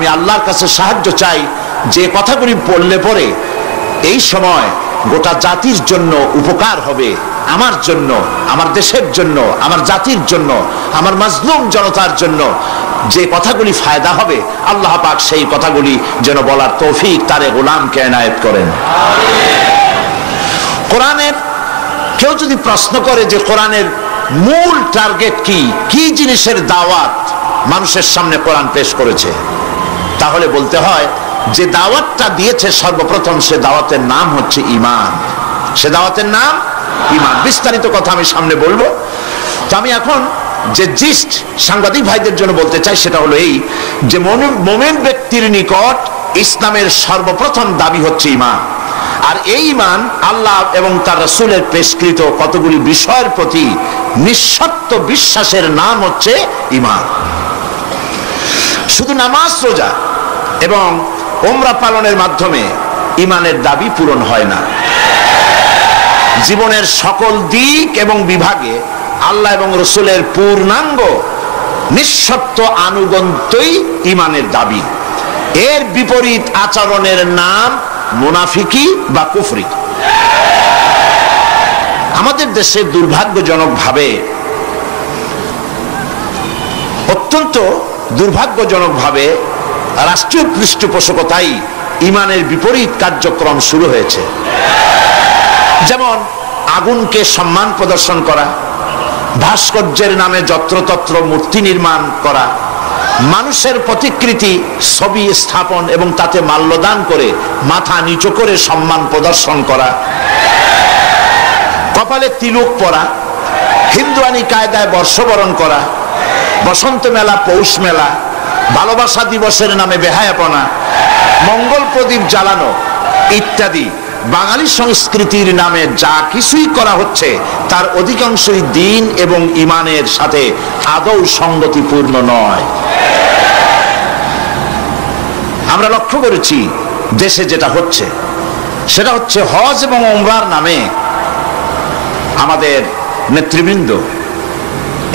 আমি আল্লাহর কাছে সাহায্য চাই যে কথাগুলি পড়লে পরে এই সময় গোটা জাতির জন্য উপকার হবে, আমার জন্য, আমার দেশের জন্য, আমার জাতির জন্য, আমার মাজলুম জনতার জন্য যে কথাগুলি ফায়দা হবে, আল্লাহ পাক সেই কথাগুলি যেন বলার তৌফিক তারে গোলামকে এনায়েত করেন। কোরআনের কেউ যদি প্রশ্ন করে যে কোরআনের মূল টার্গেট কি, কি জিনিসের দাওয়াত মানুষের সামনে কোরআন পেশ করেছে, তাহলে বলতে হয় যে দাওয়াতটা দিয়েছে সর্বপ্রথম সে দাওয়াতের নাম হচ্ছে ঈমান। সে দাওয়াতের নাম ঈমান। বিস্তারিত কথা আমি সামনে বলবো। তো আমি এখন যে জিস্ট সাংবাদিক ভাইদের জন্য বলতে চাই সেটা হলো এই যে মুমিন ব্যক্তির নিকট ইসলামের সর্বপ্রথম দাবি হচ্ছে ঈমান। আর এই ঈমান আল্লাহ এবং তার রাসূলের পেশকৃত কতগুলি বিষয়ের প্রতি নিঃশর্ত বিশ্বাসের নাম হচ্ছে ঈমান। শুধু নামাজ, রোজা এবং উমরা পালনের মাধ্যমে ঈমানের দাবি পূরণ হয় না। জীবনের সকল দিক এবং বিভাগে আল্লাহ এবং রাসূলের পূর্ণাঙ্গ নিঃশর্ত আনুগত্যই ঈমানের দাবি। এর বিপরীত আচরণের নাম মুনাফিকি বা কুফরি। আমাদের দেশে দুর্ভাগ্যজনকভাবে, অত্যন্ত দুর্ভাগ্যজনকভাবে রাষ্ট্রীয় পৃষ্ঠপোষকতায় ঈমানের বিপরীত কার্যক্রম শুরু হয়েছে। যেমন আগুনকে সম্মান প্রদর্শন করা, ভাস্কর্যের নামে যত্রতত্র মূর্তি নির্মাণ করা, মানুষের প্রতিকৃতি ছবি স্থাপন এবং তাতে মাল্যদান করে মাথা নিচু করে সম্মান প্রদর্শন করা, কপালে তিলক পরা, হিন্দুয়ানি কায়দায় বর্ষবরণ করা, বসন্ত মেলা, পৌষ মেলা, ভালোবাসা দিবসের নামে বেহায়াপনা, মঙ্গল প্রদীপ জ্বালানো ইত্যাদি বাঙালি সংস্কৃতির নামে যা কিছুই করা হচ্ছে তার অধিকাংশই দ্বীন এবং ঈমানের সাথে আদৌ সঙ্গতিপূর্ণ নয়। আমরা লক্ষ্য করেছি দেশে যেটা হচ্ছে সেটা হচ্ছে হজ এবং উমরার নামে আমাদের নেতৃবৃন্দ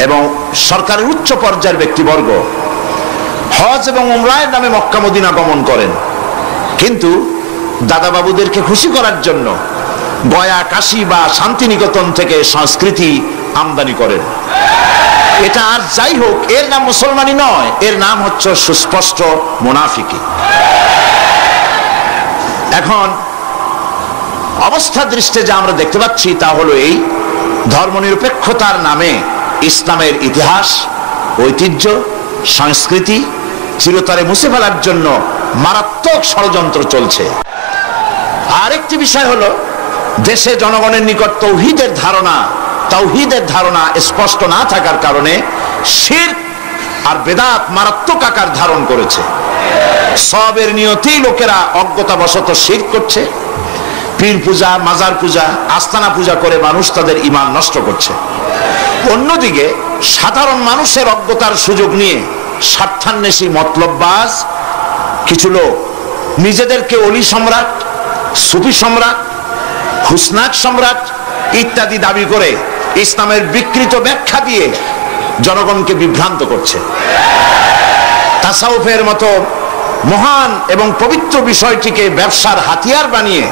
এবং সরকারের উচ্চ পর্যায়ের ব্যক্তিবর্গ হজ এবং উমরার নামে মক্কা মদিনা গমন করেন, কিন্তু দাদা বাবুদেরকে খুশি করার জন্য গয়া, কাশী বা শান্তিনিকেতন থেকে সংস্কৃতি আমদানি করেন। এটা আর যাই হোক, এর নাম মুসলমানি নয়, এর নাম হচ্ছে সুস্পষ্ট মুনাফিকি। এখন অবস্থা দৃষ্টে যা আমরা দেখতে পাচ্ছি তা হলো এই, ধর্মনিরপেক্ষতার নামে ইসলামের ইতিহাস, ঐতিহ্য, সংস্কৃতি চিরতরে মুছে ফেলার জন্য মারাত্মক ষড়যন্ত্র চলছে। আরেকটি বিষয় হলো দেশে জনগণের নিকট তাওহীদের ধারণা স্পষ্ট না থাকার কারণে শিরক আর বেদাত মারাত্মক আকার ধারণ করেছে। সওয়াবের নিয়তেই লোকেরা অজ্ঞতাবশত শিরক করছে, পীর পূজা, মাজার পূজা, আস্তানা পূজা করে মানুষ তাদের ঈমান নষ্ট করছে। অন্যদিকে সাধারণ মানুষের অজ্ঞতার সুযোগ নিয়ে স্বার্থান্বেষী মতলববাজ কিছু লোক নিজেদেরকে অলি সম্রাট, সুফি সম্রাট, হুসনাক সম্রাট ইত্যাদি দাবি করে ইসলামের বিকৃত ব্যাখ্যা দিয়ে জনগণকে বিভ্রান্ত করছে। তাসাউফের মতো মহান এবং পবিত্র বিষয়টিকে ব্যবসার হাতিয়ার বানিয়ে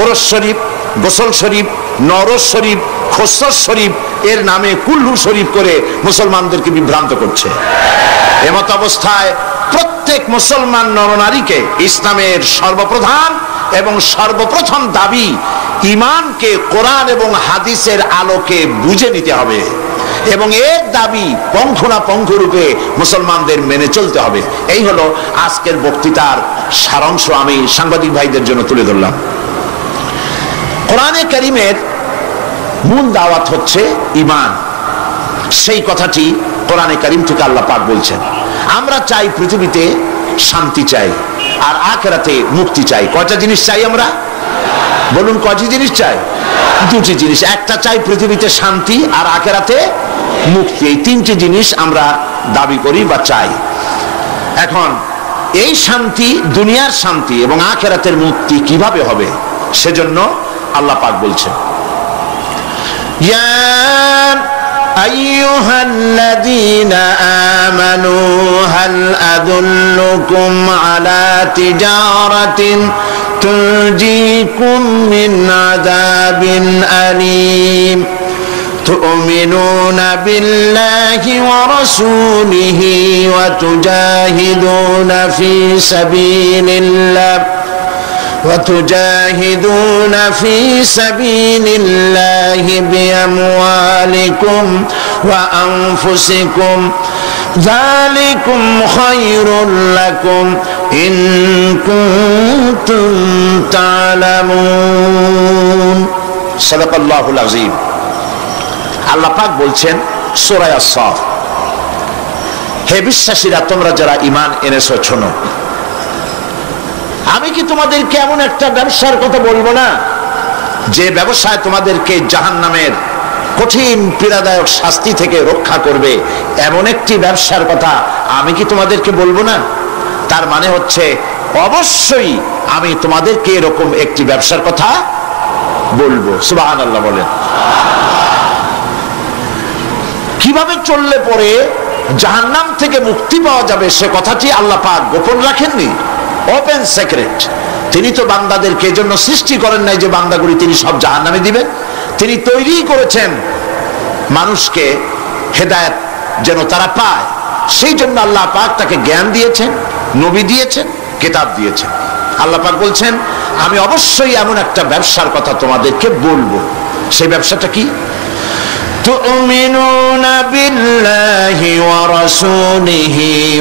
ওরস শরীফ, গোসল শরীফ, নওরোজ শরীফ, খসরত শরীফ এর নামে কুল্লু শরীফ করে মুসলমানদেরকে বিভ্রান্ত করছে। এমত অবস্থায় প্রত্যেক মুসলমান নরনারীকে ইসলামের সর্বপ্রধান এবং সর্বপ্রথম দাবি ঈমানকে কোরআন এবং হাদিসের আলোকে বুঝে নিতে হবে এবং এর দাবি পঙ্খু রূপে মুসলমানদের মেনে চলতে হবে। এই হলো আজকের বক্তৃতার সারাংশ আমি সাংবাদিক ভাইদের জন্য তুলে ধরলাম। কোরআনে কারীমের মূল দাওয়াত হচ্ছে ঈমান। সেই কথাটি কোরআনে কারীম থেকে আল্লাহ পাক বলছেন। আমরা চাই পৃথিবীতে শান্তি চাই আর আখিরাতে মুক্তি চাই। কয়টা জিনিস চাই আমরা? বলুন, কয়টি জিনিস চাই? দুটি জিনিস। একটা চাই পৃথিবীতে শান্তি আর আখিরাতে মুক্তি। এই তিনটি জিনিস আমরা দাবি করি বা চাই। এখন এই শান্তি, দুনিয়ার শান্তি এবং আখিরাতের মুক্তি কিভাবে হবে সেজন্য আল্লাহ পাক বলছেন, ইয়া আইয়ুহাল্লাযীনা আমানু হাল আদুল্লুকুম আলা তিজারাতিন তুনজিকুম মিন আযাবিন আলীম تؤمنون بالله ورسوله وتجاهدون في سبيل الله بأموالكم وأنفسكم ذلكم خير لكم إن كنتم تعلمون صدق الله العظيم আল্লাহ পাক বলছেন সূরা আস-সাফ, হে বিশ্বাসীরা, তোমরা যারা ঈমান এনেছো শোনো, আমি কি তোমাদেরকে এমন একটা ব্যবসার কথা বলবো না যে ব্যবসায় তোমাদেরকে জাহান্নামের কঠিন পীড়াদায়ক শাস্তি থেকে রক্ষা করবে? এমন একটি ব্যবসার কথা আমি কি তোমাদেরকে বলবো না? তার মানে হচ্ছে অবশ্যই আমি তোমাদেরকে এরকম একটি ব্যবসার কথা বলবো। সুবহানাল্লাহ বলেন। কিভাবে চললে পরে জাহান্নাম থেকে মুক্তি পাওয়া যাবে সে কথাটি আল্লাহ পাক গোপন রাখেননি, ওপেন সিক্রেট। তিনি তো বান্দাদেরকে এজন্য সৃষ্টি করেন নাই যে বান্দাগুলি তিনি সব জাহান্নামে দিবেন। তিনি তৈরি করেছেন মানুষকে হেদায়েত যেন তারা পায়, সেই জন্য আল্লাহ পাক তাকে জ্ঞান দিয়েছেন, নবী দিয়েছেন, কিতাব দিয়েছেন। আল্লাহ পাক বলছেন আমি অবশ্যই এমন একটা ব্যবসার কথা তোমাদেরকে বলবো। সেই ব্যবসাটা কি? تؤمنون بالله ورسوله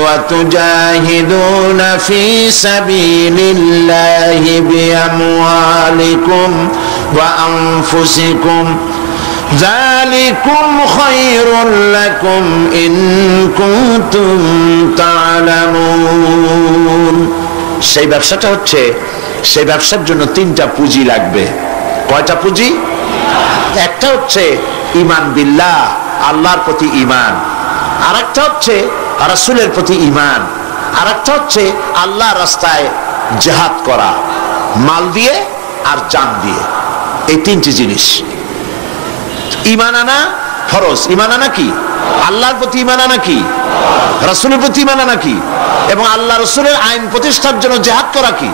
وتجاهدون في سبيل الله بأموالكم وأنفسكم ذلكم خير لكم إن كنتم تعلمون। সেই ব্যবসাটা হচ্ছে, সেই ব্যবসার জন্য তিনটা পুঁজি লাগবে। কয়টা পুঁজি? একটা হচ্ছে ঈমান বিল্লাহ, আল্লাহর প্রতি ঈমান। আরেকটা হচ্ছে রাসূলের প্রতি ঈমান। আরেকটা হচ্ছে আল্লাহর রাস্তায় জিহাদ করা, মাল দিয়ে আর জান দিয়ে। এই তিনটি জিনিস। ঈমান আনা ফরজ। ঈমান আনা কি? আল্লাহর প্রতি ঈমান আনা কি? রাসূলের প্রতি ঈমান আনা কি? এবং আল্লাহ রাসূলের আইন প্রতিষ্ঠার জন্য জিহাদ করা কি?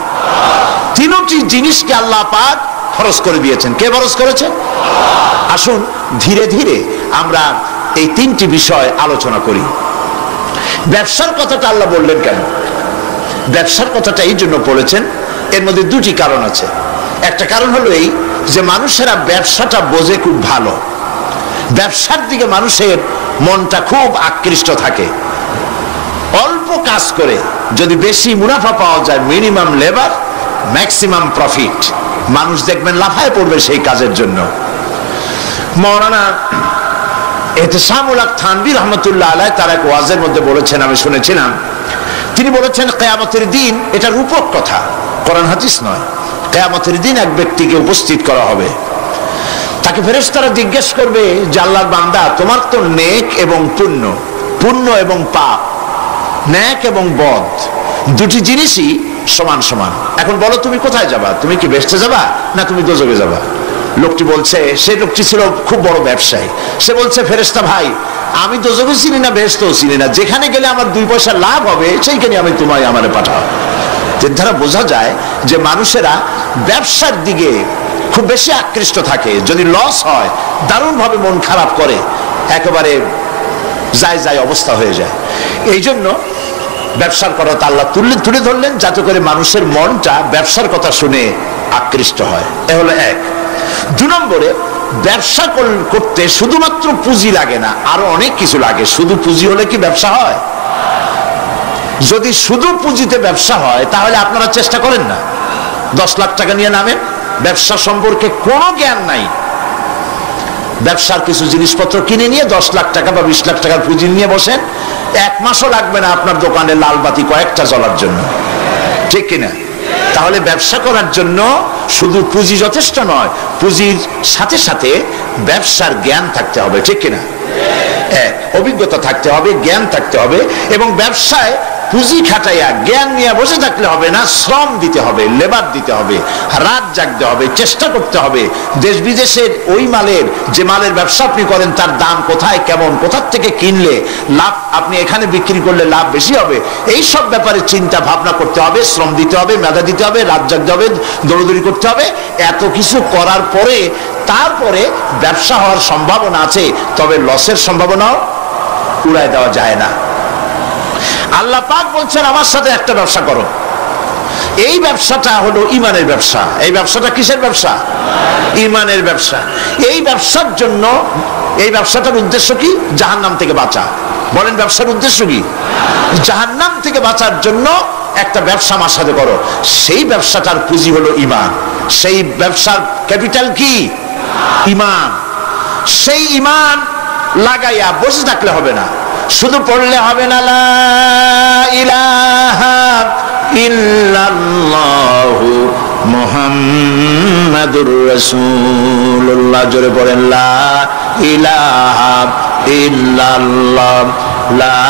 তিনটি জিনিসকে আল্লাহ পাক ফরজ করে দিয়েছেন। কে ফরজ করেছে? আসুন ধীরে ধীরে আমরা এই তিনটি বিষয় আলোচনা করি। ব্যবসার কথাটা আল্লাহ বললেন কেন? ব্যবসার কথাটা এই জন্য বলেছেন, এর মধ্যে দুটি কারণ আছে। একটা কারণ হলো এই যে মানুষেরা ব্যবসাটা বোঝে খুব ভালো, ব্যবসার দিকে মানুষের মনটা খুব আকৃষ্ট থাকে। অল্প কাজ করে যদি বেশি মুনাফা পাওয়া যায়, মিনিমাম লেবার ম্যাক্সিমাম প্রফিট, মানুষ দেখবেন লাফায় পড়বে সেই কাজের জন্য। মাওলানা ইহতিসামুল হক থানভী রহমাতুল্লাহ আলাইহি তার এক ওয়াজের মধ্যে বলেছেন, আমি শুনেছিলাম, তিনি বলেছেন কিয়ামতের দিন, এটা রূপক কথা, কোরআন হাদিস নয়। কিয়ামতের দিন এক ব্যক্তিকে উপস্থিত করা হবে, তাকে ফেরেশতারা জিজ্ঞেস করবে যে আল্লাহর বান্দা, তোমার তো নেক এবং পুণ্য, পুণ্য এবং পাপ, নেক এবং বদ দুটি জিনিসই সমান সমান। এখন বলো তুমি কোথায় যাবা? তুমি কি বেহেশতে যাবা না তুমি দোজখে যাবা? লোকটি বলছে, সেই লোকটি ছিল খুব বড় ব্যবসায়ী, সে বলছে ফেরেশতা ভাই, আমি দোজখও চিনি না বেহেশতও চিনি না, যেখানে গেলে আমার 2 পয়সা লাভ হবে সেইখানে আমি তোমায় আমারে পাঠাও। এর দ্বারা বোঝা যায় যে মানুষেরা ব্যবসার দিকে খুব বেশি আকৃষ্ট থাকে। যদি লস হয় দারুণভাবে মন খারাপ করে, একেবারে যায় অবস্থা হয়ে যায়। এই জন্য ব্যবসার কথা আল্লাহ তুলে ধরলেন যাতে করে মানুষের মনটা ব্যবসার কথা শুনে আকৃষ্ট হয়। এ হলো এক। 2 নম্বরে, ব্যবসা করতে শুধুমাত্র পুঁজি লাগে না, আরো অনেক কিছু লাগে। শুধু পুঁজি হলে কি ব্যবসা হয়? যদি শুধু পুঁজিতে ব্যবসা হয় তাহলে আপনারা চেষ্টা করেন না। 10 লাখ টাকা নিয়ে নামেন, ব্যবসা সম্পর্কে কোনো জ্ঞান নাই, ব্যবসার কিছু জিনিসপত্র কিনে নিয়ে 10 লাখ টাকা বা 20 লাখ টাকার পুঁজি নিয়ে বসেন, 1 মাসও লাগবে না আপনার দোকানে লাল বাতি কয়েকটা জ্বলার জন্য, ঠিক কিনা? তাহলে ব্যবসা করার জন্য শুধু পুঁজি যথেষ্ট নয়, পুঁজির সাথে সাথে ব্যবসার জ্ঞান থাকতে হবে, ঠিক কিনা? অভিজ্ঞতা থাকতে হবে, জ্ঞান থাকতে হবে, এবং ব্যবসায় পুঁজি খাটাইয়া জ্ঞান নিয়ে বসে থাকলে হবে না, শ্রম দিতে হবে, লেবার দিতে হবে, রাত জাগতে হবে, চেষ্টা করতে হবে। দেশ বিদেশের ওই মালের, যে মালের ব্যবসা আপনি করেন তার দাম কোথায়, কেমন, কোথার থেকে কিনলে লাভ, আপনি এখানে বিক্রি করলে লাভ বেশি হবে, এই সব ব্যাপারে চিন্তা ভাবনা করতে হবে, শ্রম দিতে হবে, মেধা দিতে হবে, রাত জাগতে হবে, দৌড়দৌড়ি করতে হবে। এত কিছু করার পরে তারপরে ব্যবসা হওয়ার সম্ভাবনা আছে, তবে লসের সম্ভাবনাও উড়ায় দেওয়া যায় না। আল্লাহ পাক বলছেন আমার সাথে একটা ব্যবসা করো। এই ব্যবসাটা হলো ইমানের ব্যবসা। এই ব্যবসাটা কিসের ব্যবসা? ইমানের ব্যবসা। এই ব্যবসার জন্য, এই ব্যবসাটার উদ্দেশ্য কি? জাহান্নাম থেকে বাঁচা। বলেন ব্যবসার উদ্দেশ্য কি? জাহান্নাম থেকে বাঁচার জন্য একটা ব্যবসা আমার সাথে করো। সেই ব্যবসাটার পুঁজি হলো ইমান। সেই ব্যবসার ক্যাপিটাল কি? ইমান। সেই ইমান লাগাইয়া বসে থাকলে হবে না, শুধু পড়লে হবে না লা ইলাহা ইল্লাল্লাহু মুহাম্মাদুর রাসূলুল্লাহ। জোরে পড়েন লা ইলাহা ইল্লাল্লাহ, লা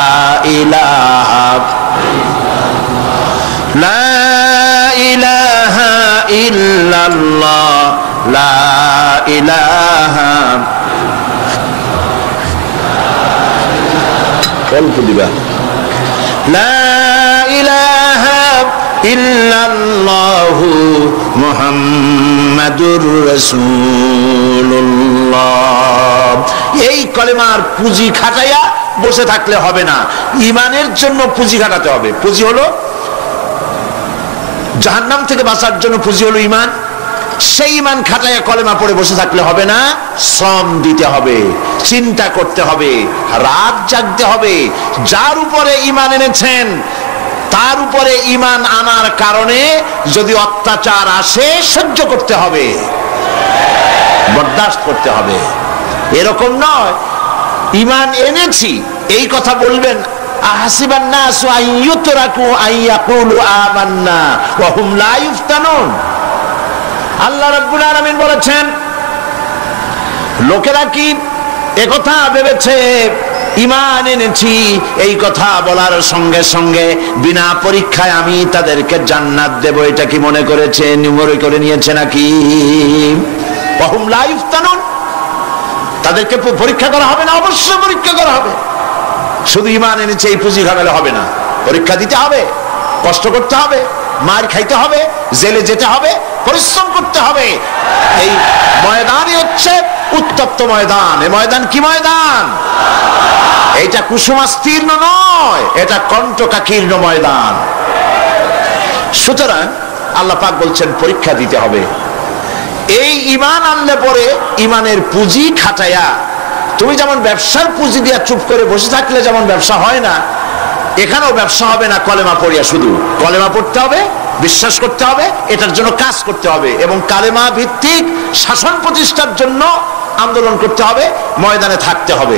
ইলাহা, লা ইলাহা ইল্লাল্লাহ, লা ইলাহা। অল্প দিবা। লা ইলাহা ইল্লাল্লাহু মুহাম্মাদুর রাসূলুল্লাহ। এই কলেমার পুঁজি খাটাইয়া বসে থাকলে হবে না, ইমানের জন্য পুঁজি খাটাতে হবে। পুঁজি হলো জাহান্নাম থেকে বাঁচার জন্য, পুঁজি হলো ইমান। সেই ইমান খাটাইয়া কলেমা পড়ে বসে থাকলে হবে না, শ্রম দিতে হবে, চিন্তা করতে হবে, রাত জাগতে হবে। যার উপরে ইমান এনেছেন তার উপরে ইমান আনার কারণে যদি অত্যাচার আসে সহ্য করতে হবে, বরদাস্ত করতে হবে। এরকম নয় ইমান এনেছি এই কথা বলবেন আহাসিবান নাসু আন ইউতরাকু আন ইয়াকুলু আমান্না ওয়া হুম লা ইফতানুন। আল্লাহ রাব্বুল আলামিন বলেছেন, লোকেরা কি একথা ভেবেছে ঈমান এনেছি এই কথা বলার সঙ্গে সঙ্গে বিনা পরীক্ষায় আমি তাদেরকে জান্নাত দেব, এটা কি মনে করেছে, মনে করে নিয়েছে নাকি? ওয়া হুম লা ইফতানুন। তাদেরকে পরীক্ষা করা হবে না? অবশ্যই পরীক্ষা করা হবে। শুধু ঈমান এনেছে এই পুঁজি খাটালে হবে না, পরীক্ষা দিতে হবে, কষ্ট করতে হবে, মার খাইতে হবে, জেলে যেতে হবে, পরিশ্রম করতে হবে। এই ময়দানই হচ্ছে উত্তপ্ত ময়দান। এই ময়দান কি ময়দান? এটা কুসুমাস্তীর্ণ নয়, এটা কণ্টকাকীর্ণ ময়দান। সুতরাং আল্লাহ পাক বলছেন পরীক্ষা দিতে হবে। এই ঈমান আনলে পরে ঈমানের পুঁজি খাটায়া, তুমি যেমন ব্যবসার পুঁজি দিয়া চুপ করে বসে থাকলে যেমন ব্যবসা হয় না, এখানেও ব্যবসা হবে না কলেমা পড়িয়া। শুধু কলেমা পড়তে হবে, বিশ্বাস করতে হবে, এটার জন্য কাজ করতে হবে এবং কালেমা ভিত্তিক শাসন প্রতিষ্ঠার জন্য আন্দোলন করতে হবে, ময়দানে থাকতে হবে।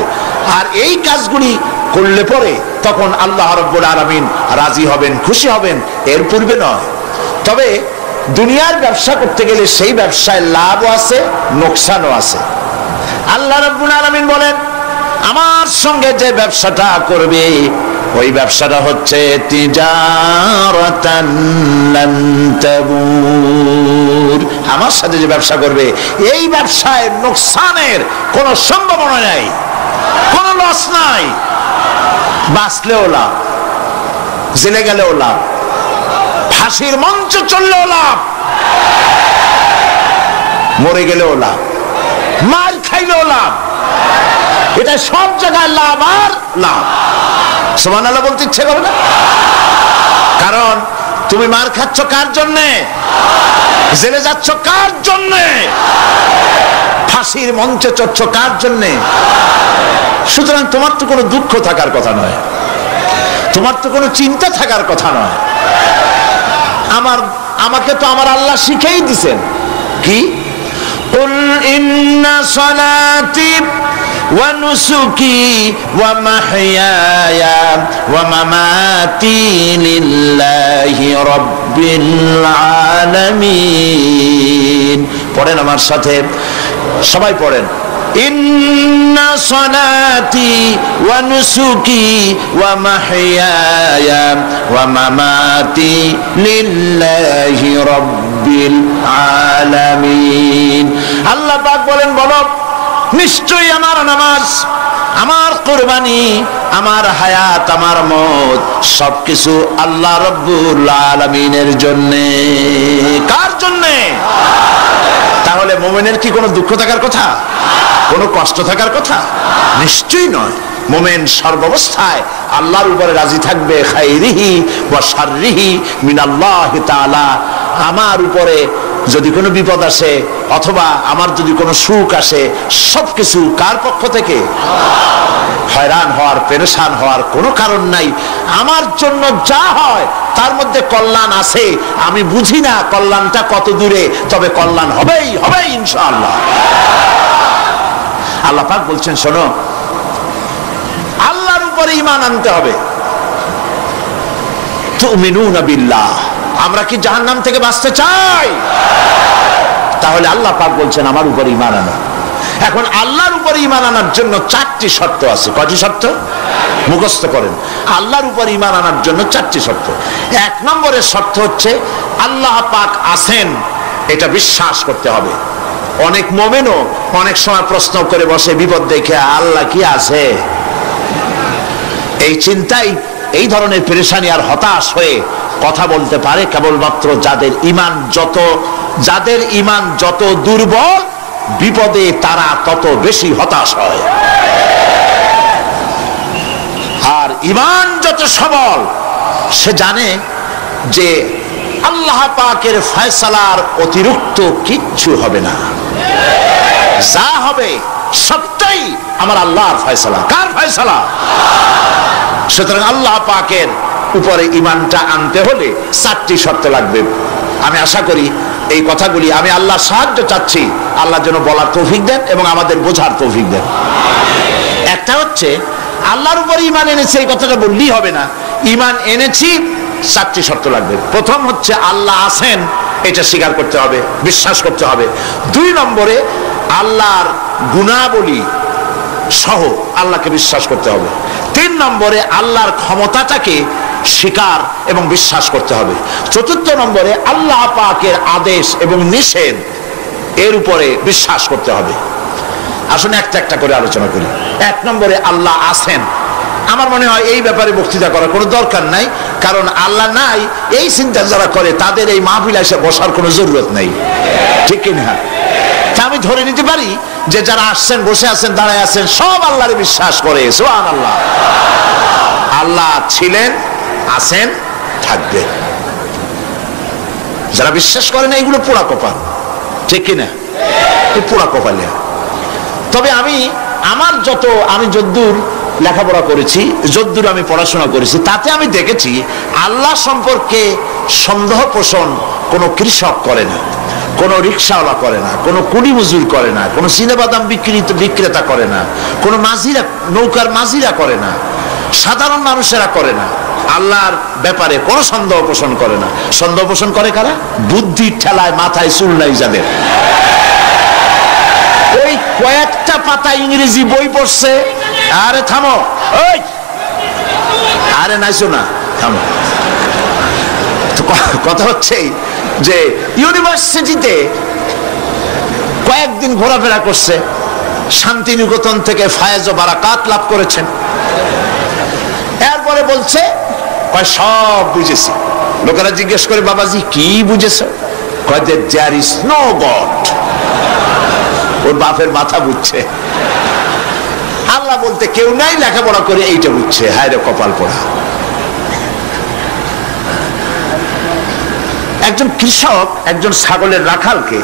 আর এই কাজগুলি করলে পরে তখন আল্লাহ রাব্বুল আলামিন রাজি হবেন, খুশি হবেন, এর পূর্বে নয়। তবে দুনিয়ার ব্যবসা করতে গেলে সেই ব্যবসায় লাভও আছে, নোকসানও আছে। আল্লাহ রাব্বুল আলামিন বলেন, আমার সঙ্গে যে ব্যবসাটা করবে ওই ব্যবসাটা হচ্ছে তিজারাতান লান তাবুর। আমার সাথে যে ব্যবসা করবে এই ব্যবসায় নোকসানের কোনো সম্ভাবনা নাই, কোনো লস নাই। বাঁচলেও লাভ, জেলে গেলেও লাভ, ফাঁসির মঞ্চ চললেও লাভ, মরে গেলেও লাভ, মার খাইলেও লাভ। এটা সব জায়গায় লাভ আর লাভ। সুবহানাল্লাহ বলতে ইচ্ছে করে না? কারণ তুমি মার খাচ্ছ কার জন্যে? জেলে যাচ্ছ কার জন্যে? ফাঁসির মঞ্চে চড়ছ কার জন্যে? সুতরাং তোমার তো কোনো দুঃখ থাকার কথা নয়, তোমার তো কোনো চিন্তা থাকার কথা নয়। আমাকে তো আমার আল্লাহ শিখেই দিছেন কি? কুল ইন্না সালাতি ওয়া নুসুকি ওয়া মাহইয়ায়া ওয়া মামাতি লিল্লাহি রাব্বিল আলামিন। পড়েন আমার সাথে, সবাই পড়েন। ইন্না সলাতি ওয়া নুসুকি ওয়া মাহইয়ায়া ওয়া মামাতি লিল্লাহি রাব্বিল আলামিন। আল্লাহ পাক বলেন, বলো নিশ্চয়ই আমার নামাজ, আমার কুরবানি, আমার হায়াত, আমার মওত সবকিছু আল্লাহ রাব্বুল আলামিনের জন্য। কার জন্য? তাহলে মুমিনের কি কোনো দুঃখ থাকার কথা, কোনো কষ্ট থাকার কথা? নিশ্চয়ই নয়। মুমিন সর্বাবস্থায় আল্লাহর উপরে রাজি থাকবে, খাইরিহি ওয়া শাররিহি মিনাল্লাহি তাআলা। আমার উপরে যদি কোনো বিপদ আসে অথবা আমার যদি কোনো সুখ আসে, সবকিছু কার পক্ষ থেকে? হয়রান হওয়ার, পেরেশান হওয়ার কোনো কারণ নাই। আমার জন্য যা হয় তার মধ্যে কল্যাণ আছে। আমি বুঝি না কল্যাণটা কত দূরে, তবে কল্যাণ হবেই হবে ইনশাআল্লাহ। আল্লাহ পাক বলছেন, শোনো, আল্লাহর উপরে ঈমান আনতে হবে। তুমিনুনা বিল্লাহ। আমরা কি জাহান্নাম থেকে বাঁচতে চাই? তাহলে আল্লাহ পাক বলছেন আমার উপরে ঈমান আনো। এখন আল্লাহর উপরে ঈমান আনার জন্য 4টি শর্ত আছে। কয়টি শর্ত? মুখস্থ করেন। আল্লাহর উপরে ঈমান আনার জন্য 4টি শর্ত। 1 নম্বরের শর্ত হচ্ছে আল্লাহ পাক আছেন, এটা বিশ্বাস করতে হবে। অনেক মুমিনও অনেক সময় প্রশ্ন করে বসে বিপদ দেখে, আল্লাহ কি আছে? এই চিন্তাই এই ধরনের পেরেশানি আর হতাশ হয়ে কথা বলতে পারে কেবলমাত্র যাদের ঈমান যত দুর্বল, বিপদে তারা তত বেশি হতাশ হয়। আর ঈমান যত সবল, সে জানে যে আল্লাহ পাকের ফয়সালার অতিরিক্ত কিচ্ছু হবে না। যা হবে সবটাই আমার আল্লাহর ফয়সালা। কার ফয়সালা? সুতরাং আল্লাহ পাকের উপরে ঈমানটা আনতে হলে 4টি শর্ত লাগবে। আমি আশা করি এই কথাগুলি আমি আল্লাহর সাহায্য চাচ্ছি, আল্লাহ যেন বলার তৌফিক দেন এবং আমাদের বোঝার তৌফিক দেন। একটা হচ্ছে আল্লাহর উপরে ঈমান এনেছি, এই কথাটা বললেই হবে না। ঈমান এনেছি, 4টি শর্ত লাগবে। প্রথম হচ্ছে আল্লাহ আছেন, এটা স্বীকার করতে হবে, বিশ্বাস করতে হবে। 2 নম্বরে আল্লাহর গুণাবলী সহ আল্লাহকে বিশ্বাস করতে হবে। 3 নম্বরে আল্লাহর ক্ষমতাটাকে স্বীকার এবং বিশ্বাস করতে হবে। 4 নম্বরে আল্লাহ পাকের আদেশ এবং নিষেধ এর উপরে বিশ্বাস করতে হবে। আসুন একটা একটা করে আলোচনা করি। 1 নম্বরে আল্লাহ আছেন। আমার মনে হয় এই ব্যাপারে বক্তৃতা করার কোনো দরকার নাই, কারণ আল্লাহ নাই এই চিন্তা যারা করে তাদের এই মাহফিলে এসে বসার কোনো জরুরত নেই, ঠিক কিনা? আমি ধরে নিতে পারি যে যারা আসছেন, বসে আছেন, দাঁড়ায় আছেন, সব আল্লাহরে বিশ্বাস করে। সুবহানাল্লাহ। আল্লাহ ছিলেন, আছেন, থাকবে। যারা বিশ্বাস করে না এগুলো পোড়া কপাল, ঠিক কিনা? পোড়া কপালে। তবে আমি যদ্দূর লেখাপড়া করেছি, যদ্দূর আমি পড়াশোনা করেছি, তাতে আমি দেখেছি আল্লাহ সম্পর্কে সন্দেহ পোষণ কোনো কৃষক করে না, কোনো রিক্সাওয়ালা করে না, কোনো কুলি মজুর করে না, কোনো চিনাবাদাম বিক্রেতা করে না, কোনো মাঝিরা, নৌকার মাঝিরা করে না, সাধারণ মানুষেরা করে না। আল্লাহর ব্যাপারে কোনো সন্দেহ পোষণ করে না। সন্দেহ পোষণ করে কারা? বুদ্ধির ঠেলায় মাথায় চুল নাই যাদের। ওই কয়েকটা পাতা ইংরেজি বই পড়ছে, আরে থামো, ওই আরে নাইছো না, থামো। কথা হচ্ছে যে ইউনিভার্সিটিতে কয়েকদিন ঘোরাফেরা করছে, শান্তিনিকেতন থেকে ফায়েজ ও বারাকাত লাভ করেছেন। এরপরে বলছে সব বুঝেছি। লোকেরা জিজ্ঞেস করে, বাবাজি কি বুঝেছ? কয় যে দেয়ার ইজ নো গড। ওর বাপের মাথা বুঝছে, আল্লাহ বলতে কেউ নাই, লেখাপড়া করে এইটা বুঝছে। হায় রে কপাল পোড়া। একজন কৃষক একজন ছাগলের রাখালকে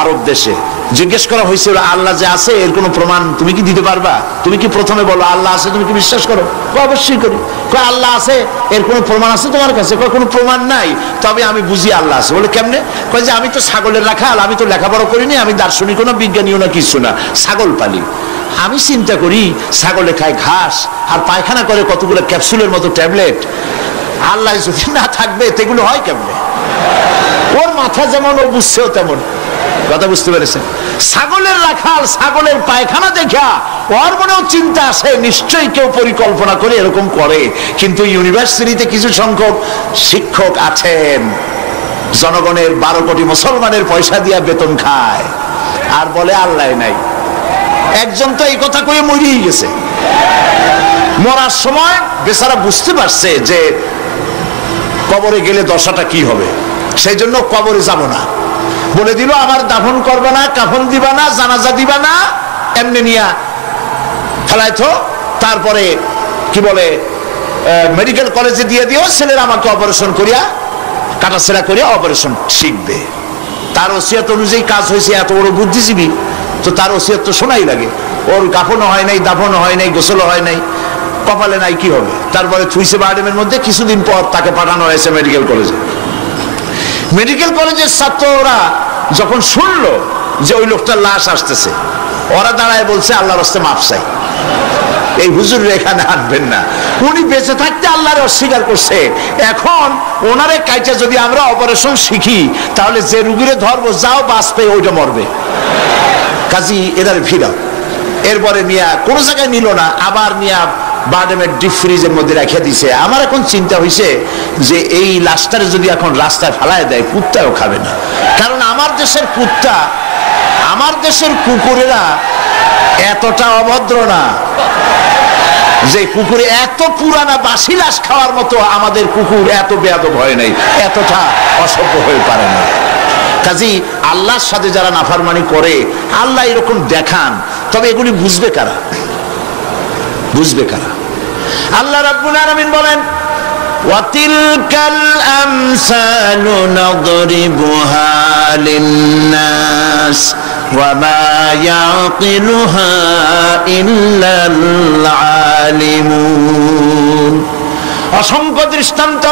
আরব দেশে জিজ্ঞেস করা হয়েছিল, আল্লাহ যে আছে এর কোনো প্রমাণ তুমি কি দিতে পারবা? তুমি কি প্রথমে বলো আল্লাহ আছে, তুমি কি বিশ্বাস করো? অবশ্যই করি। আল্লাহ আছে, এর কোনো প্রমাণ আছে তোমার কাছে? কোনো প্রমাণ নাই, তবে আমি বুঝি আল্লাহ আছে। বলে কেমনে? কয় যে আমি তো ছাগলের রাখাল, আমি তো লেখাপড়া করিনি, আমি দার্শনিকও না, বিজ্ঞানীও না, কিছু না, ছাগল পালি। আমি চিন্তা করি ছাগলে খায় ঘাস আর পায়খানা করে কতগুলো ক্যাপসুলের মতো ট্যাবলেট। আল্লাহ যদি না থাকবে এগুলো হয় কেমনে? ওর মাথা যেমন, ও বুঝছেও তেমন। কথা বুঝতে পেরেছেন? ছাগলের রাখাল ছাগলের পায়খানা দেখা ওর মনেও চিন্তা আসে, নিশ্চয়ই কেউ পরিকল্পনা করে এরকম করে। কিন্তু ইউনিভার্সিটিতে কিছু সংখ্যক শিক্ষক আছেন জনগণের 12 কোটি মুসলমানের পয়সা দিয়া বেতন খায় আর বলে আল্লাহ নাই। একজন তো এই কথা কয়ে মরেই গেছে। মরার সময় বেচারা বুঝতে পারছে যে কবরে গেলে দশাটা কি হবে, সেই জন্য কবরে যাব না বলে দিল, আমার দাফন করবে না, কাফন দিবা না, জানাজা দিবা না, এমনি নিয়া ফেলাইতো। তারপরে কি বলে মেডিকেল কলেজে দিয়ে দিও, ছেলেরা আমাকে অপারেশন করিয়া কাটাছেড়া করিয়া অপারেশন শিখবে। তার ওসিয়ত অনুযায়ী কাজ হয়েছে, এত বড় বুদ্ধিজীবী, তো তার ওসিয়ত তো শোনাই লাগে। ওর কাফনও হয় নাই, দাফনও হয় নাই, গোসলও হয় নাই, কপালে নাই, কি হবে? তারপরে থুইছে বারডেমের মধ্যে। কিছুদিন পর তাকে পাঠানো হয়েছে মেডিকেল কলেজে। মেডিকেল কলেজের ছাত্ররা যখন শুনলো যে ওই লোকটার লাশ আসতেছে, ওরা দাঁড়ায় বলছে আল্লাহর রাস্তে মাফ চাই, এই হুজুর এখানে আনবেন না। উনি বেঁচে থাকতে আল্লাহর অস্বীকার করছে, এখন ওনারে কাইটা যদি আমরা অপারেশন শিখি তাহলে যে রুগীরে ধরবো যাও বাঁচবে ওইটা মরবে, কাজী এদের ফিরাও। এরপরে নিয়া কোনো জায়গায় নিল না, আবার নিয়া বারডেমের ডিপ ফ্রিজের মধ্যে রেখে দিছে। আমার এখন চিন্তা হয়েছে যে এই লাশটারে যদি এখন রাস্তায় ফেলায় দেয় কুত্তাও খাবে না, কারণ আমার দেশের কুত্তা, আমার দেশের কুকুরেরা এতটা অভদ্র না যে কুকুরে এত পুরানা বাসি লাশ খাওয়ার মতো আমাদের কুকুর এত বেয়াদব হয় নাই, এতটা অসভ্য হয়ে পারে না। কাজী আল্লাহর সাথে যারা নাফরমানি করে আল্লাহ এরকম দেখান, তবে এগুলি বুঝবে কারা? বুঝবে কারা? আল্লাহ রাব্বুল আলামিন বলেন ওয়াতিলকাল আমসালু নাদরিবুহা লিন্নাস ওয়ামা ইয়াকিলুহা ইল্লাল আলিমুন। অসংখ্য দৃষ্টান্ত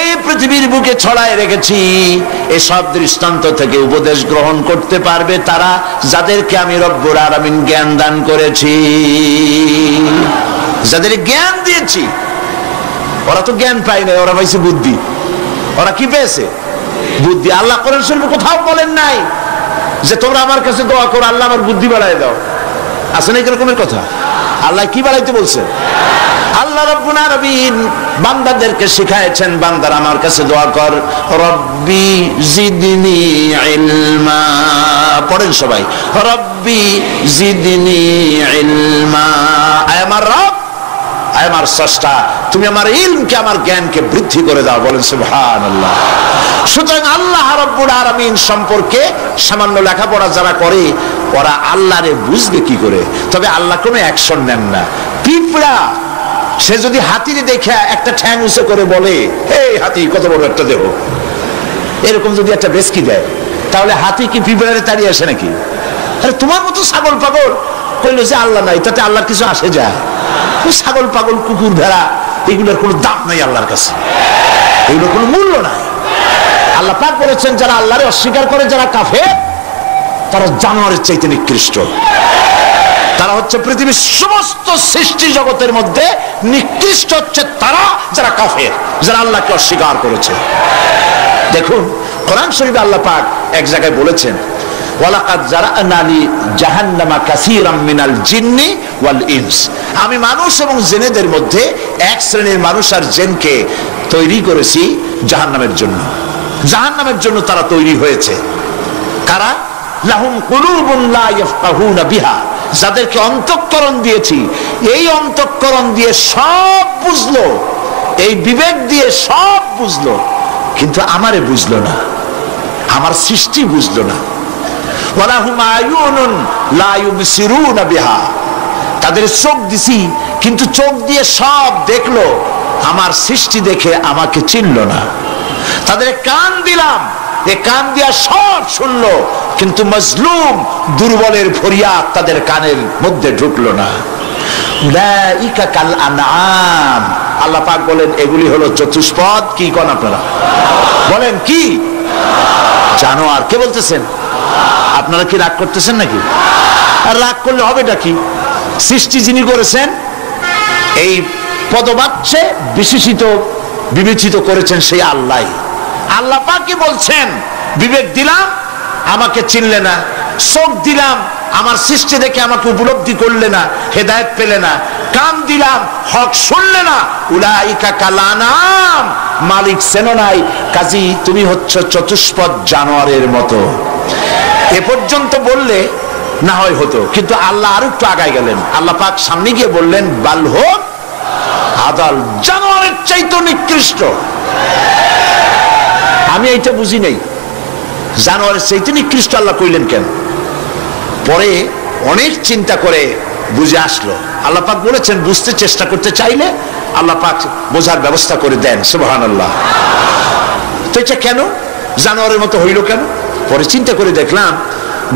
এই পৃথিবীর বুকে ছড়ায় রেখেছি, এসব দৃষ্টান্ত থেকে উপদেশ গ্রহণ করতে পারবে তারা যাদেরকে আমি রব্বুল আলামিন জ্ঞান দান করেছি, যাদের জ্ঞান দিয়েছি। ওরা তো জ্ঞান পায় না, ওরা পাইছে বুদ্ধি। ওরা কি পেয়েছে? বুদ্ধি। আল্লাহ কোরআন শরীফে কোথাও বলেন নাই যে তোমরা আমার কাছে দোয়া করো আল্লাহ আমার বুদ্ধি বাড়ায় দাও, আছে না এরকমের কথা? আল্লাহ কি বাড়াইতে বলছেন? আল্লাহ রাব্বুল আলামিন বান্দাদেরকে শিখায়েছেন, বান্দারা আমার কাছে দোয়া কর, রব্বি জিদনি ইলমা। পড়েন সবাই, রব্বি জিদনি ইলমা। আয় আমার রব, আয় আমার স্রষ্টা, তুমি আমার ইলমকে, আমার জ্ঞানকে বৃদ্ধি করে দাও। বলেন সুবহানাল্লাহ। সুতরাং আল্লাহ রাব্বুল আলামিন সম্পর্কে সামান্য লেখাপড়া যারা করে ওরা আল্লাহরে বুঝবে কি করে? তবে আল্লাহ কোনো অ্যাকশন নেন না। পিঁপড়া সে যদি হাতিরে দেখে একটা ঠ্যাং উঁচু করে বলে হে হাতি কত বড় একটা দেহ, এরকম যদি একটা বেশকি দেয়, তাহলে হাতি কি পিঁপড়ারে তাড়িয়ে আসে নাকি? আরে তোমার মতো ছাগল পাগল কইলো যে আল্লাহ নাই, তাতে আল্লাহর কিছু আসে যায়? ছাগল পাগল কুকুর ভেড়া এগুলোর কোনো দাম নাই আল্লাহর কাছে, এগুলোর কোনো মূল্য নাই। আল্লাহ পাক বলেছেন যারা আল্লাহরে অস্বীকার করে, যারা কাফের, তারা জানোয়ারের চাইতে নিকৃষ্ট। তারা হচ্ছে পৃথিবীর সমস্ত সৃষ্টি জগতের মধ্যে নিকৃষ্ট হচ্ছে তারা যারা কাফের, যারা আল্লাহকে অস্বীকার করেছে। দেখুন কোরআন শরীফে আল্লাহ পাক এক জায়গায় বলেছেন ওয়ালাকাদ জারা'না লি জাহান্নামা কাসীরাম মিনাল জিন্নি ওয়াল ইনস। আমি মানুষ এবং জিনেদের মধ্যে এক শ্রেণীর মানুষ আর জিনকে তৈরি করেছি জাহান্নামের জন্য। জাহান্নামের জন্য তারা তৈরি হয়েছে। কারা? লাহুম কুলুবুন লা ইয়াফকাহুনা বিহা, যাদেরকে অন্তঃকরণ দিয়েছি, এই অন্তঃকরণ দিয়ে সব বুঝলো, এই বিবেক দিয়ে সব বুঝলো, কিন্তু আমারে বুঝলো না, আমার সৃষ্টি বুঝলো না। ওয়ালাহুম আয়ুনুন লা ইউবসিরুনা বিহা, তাদের চোখ দিছি কিন্তু চোখ দিয়ে সব দেখলো, আমার সৃষ্টি দেখে আমাকে চিনলো না। তাদের কান দিলাম, এ কান দিয়া সব শুনলো, কিন্তু মজলুম দুর্বলের ফরিয়াদ তাদের কানের মধ্যে ঢুকলো না। উলাইকা কাল আনআম, আল্লাহ পাক বলেন এগুলি হলো চতুষ্পদ। কি কোন আপনারা বলেন কি? জানোয়ার। কে বলতেছেন? আপনারা কি রাগ করতেছেন নাকি? আর রাগ করলে হবেটা কি? সৃষ্টি যিনি করেছেন এই পদবাচ্যে বিশেষিত বিবেচিত করেছেন সেই আল্লাহ। আল্লাহ পাক কি বলছেন? বিবেক দিলাম আমাকে চিনলে না, চোখ দিলাম আমার সৃষ্টি দেখে আমাকে উপলব্ধি করলে না, হেদায়েত পেলে না, কান দিলাম হক শুনলে না, উলাইকা কালানাম, মালিক চেনো নাই, কাজী তুমি হচ্ছ চতুষ্পদ জানোয়ারের মতো। এ পর্যন্ত বললে না হয় হতো, কিন্তু আল্লাহ আর একটু আগায় গেলেন। আল্লাহ পাক সামনে গিয়ে বললেন বালহুম আদাল, জানোয়ারের চাইতে নিকৃষ্ট। আমি এইটা বুঝি নাই, জানোয়ারের চাইতে নিকৃষ্ট আল্লাহ কইলেন কেন? পরে অনেক চিন্তা করে বুঝে আসলো। আল্লাহ পাক বলেছেন বুঝতে চেষ্টা করতে চাইলে আল্লাহ পাক বোঝার ব্যবস্থা করে দেন। সুবহানাল্লাহ। তো এটা কেন জানোয়ারের মতো হইল কেন? পরে চিন্তা করে দেখলাম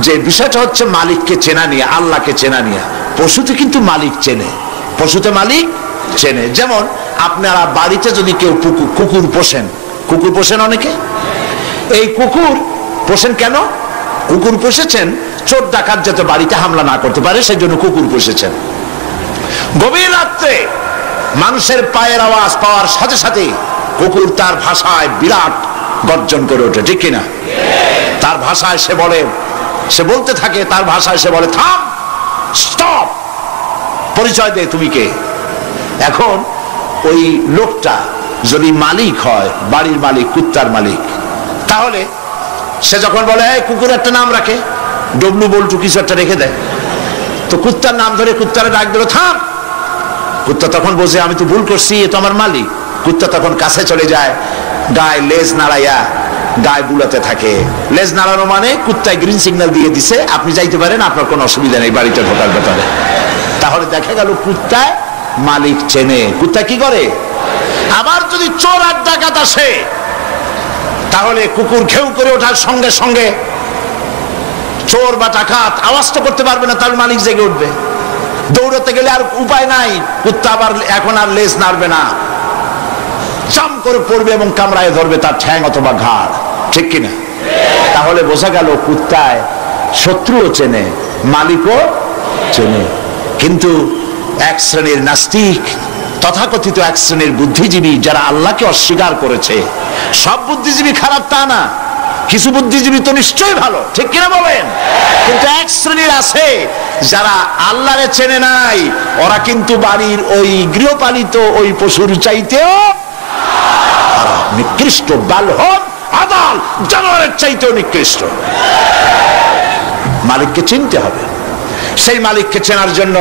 যে বিষয়টা হচ্ছে মালিককে চেনা নিয়ে, আল্লাহকে চেনা নিয়ে। পশুতে কিন্তু মালিক চেনে, পশুতে মালিক চেনে। যেমন আপনারা বাড়িতে যদি কেউ কুকুর পোষেন, কুকুর পোষেন অনেকে, এই কুকুর পোষেন কেন? কুকুর পুষেছেন চোর ডাকাত যাতে বাড়িতে হামলা না করতে পারে, সেই জন্য কুকুর পুষেছেন। গভীর রাত্রে মানুষের পায়ের আওয়াজ পাওয়ার সাথে সাথে কুকুর তার ভাষায় বিরাট গর্জন করে ওঠে, ঠিক কিনা? তার ভাষায় সে বলে, সে বলতে থাকে, তার ভাষায় সে বলে থাম, স্টপ, পরিচয় দে তুমি কে। এখন ওই লোকটা যদি মালিক হয়, বাড়ির মালিক, কুত্তার মালিক, তাহলে সে যখন বলে কুকুর একটা নাম রাখে, ডব্লু বল্টু কিছু একটা রেখে দেয়, তো কুত্তার নাম ধরে কুত্তারে ডাক দিল থাম, কুত্তা তখন বোঝে আমি তো ভুল করছি, এ তো আমার মালিক। কুত্তা তখন কাছে চলে যায়, গায়ে লেজ নাড়াইয়া গায়ে বুলাতে থাকে। লেজ নাড়ানো মানে কুত্তায় গ্রিন সিগন্যাল দিয়ে দিছে, আপনি যাইতে পারেন, আপনার কোনো অসুবিধা নেই বাড়িতে ঢোকার ব্যাপারে। তাহলে দেখা গেল কুত্তায় মালিক চেনে। কুত্তা কি করে? আবার যদি চোর আর ডাকাত আসে, তাহলে কুকুর ঘেউ করে ওঠার সঙ্গে সঙ্গে চোর বা ডাকাত আওয়াজ তো করতে পারবে না, তার মালিক জেগে উঠবে। দৌড়াতে গেলে আর উপায় নাই, কুত্তা আবার এখন আর লেজ নাড়বে না, চাম করে পড়বে এবং কামড়ায় ধরবে তার ঠ্যাং অথবা ঘাড়, ঠিক কিনা? তাহলে বোঝা গেল কুত্তায় শত্রুও চেনে, মালিকও চেনে। কিন্তু এক শ্রেণীর নাস্তিক, তথাকথিত এক শ্রেণীর বুদ্ধিজীবী যারা আল্লাহকে অস্বীকার করেছে, সব বুদ্ধিজীবী খারাপ তা না, কিছু বুদ্ধিজীবী তো নিশ্চয়ই ভালো, ঠিক কিনা বলেন? কিন্তু এক শ্রেণীর আছে যারা আল্লাহরে চেনে নাই, ওরা কিন্তু বাড়ির ওই গৃহপালিত ওই পশুর চাইতেও নিকৃষ্ট, বালহম আদাল, জানোয়ারের চাইতেও নিকৃষ্ট। মালিককে চিনতে হবে। সেই মালিককে চেনার জন্য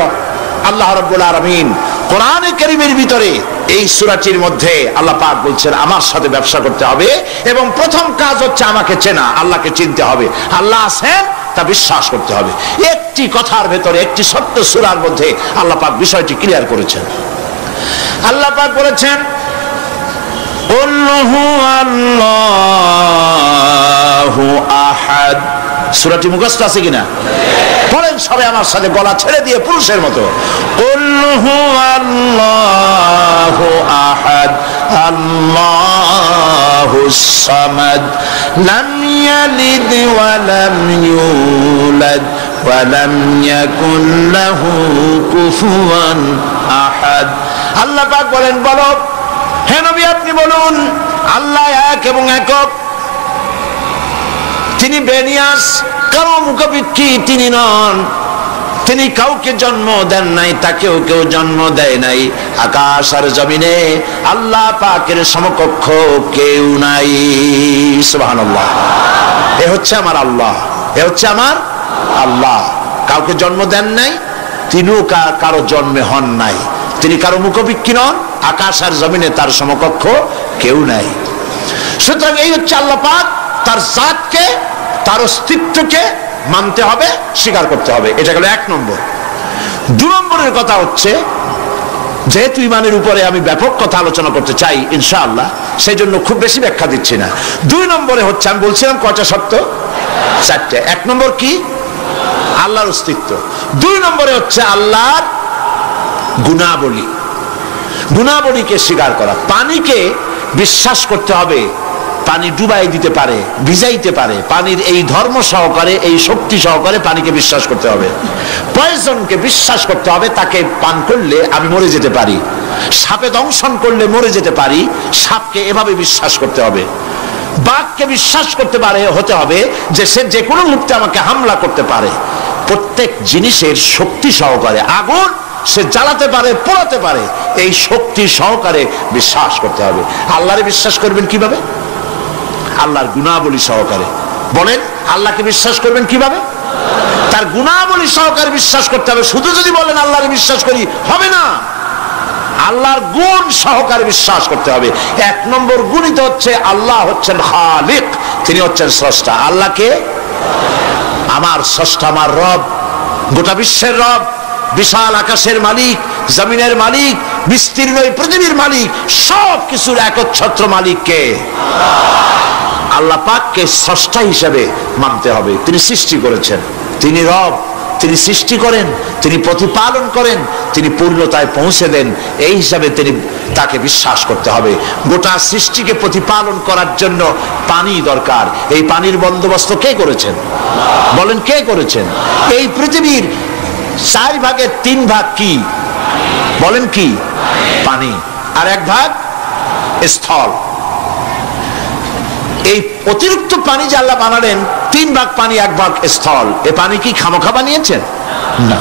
আল্লাহ রাব্বুল আলামিন কোরআনে কারীমের ভিতরে এই সূরাটির মধ্যে আল্লাহ পাক বলছেন আমার সাথে ব্যবসা করতে হবে, এবং প্রথম কাজ হচ্ছে আমাকে চেনা, আল্লাহকে চিনতে হবে। আল্লাহ আছেন তা বিশ্বাস করতে হবে। একটি কথার ভেতরে, একটি ছোট্ট সূরার মধ্যে আল্লাহ পাক বিষয়টি ক্লিয়ার করেছেন। আল্লাহ পাক বলেছেন কুল হুয়াল্লাহু আহাদ। সূরাটি মুখস্থ আছে কিনা? পড়েন সবাই আমার সাথে, গলা ছেড়ে দিয়ে পুরুষের মতো। কুল হুয়াল্লাহু আহাদ আল্লাহুস সামাদ লাম ইয়ালিদ ওয়া লাম ইউলাদ ওয়া লাম ইয়াকুল লাহু কুফুয়ান আহাদ। আল্লাহ পাক বলেন, বলো হে নবী আপনি বলুন আল্লাহ এক এবং একক, তিনি বেনিয়াস, কারো মুখাপেক্ষী তিনি নন, তিনি কাউকে জন্ম দেন নাই, তাকেও কেউ জন্ম দেয় নাই। আকাশ আর জমিনে আল্লাহ পাকের সমকক্ষ কেউ নাই। সুবহানাল্লাহ। এ হচ্ছে আমার আল্লাহ, এ হচ্ছে আমার আল্লাহ। কাউকে জন্ম দেন নাই, তিনিও কারো জন্মে হন নাই, তিনি কারো মুখাপেক্ষী নন, আকাশ আর জমিনে তার সমকক্ষ কেউ নাই। সুতরাং এই হচ্ছে আল্লাহ পাক, তার জাতকে, তার অস্তিত্বকে মানতে হবে, স্বীকার করতে হবে। এটা গেল এক নম্বর। দুই নম্বরের কথা হচ্ছে, যেহেতু ইমানের উপরে আমি ব্যাপক কথা আলোচনা করতে চাই ইনশাআল্লাহ, সেই জন্য খুব বেশি ব্যাখ্যা দিচ্ছি না। দুই নম্বরে হচ্ছে, আমি বলছিলাম কয়টা শর্ত? চারটে। এক নম্বর কি? আল্লাহর অস্তিত্ব। দুই নম্বরে হচ্ছে আল্লাহর গুণাবলী, গুণাবলীকে স্বীকার করা। পানিকে বিশ্বাস করতে হবে, পানি ডুবাই দিতে পারে, ভিজাইতে পারে, পানির এই ধর্ম সহকারে, এই শক্তি সহকারে পানিকে বিশ্বাস করতে হবে। পয়জনকে বিশ্বাস করতে হবে, তাকে পান করলে আমি মরে যেতে পারি। সাপে দংশন করলে মরে যেতে পারি, সাপকে এভাবে বিশ্বাস করতে হবে। বাঘকে বিশ্বাস করতে পারে হতে হবে যে সে যে কোনো মুহূর্তে আমাকে হামলা করতে পারে। প্রত্যেক জিনিসের শক্তি সহকারে, আগুন সে জ্বালাতে পারে, পোড়াতে পারে, এই শক্তি সহকারে বিশ্বাস করতে হবে। আল্লাহরে বিশ্বাস করবেন কিভাবে? আল্লাহর গুণাবলী সহকারে। বলেন, আল্লাহকে বিশ্বাস করবেন কিভাবে? তার গুণাবলী সহকারে বিশ্বাস করতে হবে। শুধু যদি বলেন আল্লাহরে বিশ্বাস করি, হবে না। আল্লাহর গুণ সহকারে বিশ্বাস করতে হবে। এক নম্বর গুণিত হচ্ছে আল্লাহ হচ্ছেন খালিক, তিনি হচ্ছেন স্রষ্টা। আল্লাহকে আমার স্রষ্টা, আমার রব, গোটা বিশ্বের রব, বিশাল আকাশের মালিক, জমিনের মালিক, বিস্তীর্ণ পৃথিবীর মালিক, সব কিছুর একচ্ছত্র মালিককে আল্লাহ পাককে স্রষ্টা হিসেবে মানতে হবে। তিনি সৃষ্টি করেছেন, তিনি রব, তিনি সৃষ্টি করেন, তিনি প্রতিপালন করেন, তিনি পূর্ণতায় পৌঁছে দেন, এই হিসাবে তিনি তাকে বিশ্বাস করতে হবে। গোটা সৃষ্টিকে প্রতিপালন করার জন্য পানি দরকার। এই পানির বন্দোবস্ত কে করেছেন? বলেন, কে করেছেন? এই পৃথিবীর 4 ভাগের 3 ভাগ কি? বলেন কি? পানি। আর 1 ভাগ স্থল। এই অতিরিক্ত পানি যে আল্লাহ বানালেন, 3 ভাগ পানি 1 ভাগ স্থল, এ পানি কি খামোখা বানিয়েছেন? না,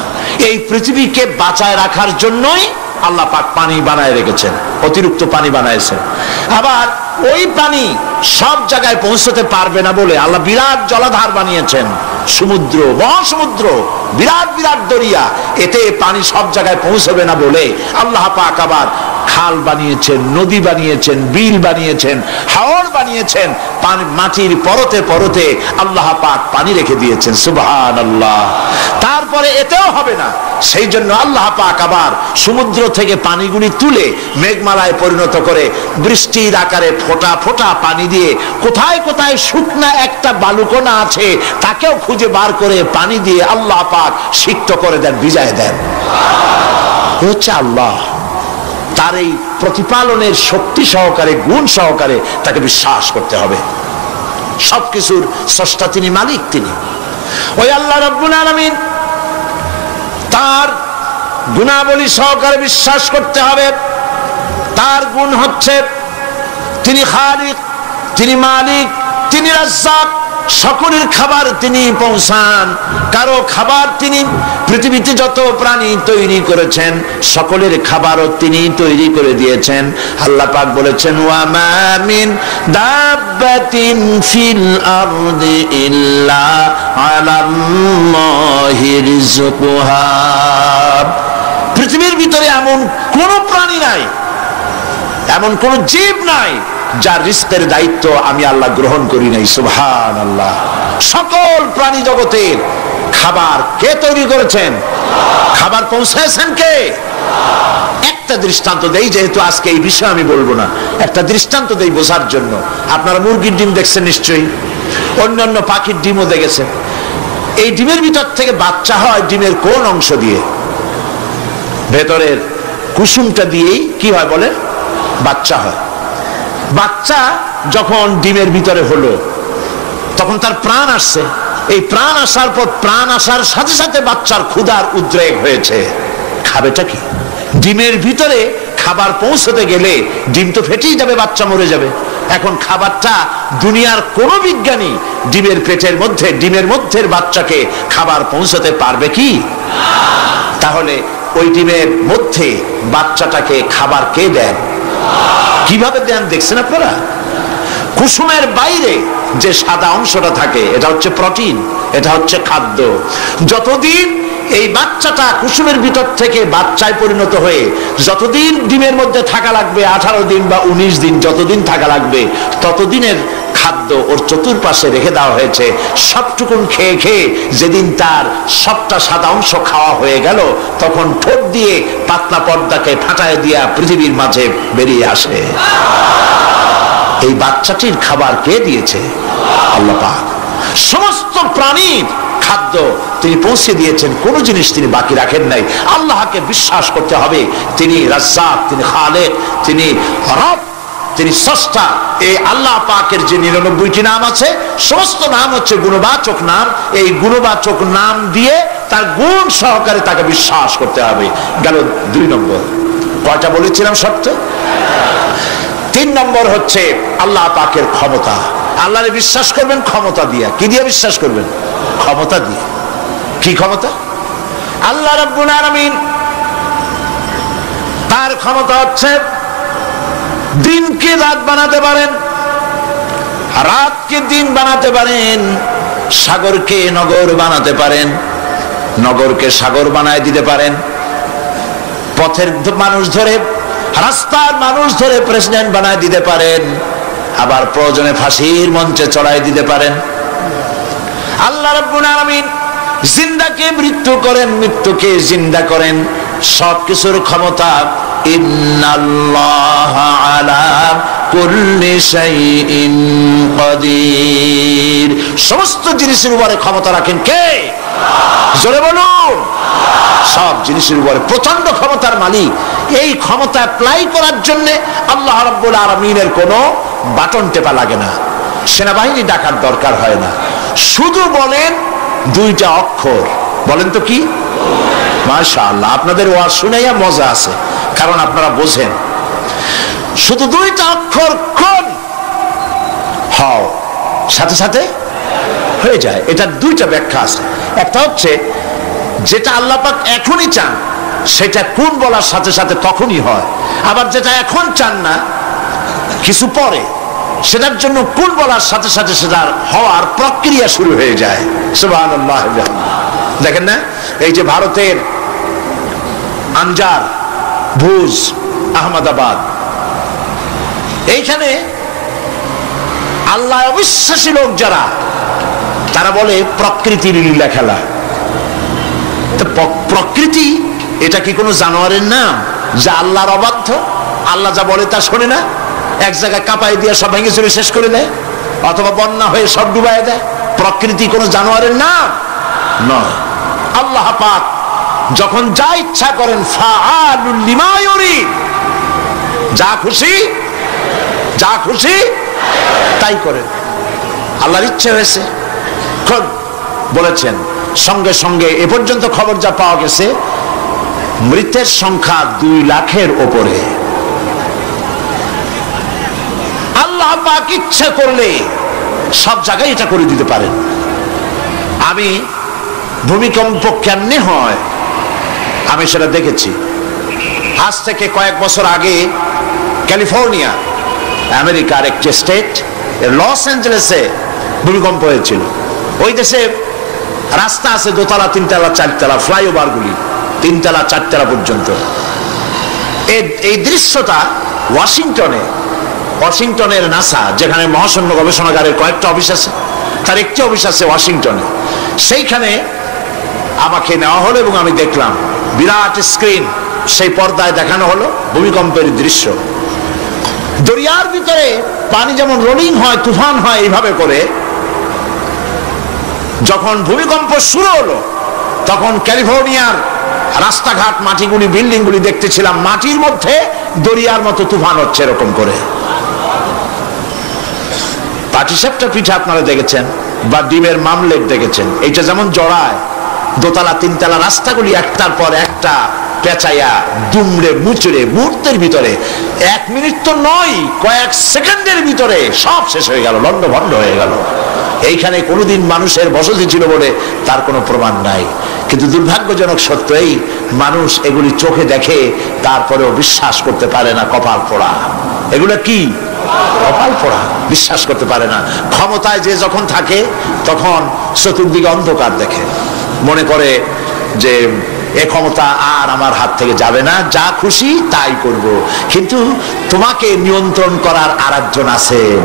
এই পৃথিবীকে বাঁচায় রাখার জন্যই আল্লাহ পাক পানি বানায় রেখেছেন, অতিরিক্ত পানি বানাইছেন। আবার ওই পানি সব জায়গায় পৌঁছতে পারবে না বলে আল্লাহ বিরাট জলাধার বানিয়েছেন, সমুদ্র, মহাসমুদ্র, বিরাট বিরাট দরিয়া। এতে পানি সব জায়গায় পৌঁছবে না বলে আল্লাহ পাক আবার খাল বানিয়েছেন, নদী বানিয়েছেন, বিল বানিয়েছেন, হাওর বানিয়েছেন। মাটির পরতে পরতে আল্লাহ পাক পানি রেখে দিয়েছেন। সুবহানাল্লাহ। তারপরে এতেও হবে না, সেই জন্য আল্লাহ পাক আবার সমুদ্র থেকে পানিগুলি তুলে মেঘমালায় পরিণত করে বৃষ্টির আকারে ফোঁটা ফোঁটা পানি দিয়ে কোথায় কোথায় শুকনা একটা বালুকণা আছে তাকেও খুঁজে বার করে পানি দিয়ে আল্লাহ পাক সিক্ত করে দেন, ভিজায় দেন। হচ্ছে আল্লাহ। তার এই প্রতিপালনের শক্তি সহকারে, গুণ সহকারে তাকে বিশ্বাস করতে হবে। সবকিছুর স্রষ্টা তিনি, মালিক তিনি। ওই আল্লাহ রাব্বুল আলামিন, তার গুণাবলী সহকারে বিশ্বাস করতে হবে। তার গুণ হচ্ছে তিনি খালিক, তিনি মালিক, তিনি রাজ্জাক। সকলের খাবার তিনি পৌঁছান, কারো খাবার তিনি, পৃথিবীতে যত প্রাণী তৈরি করেছেন সকলের খাবারও তিনি তৈরি করে দিয়েছেন। আল্লাহ পাক বলেছেন, ওয়া মা মিন দাব্বাতিন ফিল আরদি ইল্লা আলাল্লাহি রিজকুহা। পৃথিবীর ভিতরে এমন কোন প্রাণী নাই, এমন কোন জীব নাই যার রিস্কের দায়িত্ব আমি আল্লাহ গ্রহণ করি নাই। সুবহানাল্লাহ। সকল প্রাণী জগতের খাবার কে তৈরি করেছেন? খাবার পৌঁছায়ছেন কে? একটা দৃষ্টান্ত দেই, যেহেতু আজকে এই বিষয়ে আমি বলবো না, একটা দৃষ্টান্ত দেই বোঝার জন্য। আপনারা মুরগির ডিম দেখছেন নিশ্চয়ই, অন্যান্য পাখির ডিমও দেখেছেন। এই ডিমের ভিতর থেকে বাচ্চা হয় ডিমের কোন অংশ দিয়ে? ভেতরের কুসুমটা দিয়েই কি হয় বলে? বাচ্চা হয়। বাচ্চা যখন ডিমের ভিতরে হলো তখন তার প্রাণ আসছে। এই প্রাণ আসার পর, প্রাণ আসার সাথে সাথে বাচ্চার ক্ষুধার উদ্রেক হয়েছে। খাবেটা কি? ডিমের ভিতরে খাবার পৌঁছতে গেলে ডিম তো ফেটেই যাবে, বাচ্চা মরে যাবে। এখন খাবারটা দুনিয়ার কোন বিজ্ঞানী ডিমের পেটের মধ্যে, ডিমের মধ্যের বাচ্চাকে খাবার পৌঁছতে পারবে কি? তাহলে ওই ডিমের মধ্যে বাচ্চাটাকে খাবার কে দেন? কিভাবে দেন দেখছেন আপনারা? কুসুমের বাইরে যে সাদা অংশটা থাকে এটা হচ্ছে প্রোটিন, এটা হচ্ছে খাদ্য। যতদিন এই বাচ্চাটা কুসুমের ভিতর থেকে বাচ্চায় পরিণত হয়ে যতদিন ডিমের মধ্যে থাকা লাগবে, 18 দিন বা 19 দিন, যতদিন থাকা লাগবে ততদিনের খাদ্য ওর চতুর্পাশে রেখে দেওয়া হয়েছে। সবটুকুন খেয়ে খেয়ে যেদিন তার সবটা সাদা অংশ খাওয়া হয়ে গেল তখন ঠোঁট দিয়ে পাতলা পর্দাকে ফাটায় দিয়া পৃথিবীর মাঝে বেরিয়ে আসে। এই বাচ্চাটির খাবার কে দিয়েছে? আল্লাহ পাক। সমস্ত প্রাণীর খাদ্য তিনি পৌঁছে দিয়েছেন, কোন জিনিস তিনি বাকি রাখেন নাই। আল্লাহকে বিশ্বাস করতে হবে, তিনি রাজ্জাক, তিনি খালেক, তিনি রব, তিনি স্রষ্টা। এই আল্লাহ পাকের যে 99টি নাম আছে, সমস্ত নাম হচ্ছে গুণবাচক নাম। এই গুণবাচক নাম দিয়ে তার গুণ সহকারে তাকে বিশ্বাস করতে হবে। গেল 2 নম্বর। কয়টা বলেছিলাম শর্ত? তিন নম্বর হচ্ছে আল্লাহ পাকের ক্ষমতা। আল্লাহরে বিশ্বাস করবেন ক্ষমতা দিয়া। কি দিয়ে বিশ্বাস করবেন? ক্ষমতা দিয়ে। কি ক্ষমতা? আল্লাহ রাব্বুল আলামিন তার ক্ষমতা হচ্ছে দিনকে রাত বানাতে পারেন, রাতকে দিন বানাতে পারেন, সাগরকে নগর বানাতে পারেন, নগরকে সাগর বানায় দিতে পারেন, পথের মানুষ ধরে, রাস্তার মানুষ ধরে প্রেসিডেন্ট বানায় দিতে পারেন, আবার প্রয়োজনে ফাঁসির মঞ্চে চড়াই দিতে পারেন। আল্লাহ রাব্বুল আলামিন জিন্দাকে মৃত্যু করেন, মৃত্যুকে জিন্দা করেন, সবকিছুর ক্ষমতা। ইন্নাল্লাহা আলা কুল্লি শাইইন কাদির। সমস্ত জিনিসের উপরে ক্ষমতা রাখেন কে? জোরে বলুন। সব জিনিসের উপরে প্রচন্ড ক্ষমতার মালিক। এই ক্ষমতা অ্যাপ্লাই করার জন্য আল্লাহ রাব্বুল আলামিনের কোনো বাটন টেপা লাগে না, সেনাবাহিনী ডাকার দরকার হয় না। শুধু বলেন দুইটা অক্ষর। বলেন তো কি? মাশাআল্লাহ, আপনাদের ওয়াজ শুনাইয়া মজা আছে, কারণ আপনারা বোঝেন। শুধু দুইটা অক্ষর, কোন হও, সাথে সাথে হয়ে যায়। এটার দুইটা ব্যাখ্যা আছে। একটা হচ্ছে যেটা আল্লাহ পাক এখনই চান সেটা কোন বলার সাথে সাথে তখনই হয়, আবার যেটা এখন চান না কিছু পরে, সেটার জন্য কোন বলার সাথে সাথে সেটার হওয়ার প্রক্রিয়া শুরু হয়ে যায়। সুবহানাল্লাহ। দেখেন না, এই যে ভারতের আনজার, ভুজ, আহমেদাবাদ, এইখানে আল্লাহ অবিশ্বাসী লোক যারা, তারা বলে প্রকৃতির লীলা খেলা। প্রকৃতি এটা কি কোনো জানোয়ারের নাম যা আল্লাহর অবাধ্য? আল্লাহ যা বলে তা শোনে না, এক জায়গায় কাঁপাই দিয়ে সব ভেঙে চুরে শেষ করে দেয়, অথবা বন্যা হয়ে সব ডুবাই দেয়। প্রকৃতি কোনো জানোয়ারের নাম নয়। আল্লাহ পাক যখন যা ইচ্ছা করেন, ফাআলুল লিমা ইউরিদ, যা খুশি তাই করেন। আল্লাহর ইচ্ছে হয়েছে, খোদ বলেছেন। সঙ্গে সঙ্গে এ পর্যন্ত খবর যা পাওয়া গেছে, মৃতের সংখ্যা 2 লাখের ওপরে। আল্লাহ পাক ইচ্ছে করলে সব জায়গায় এটা করে দিতে পারেন। আমি ভূমিকম্প কেমনে হয় আমি সেটা দেখেছি। আজ থেকে কয়েক বছর আগে ক্যালিফোর্নিয়া, আমেরিকার একটি স্টেট, লস অ্যাঞ্জেলেসে ভূমিকম্প হয়েছিল। ওই দেশে রাস্তা আছে 2 তলা, 3 তলা, 4 তলা, ফ্লাইওভার গুলি 3 তলা 4 তলা পর্যন্ত। এই দৃশ্যটা ওয়াশিংটনের নাসা, যেখানে মহাশূন্য গবেষণাগারের কয়েকটা অফিস আছে, তার একটি অফিস আছে ওয়াশিংটনে। সেইখানে আমাকে নেওয়া হলো এবং আমি দেখলাম বিরাট স্ক্রিন, সেই পর্দায় দেখানো হলো ভূমিকম্পের দৃশ্য। দরিয়ার ভিতরে পানি যেমন রোলিং হয়, তুফান হয়, এইভাবে করে যখন ভূমিকম্প শুরু হলো, তখন ক্যালিফোর্নিয়ার রাস্তাঘাট, মাটিগুলি, বিল্ডিংগুলি দেখতেছিলাম মাটির মধ্যে দরিয়ার মতো তুফান হচ্ছে এরকম করে। পাটিসাপটা পিঠা আপনারা দেখেছেন, বা ডিমের মামলেট দেখেছেন। এইটা যেমন জড়ায় 2 তলা 3 তলা রাস্তাগুলি একটার পর একটা পেঁচাইয়া, দুমড়ে মুচড়ে, মুহূর্তের ভিতরে, 1 মিনিট তো নয়, কয়েক সেকেন্ডের ভিতরে সব শেষ হয়ে গেল, লন্ডভন্ড হয়ে গেল। এইখানে কোনোদিন মানুষের বসতি ছিল বলে তার কোনো প্রমাণ নাই। কিন্তু দুর্ভাগ্যজনক সত্য, এই মানুষ এগুলি চোখে দেখে, তারপরেও বিশ্বাস করতে পারে না। কপাল পোড়া। এগুলো কি? কপাল পোড়া, বিশ্বাস করতে পারে না। ক্ষমতায় যে যখন থাকে তখন চতুর্দিকে অন্ধকার দেখে, মনে করে যে এ ক্ষমতা আর আমার হাত থেকে যাবে না, যা খুশি তাই করব। কিন্তু তোমাকে নিয়ন্ত্রণ করার আরেকজন আছেন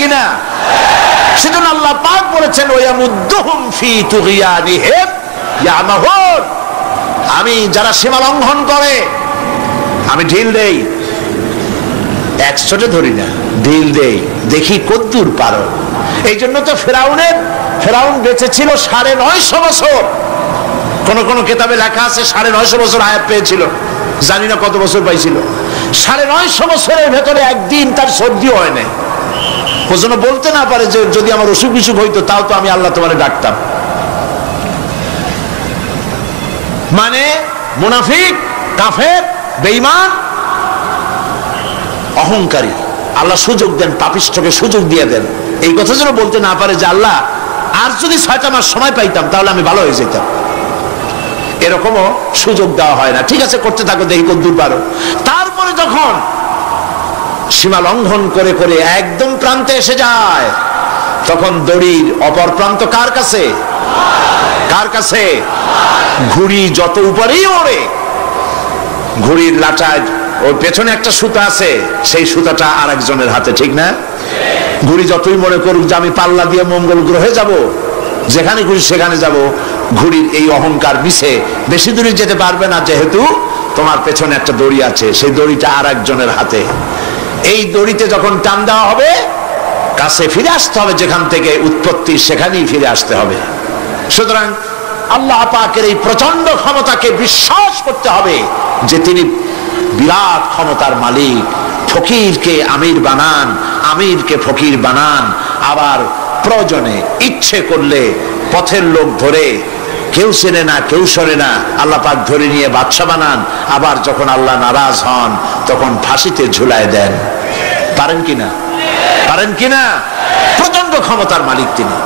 কিনা? সেজন্য আল্লাহ পাক বলেছেন, ওয়ামুদ্দুহুম ফি তুগয়ানিহিম ইয়ামাহুন। আমি যারা সীমা লঙ্ঘন করে আমি ঢিল দেই, একশোটে ধরি না, ঢিল দেই, দেখি কদ্দূর পারো। এই জন্য তো ফেরাউন বেঁচে ছিল 950 বছর। কোন কোন কিতাবে লেখা আছে 950 বছর হায়াত পেয়েছিল, জানি না কত বছর পাইছিল। 950 বছরের ভেতরে একদিন তার সর্দিও হয় না। ও যেন বলতে না পারে যে যদি আমার অসুখ বিসুখ হইতো তাও তো আমি আল্লাহ তোমারে ডাকতাম। মানে মুনাফিক, কাফের, বেঈমান অহংকারী, আল্লাহ সুযোগ দেন, পাপিষ্ঠকে সুযোগ দিয়ে দেন। এই কথা যেন বলতে না পারে যে আল্লাহ আর যদি 6টা মাস সময় পাইতাম তাহলে আমি ভালো হয়ে যেতাম। এরকমও সুযোগ দেওয়া হয় না। ঠিক আছে, করতে থাকো, দেখি কোন দূর পারো। তারপরে যখন সীমা লঙ্ঘন করে করে একদম প্রান্তে এসে যায়, তখন দড়ির অপর প্রান্ত কার কাছে? কার কাছে? ঘুড়ি যত উপরেই ওড়ে, ঘুড়ির লাটায় ওর পেছনে একটা সুতা আছে, সেই সুতাটা আর একজনের হাতে, ঠিক না? ঘুড়ি যতই মনে করুক যে আমি পাল্লা দিয়ে মঙ্গল গ্রহে যাব, যেখানে ঘুরি সেখানে যাব, ঘুড়ির এই অহংকার মিশে বেশি দূরে যেতে পারবে না, যেহেতু তোমার পেছনে একটা দড়ি আছে, সেই দড়িটা আর একজনের হাতে। এই দড়িতে যখন টান দেওয়া হবে, কাছে ফিরে আসতে হবে, যেখান থেকে উৎপত্তি সেখানেই ফিরে আসতে হবে। সুতরাং আল্লাহ পাকের এই প্রচন্ড ক্ষমতাকে বিশ্বাস করতে হবে যে তিনি বিরাট ক্ষমতার মালিক। ফকিরকে আমির বানান, আমিরকে ফকির বানান, আবার প্রয়োজনে ইচ্ছে করলে পথের লোক ধরে, কেউ চেনে না কেউ শোনে না, আল্লাহ পাক ধরে নিয়ে বাদশা বানান, আবার যখন আল্লাহ নারাজ হন তখন ফাঁসিতে ঝুলায় দেন। পারেন কিনা? পারেন কিনা? প্রচন্ড ক্ষমতার মালিক তিনি।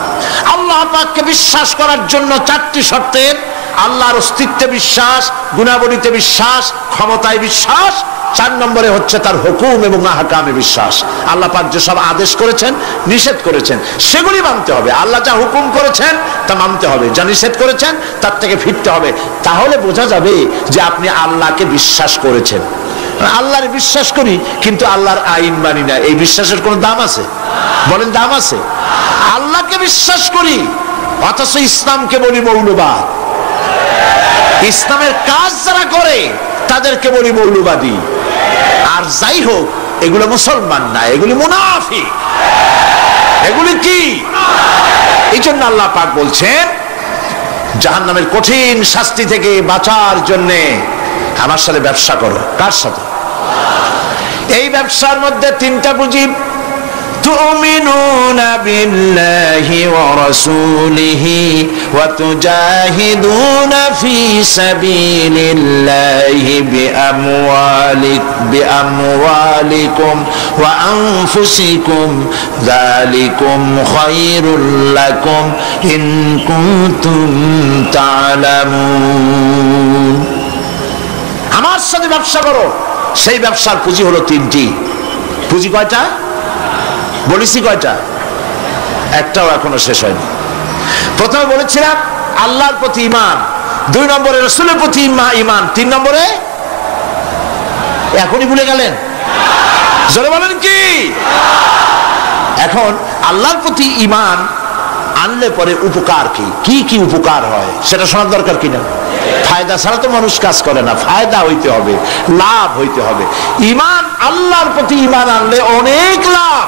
আল্লাহ পাককে বিশ্বাস করার জন্য 4টি শর্তের: আল্লাহর অস্তিত্বে বিশ্বাস, গুণাবলীতে বিশ্বাস, ক্ষমতায় বিশ্বাস, 4 নম্বরে হচ্ছে তার হুকুম এবং আহকামে বিশ্বাস। আল্লাহ পাক যেসব আদেশ করেছেন, নিষেধ করেছেন, সেগুলি মানতে হবে। আল্লাহ যা হুকুম করেছেন তা মানতে হবে, যা নিষেধ করেছেন তার থেকে ফিরতে হবে। তাহলে বোঝা যাবে যে আপনি আল্লাহকে বিশ্বাস করেছেন। আল্লাহর বিশ্বাস করি কিন্তু আল্লাহর আইন মানি না, এই বিশ্বাসের কোনো দাম আছে? বলেন, দাম আছে? আল্লাহকে বিশ্বাস করি অথচ ইসলামকে বলি মৌলবাদ। ইসলামের কাজ যারা করে তাদেরকে বলি মৌলবাদী। আর যাই হোক, এগুলো মুসলমান না, এগুলি মুনাফিক। এগুলি কি? এই জন্য আল্লাহ পাক বলছেন, জাহান্নামের কঠিন শাস্তি থেকে বাঁচার জন্য আমার সাথে ব্যবসা করো। কার সাথে? এই ব্যবসার মধ্যে 3টা পুঁজি: তুমিনুনা বিল্লাহি ওয়া রাসূলিহি ওয়া তুজাহিদুনা ফি সাবিলিল্লাহি বিআমওয়ালিকুম ওয়া আনফুসিকুম যালিকুম খায়রুল লাকুম ইন কুনতুম তা'লামুন। আমার সাথে ব্যবসা করো। সেই ব্যবসার পুঁজি হলো 3টি। পুঁজি কয়টা বলেছি? কয়টা? একটাও এখনো শেষ হয়নি। প্রথমে বলেছিলাম আল্লাহর প্রতি ঈমান, 2 নম্বরে রাসূলের প্রতি ঈমান, 3 নম্বরে এখনই ভুলে গেলেন? জোরে বলেন কি? এখন আল্লাহর প্রতি ঈমান আনলে পরে উপকার কি কি কি উপকার হয় সেটা শোনার দরকার কিনা? ফায়দা ছাড়া তো মানুষ কাজ করে না, ফায়দা হইতে হবে, লাভ হইতে হবে। ঈমান, আল্লাহর প্রতি ঈমান আনলে অনেক লাভ।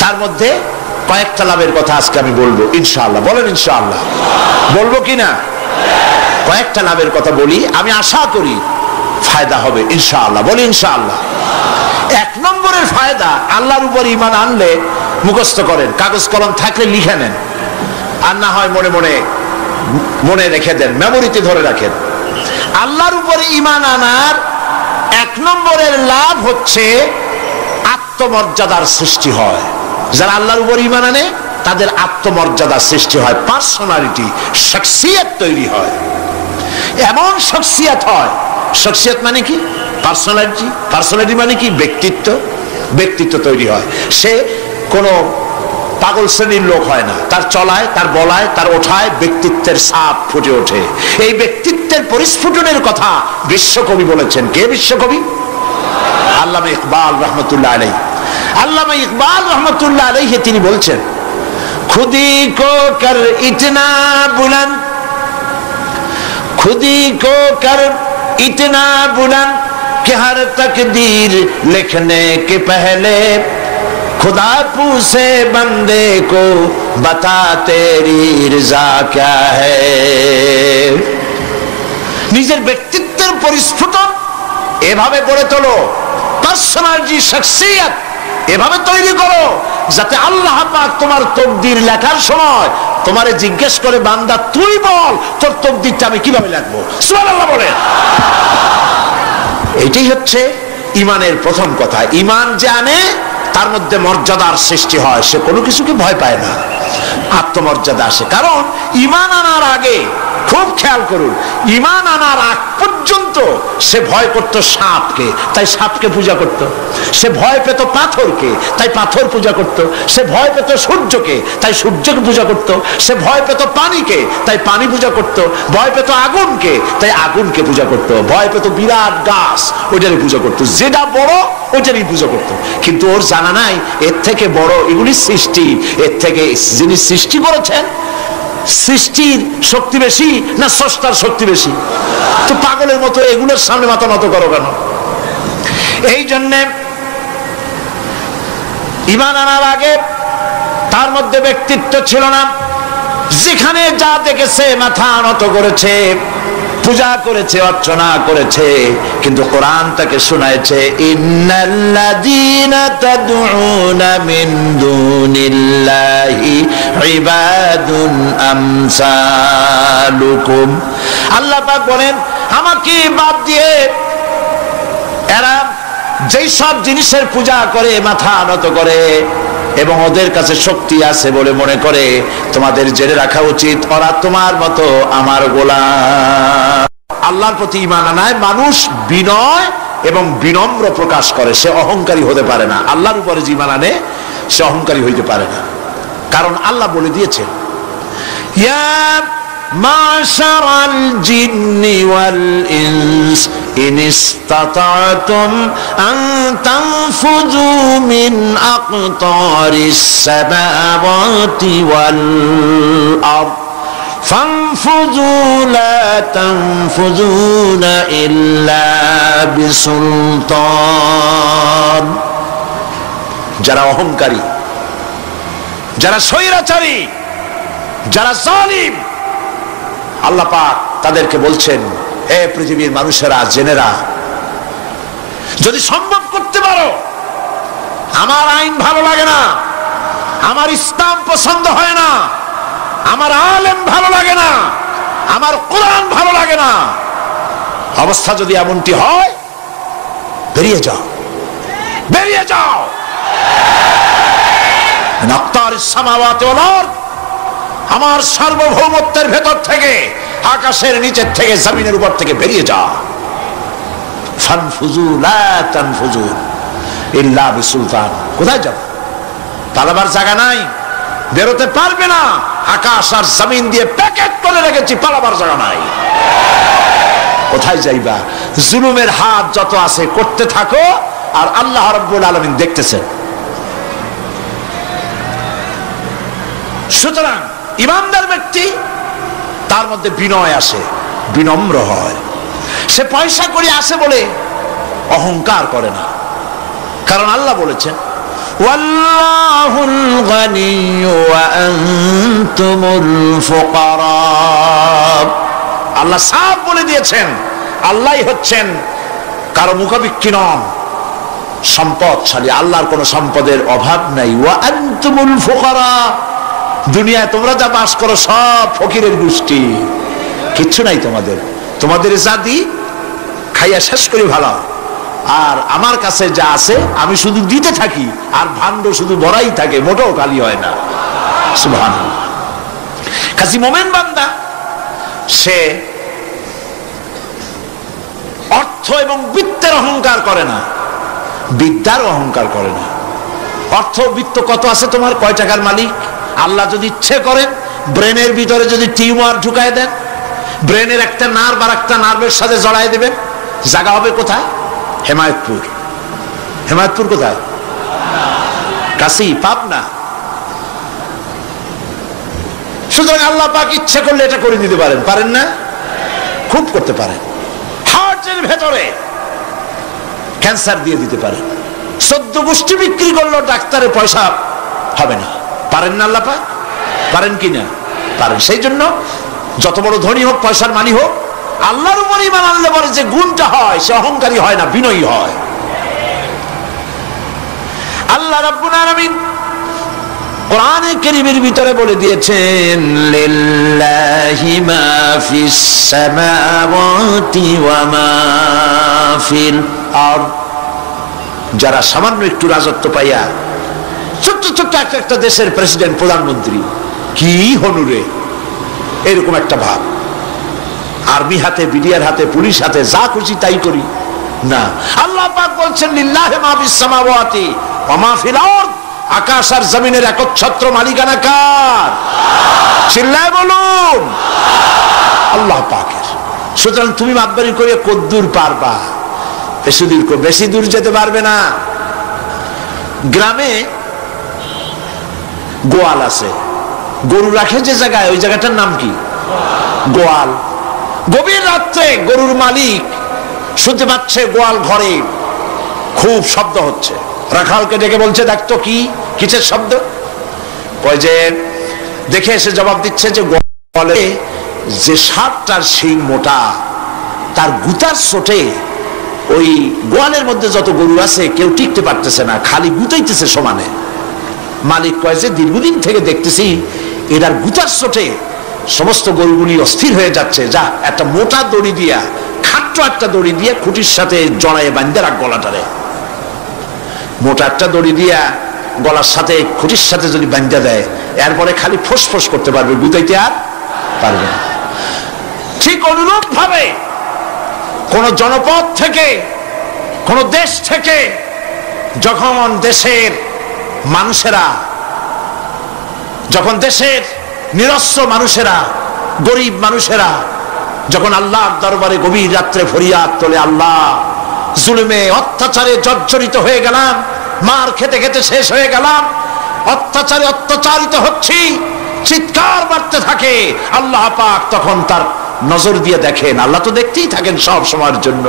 তার মধ্যে কয়েকটা লাভের কথা আজকে আমি বলবো ইনশাআল্লাহ। বলেন ইনশাআল্লাহ। বলবো কিনা? কয়েকটা লাভের কথা বলি, আমি আশা করি ফায়দা হবে ইনশাআল্লাহ। বলি ইনশাআল্লাহ। 1 নম্বরের ফায়দা, আল্লাহর উপর ঈমান আনলে মুখস্থ করেন, কাগজ কলম থাকলে লিখে নেন, আর না হয় মনে মনে মনে রেখে দেন, মেমোরিতে ধরে রাখেন। আল্লাহর উপরে ঈমান আনার 1 নম্বরের লাভ হচ্ছে আত্মমর্যাদার সৃষ্টি হয়। যারা আল্লাহর উপর ঈমান আনে তাদের আত্মমর্যাদার সৃষ্টি হয়, পার্সোনালিটি, শখসিয়ত তৈরি হয়। এমন শখসিয়ত হয়, শখসিয়ত মানে কি? পার্সোনালিটি। পার্সোনালিটি মানে কি? ব্যক্তিত্ব। ব্যক্তিত্ব তৈরি হয়। সে কোনো পাগল শ্রেণীর লোক হয় না, তার চলায়, তার বলায়, তার ওঠায় ব্যক্তিত্বের ছাপ ফুটে ওঠে। এই ব্যক্তিত্বের পরিস্ফুটনের কথা বিশ্বকবি বলেছেন। কে বিশ্বকবি? আল্লামা ইকবাল রহমতুল্লাহ আলাইহি। আল্লামা ইকবাল রহমতুল্লাহ আলাইহি তিনি বলছেন, খুদি কো কর ইতনা বুলন্দ, খুদি কো কর इतना बुलंद कि हर तकदीर लिखने के पहले खुदा पूछे बंदे को बता तेरी रज़ा क्या है। নিজের ব্যক্তিত্বের পরিস্ফুটন এভাবে গড়ে তোলো, পার্সোনালিটি, শখসিয়ত এভাবে তৈরি করো যাতে আল্লাহ পাক তোমার তকদির লেখার সময় তোমারে জিজ্ঞেস করে, বান্দা তুই বল তোর তকদিরটা আমি কিভাবে লিখবো। সুবহানাল্লাহ বলেন। এটাই হচ্ছে ইমানের প্রথম কথা। ইমান যে আনে তার মধ্যে মর্যাদার সৃষ্টি হয়, সে কোনো কিছুকে ভয় পায় না, আত্মমর্যাদা আসে। কারণ ইমান আনার আগে, খুব খেয়াল করুন, ইমান আনার আগ পর্যন্ত সে ভয় করত সাপকে, তাই সাপকে পূজা করত। সে ভয় পেত পাথরকে, তাই পাথর পূজা করত। সে ভয় পেত সূর্যকে, তাই সূর্যকে পূজা করত। সে ভয় পেত পানিকে, তাই পানি পূজা করত। ভয় পেত আগুনকে, তাই আগুনকে পূজা করত। ভয় পেত বিরাট গাছ, ওইটারই পূজা করত। যেটা বড় ওইটারই পূজা করত। কিন্তু ওর জানা নাই এর থেকে বড় এগুলি সৃষ্টি, এর থেকে যিনি সৃষ্টি করেছেন, সৃষ্টির শক্তি বেশি না স্রষ্টার শক্তি বেশি? তো পাগলের মতো এগুলোর সামনে মাথা নত করো কেন? এই জন্য ঈমান আনার আগে তার মধ্যে ব্যক্তিত্ব ছিল না। যেখানে যা দেখেছে মাথা নত করেছে, পূজা করেছে, অর্চনা করেছে। কিন্তু কোরআন তাকে শোনায়ছে, ইন্নাল্লাযীনা তাদউনা মিন দুনিল্লাহি ইবাদুন আমসালুকুম। আল্লাহ পাক বলেন, আমাকে বাদ দিয়ে এরা যেই সব জিনিসের পূজা করে, মাথা নত করে এবং ওদের কাছে শক্তি আছে বলে মনে করে, তোমাদের জেনে রাখা উচিত ওরা তোমার মতো আমার গোলাম। আল্লাহর প্রতি ঈমান আনায় মানুষ বিনয় এবং বিনম্র প্রকাশ করে, সে অহংকারী হতে পারে না। আল্লাহর উপরে যে ঈমান আনে সে অহংকারী হইতে পারে না, কারণ আল্লাহ বলে দিয়েছেন, ইয়া মাশারাল জিন্নি ওয়াল ইনস ইন ইসতাতা'তুম আন তানফুযু মিন আকতারিস সামাওয়াতি ওয়াল আরদ ফানফুযু লা তানফুযুনা ইল্লা বিসুলতান। যারা অহংকারী, যারা স্বৈরাচারী, যারা জালিম, আল্লাহ পাক তাদেরকে বলছেন, হে পৃথিবীর মানুষেরা, জেনেরা, যদি সম্ভব করতে পারো, আমার আইন ভালো লাগে না, আমার ইসলাম পছন্দ হয় না, আমার আলেম ভালো লাগে না, আমার কোরআন ভালো লাগে না, অবস্থা যদি এমনটি হয়, বেরিয়ে যাও, বেরিয়ে যাও। নাক্তারিস সামাওয়াতি ওয়াল আরদ, আমার সার্বভৌমত্বের ভেতর থেকে, আকাশের নিচের থেকে, জমিনের উপর থেকে বেরিয়ে যা। ফানফুযু লা তানফুযু ইল্লা বিসুলতান। কোথায় যাব? পালাবার জায়গা নাই, বেরোতে পারবে না। আকাশ আর জমিন দিয়ে প্যাকেট করে রেখেছি, পালাবার জায়গা নাই। কোথায় যাইবা? জুলুমের হাত যত আছে করতে থাকো, আর আল্লাহ রাব্বুল আলামিন দেখতেছেন। সুতরাং ইমানদার ব্যক্তি, তার মধ্যে বিনয় আসে, বিনম্র হয়। সে পয়সা করে আসে বলে অহংকার করে না, কারণ আল্লাহ বলেছেন, ওয়াল্লাহুল গানিয়্যু ওয়া আনতুমুল ফুকারা। আল্লাহ সাফ বলে দিয়েছেন, আল্লাহই হচ্ছেন কারো মুখাপেক্ষী নন, সম্পদশালী। আল্লাহর কোনো সম্পদের অভাব নাই। ওয়া আনতুমুল ফুকারা, দুনিয়ায় তোমরা যা বাস করো সব ফকিরের গোষ্ঠী, কিচ্ছু নাই তোমাদের। তোমাদের জাতি খাইয়া শেষ করে ভালো, আর আমার কাছে যা আছে আমি শুধু দিতে থাকি, আর ভাণ্ড শুধু ভরাই থাকে, মোটেও খালি হয় না। সুবহানাল্লাহ। কাজী মোমেন বান্দা সে অর্থ এবং বিত্তের অহংকার করে না, বিদ্যার অহংকার করে না। অর্থ বিত্ত কত আছে তোমার, কয় টাকার মালিক? আল্লাহ যদি ইচ্ছে করেন, ব্রেনের ভিতরে যদি টিউমার ঢুকায় দেন, ব্রেনের একটা নার্ভ আর একটা নার্ভের সাথে জড়াই দেবেন, জায়গা হবে কোথায়? হেমায়তপুর। হেমায়তপুর কোথায়? কাশি, পাবনা। সুতরাং আল্লাহ পাক ইচ্ছে করলে এটা করে দিতে পারেন, পারেন না? খুব করতে পারেন। হার্টের ভেতরে ক্যান্সার দিয়ে দিতে পারেন। 14 গোষ্ঠী বিক্রি করলেও ডাক্তারের পয়সা হবে না, পারেন না আল্লাহ পাক? পারেন কিনা? পারেন। সেই জন্য যত বড় ধনী হোক, পয়সার মানি হোক, আল্লাহর উপর ঈমান আনলে পরে যে গুণটা হয়, সে অহংকারী হয় না, বিনয়ী হয়। আল্লাহ রাব্বুল আলামিন কোরআনে কারীমের ভিতরে বলে দিয়েছেন, লিল্লাহি মা ফিস সামাওয়াতি ওয়া মা ফিল আরদ। যারা সামান্য একটু রাজত্ব পাইয়া ছোট্ট ছোট্ট একটা দেশের প্রেসিডেন্ট, প্রধানমন্ত্রী, কি হনুরে, এরকম একটা ভাব। আর্মি হাতে, বিডিআর হাতে, পুলিশ হাতে, যা খুশি তাই করি না। আল্লাহ পাক বলছেন লিল্লাহি মা ফিস সামাওয়াতি ওয়া মা ফিল আরদ, আকাশ আর জমিনের একচ্ছত্র মালিকানা কার? চিল্লায় বলুন আল্লাহ পাকের। সুতরাং তুমি মাতবাড়ি করে কদ্দূর পারবা? বেশি দূর যেতে পারবে না। গ্রামে গোয়াল আছে, গরু রাখে যে জায়গায়, ওই জায়গাটার নাম কি? গোয়াল। গভীর রাত্রে গরুর মালিক শুনতে পাচ্ছে গোয়াল ঘরে খুব শব্দ হচ্ছে। রাখালকে ডেকে বলছে, দেখতো কি কিসের শব্দ? ওই যে দেখে এসে জবাব দিচ্ছে যে গোয়ালে যে সাপটার শিং মোটা, তার গুতার চোটে ওই গোয়ালের মধ্যে যত গরু আছে কেউ টিকতে পারতেছে না, খালি গুতাইতেছে সমানে। মালিক কয় যে দীর্ঘদিন থেকে দেখতেছি এটার গুতার চোটে সমস্ত গরুগুলি অস্থির হয়ে যাচ্ছে, যা একটা মোটা দড়ি দিয়া, খাট্ট একটা দড়ি দিয়ে খুঁটির সাথে জড়ায় বাঁধতে রাখ গলাটারে। মোটা একটা দড়ি দিয়া গলার সাথে খুঁটির সাথে যদি বাঁধতে দেয়, এরপরে খালি ফোঁস করতে পারবে, গুতাইতে আর পারবে না। ঠিক অনুরূপ ভাবে কোন জনপদ থেকে, কোন দেশ থেকে যখন দেশের মানুষেরা, যখন দেশের নিরস্ত্র মানুষেরা, গরিব মানুষেরা যখন আল্লাহর দরবারে গভীর রাত্রে ফরিয়াদ তোলে, আল্লাহ জুলুমে অত্যাচারে জর্জরিত হয়ে গেলাম, মার খেতে খেতে শেষ হয়ে গেলাম, অত্যাচারে অত্যাচারিত হচ্ছি, চিৎকার মারতে থাকে, আল্লাহ পাক তখন তার নজর দিয়ে দেখেন। আল্লাহ তো দেখতেই থাকেন সব সময়ের জন্য।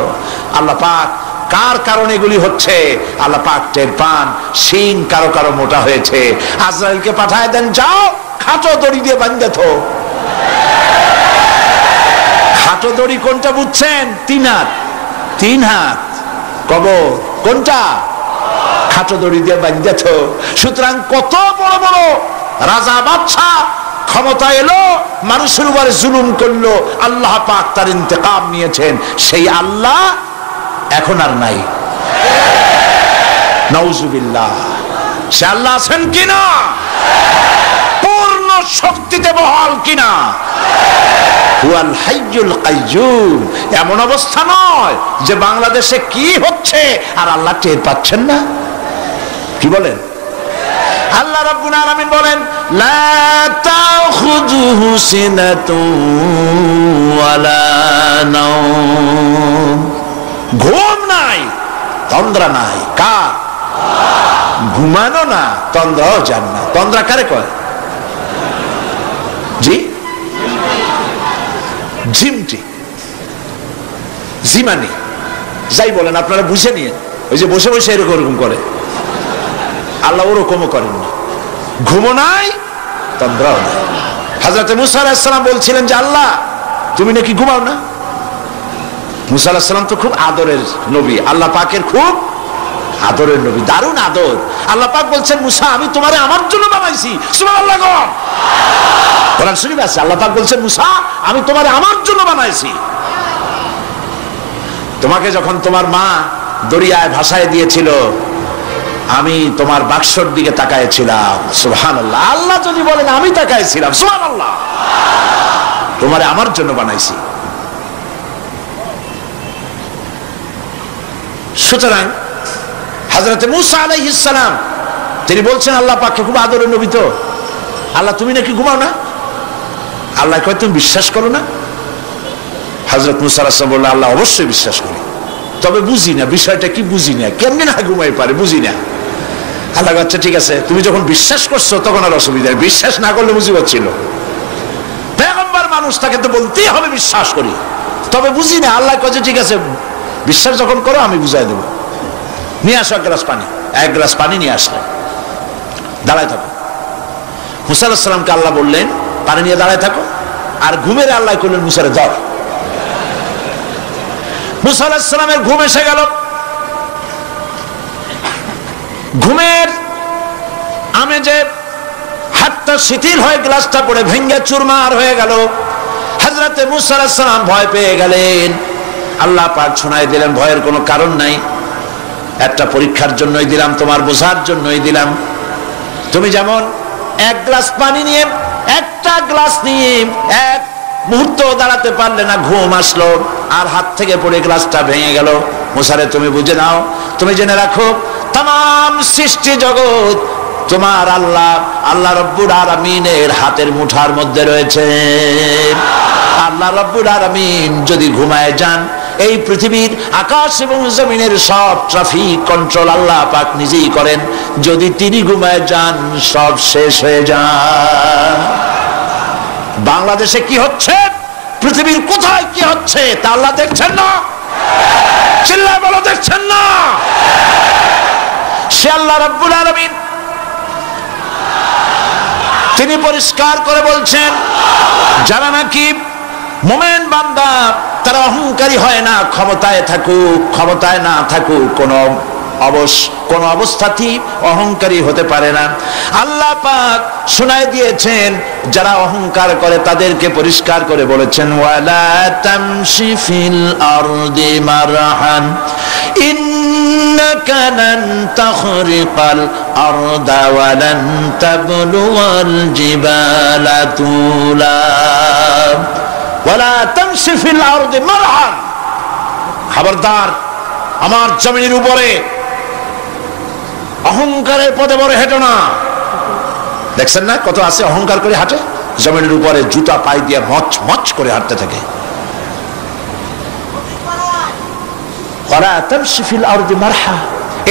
আল্লাহ পাক কার কারণে এগুলি হচ্ছে আল্লাহ পাক টের পান। শিং কারো কারো মোটা হয়েছে, আজরাইলকে পাঠায় দেন, যাও খাটো দড়ি দিয়ে বাঁধে থো। খাটো দড়ি কোনটা বুঝছেন? 3 হাত, 3 হাত কবর কোনটা? খাটো দড়ি দিয়ে বাঁধে থো। সুতরাং কত বড় বড় রাজা বাদশা ক্ষমতা এলো, মানুষের উপরে জুলুম করলো, আল্লাহ পাক তার ইন্তেকাম নিয়েছেন। সেই আল্লাহ এখন আর নাই, নাউজুবিল্লাহ। সে আল্লাহ আছেন কিনা? পূর্ণ শক্তিতে বহাল কিনা? হুয়াল হাইয়ুল কাইয়্যুম। এমন অবস্থা নয় যে বাংলাদেশে কি হচ্ছে আর আল্লাহ টের পাচ্ছেন না। কি বলেন? আল্লাহ রাব্বুল আলামিন বলেন, লা তাখুযুহু সিনাতুন ওয়ালা নাওম। ঘুম নাই, তন্দ্রা নাই। কার? ঘুমানো না, তন্দ্রাও যান না। তন্দ্রা কারে কয়? জি, ঝিমটি, জিমানি, যাই বলেন আপনারা বুঝে নিয়ে। ওই যে বসে বসে এরকম করে, আল্লাহ ওরকমও করেন না। ঘুমো নাই, তন্দ্রাও নাই। হযরত মুসা আলাইহিস সালাম বলছিলেন যে আল্লাহ তুমি নাকি ঘুমাও না। মুসা আলাইহিস সালাম তো খুব আদরের নবী, আল্লাহ পাকের খুব আদরের নবী, দারুণ আদর। আল্লাহ পাক বলছেন, মুসা আমি তোমারে আমার জন্য বানাইছি। সুবহানাল্লাহ। কোরআন শরীফে আছে, আল্লাহ পাক বলছেন, মুসা আমি তোমারে আমার জন্য বানাইছি। তোমাকে যখন তোমার মা দরিয়ায় ভাসায় দিয়েছিল, আমি তোমার বাক্সর দিকে তাকাইছিলাম। সুবহানাল্লাহ। আল্লাহ যদি বলেন আমি তাকাইছিলাম, সুবহানাল্লাহ। তোমারে আমার জন্য বানাইছি। সুতরাং হযরত মুসা আলাইহিস সালাম তিনি বলছেন আল্লাহ পাককে খুব আদরের নবী, তো আল্লাহ তুমি নাকি ঘুমাও না। আল্লাহ কয় তুমি বিশ্বাস করো না? হযরত মুসা আলাইহিস সালাম বললেন, আল্লাহ অবশ্যই বিশ্বাস করি, তবে বুঝি না বিষয়টা কি, বুঝি না কেমনে না ঘুমাই পারে, বুঝি না। আল্লাহ আচ্ছা ঠিক আছে, তুমি যখন বিশ্বাস করছো তখন আর অসুবিধা নেই, বিশ্বাস না করলে মুসিবত ছিল। পয়গম্বর মানুষ, তাকে তো বলতেই হবে বিশ্বাস করি, তবে বুঝি না। আল্লাহ কয় ঠিক আছে, বিশ্বাস যখন করো আমি বুঝাই দেবো। নিয়ে আসো এক গ্লাস পানি নিয়ে আসলেন, দাঁড়ায় থাকো। মুসা আলাইহিস সালামকে আল্লাহ বললেন পানি নিয়ে দাঁড়ায় থাকো, আর ঘুমের আল্লাহ করলেন মুসারে ধর। মুসা আলাইহিস সালামের ঘুম এসে গেল। ঘুমের আমেজে হাতটা শিথিল হয়ে গ্লাসটা পড়ে ভেঙ্গে চুরমার হয়ে গেল। হযরত মুসা আলাইহিস সালাম ভয় পেয়ে গেলেন। আল্লাহ পাক শোনায় দিলেন ভয়ের কোনো কারণ নাই, একটা পরীক্ষার জন্যই দিলাম, তোমার বোঝার জন্যই দিলাম। তুমি যেমন এক গ্লাস পানি নিয়ে, একটা গ্লাস নিয়ে এক মুহূর্ত দাঁড়াতে পারলে না, ঘুম আসলো আর হাত থেকে পড়ে গ্লাসটা ভেঙে গেল। মুসারে তুমি বুঝে নাও, তুমি জেনে রাখো, তাম সৃষ্টি জগৎ তোমার আল্লাহ রব্বুল আলামিনের হাতের মুঠার মধ্যে রয়েছে। আল্লাহ রব্বুল আলামিন যদি ঘুমায় যান, এই পৃথিবীর আকাশ এবং জমিনের সব ট্রাফিক কন্ট্রোল আল্লাহ পাক নিজেই করেন। যদি তিনি ঘুমায় যান, সব শেষ হয়ে যান। বাংলাদেশে কি হচ্ছে, পৃথিবীর কোথায় কি হচ্ছে তা আল্লাহ দেখছেন না? চিল্লায় বলো, দেখছেন না? সে আল্লাহ রাব্বুল আলামিন তিনি পরিষ্কার করে বলছেন, যারা নাকি মুমিন বান্দা তারা অহংকারী হয় না, ক্ষমতায় থাকুক ক্ষমতায় না থাকুক, কোন অবস্থাতেই অহংকারী হতে পারে না। আল্লাহ পাক শুনায় দিয়েছেন, যারা অহংকার করে তাদেরকে পরিষ্কার করে বলেছেন, ওয়ালা তামশি ফিল আরদি মারহান ইন্নাকা লান তাখরিকাল আরদা ওয়া লান তাবলুগাল জিবালা তুলা ওয়ালা তামশি ফিল আরদি মারহান। খবরদার, আমার জমিনের উপরে অহংকারের পদে বড় হেঁটো না। দেখছেন না কত আছে অহংকার করে হাঁটে, জমিনের উপরে জুতা পায়ে দিয়ে মচ মচ করে হাঁটতে থাকে। ওয়ালা তামশি ফিল আরদি মারহা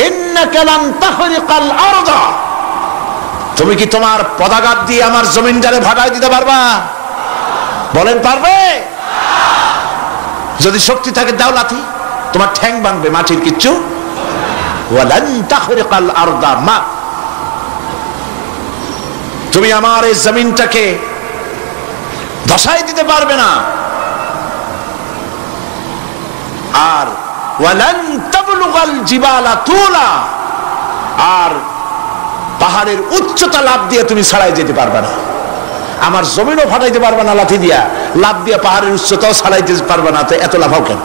ইন্নাকা লান তাখরিকাল আরদা। তুমি কি তোমার পদাঘাত দিয়ে আমার জমিনটারে ভাগায় দিতে পারবা? বলেন পারবে? যদি শক্তি থাকে দাও লাথি, তোমার ঠ্যাং ভাঙবে, মাটির কিচ্ছু। ওয়ালান তাখরিকাল আরদা মা, তুমি আমার এই জমিনটাকে ধসাই দিতে পারবে না। আর ওয়ালান তাবলুগাল জিবালা তুলা, আর পাহাড়ের উচ্চতা লাফ দিয়ে তুমি ছাড়াই যেতে পারবে না। আমার জমিনও ফাটাইতে পারবে না লাথি দিয়া, লাফ দিয়ে পাহাড়ের উচ্চতাও ছাড়াইতে পারবে না। তো এত লাফাও কেন?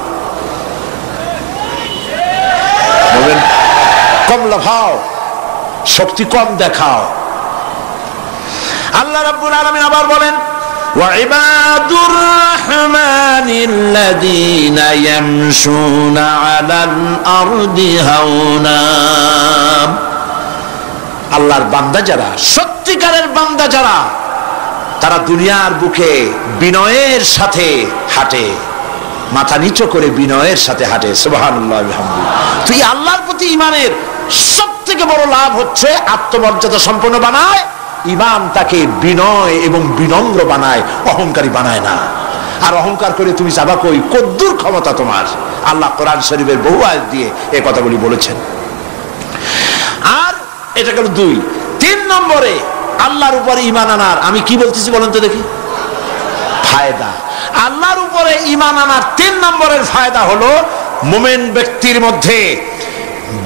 বলেন, কম লাফাও, শক্তি কম দেখাও। আল্লাহ রাব্বুল আলামিন আবার বলেন, ওয়া ইবাদুর রাহমানিল্লাযীনা ইয়ামশুনা আলাল আরদি হাওনা। আল্লাহর বান্দা যারা, সত্যিকারের বান্দা যারা, তারা দুনিয়ার বুকে বিনয়ের সাথে হাঁটে, মাথা নিচু করে বিনয়ের সাথে হাঁটে। সুবহানাল্লাহ আলহামদুলিল্লাহ। তুই আল্লাহর প্রতি ঈমানের সবথেকে বড় লাভ হচ্ছে আত্মমর্যাদা সম্পন্ন বানায়। ঈমান তাকে বিনয় এবং বিনম্র বানায়, অহংকারী বানায় না। আর অহংকার করে তুমি যাবা কই? কদ্দুর ক্ষমতা তোমার? আল্লাহ কোরআন শরীফের বহু আয়াত দিয়ে এই কথাগুলি বলেছেন। আর এটা গেল 2। 3 নম্বরে আল্লাহর উপরে ঈমান আনার, আমি কি বলতেছি বলেন তো দেখি, ফায়দা। আল্লাহর উপরে ঈমান আনার 3 নম্বরের ফায়দা হলো, মুমিন ব্যক্তির মধ্যে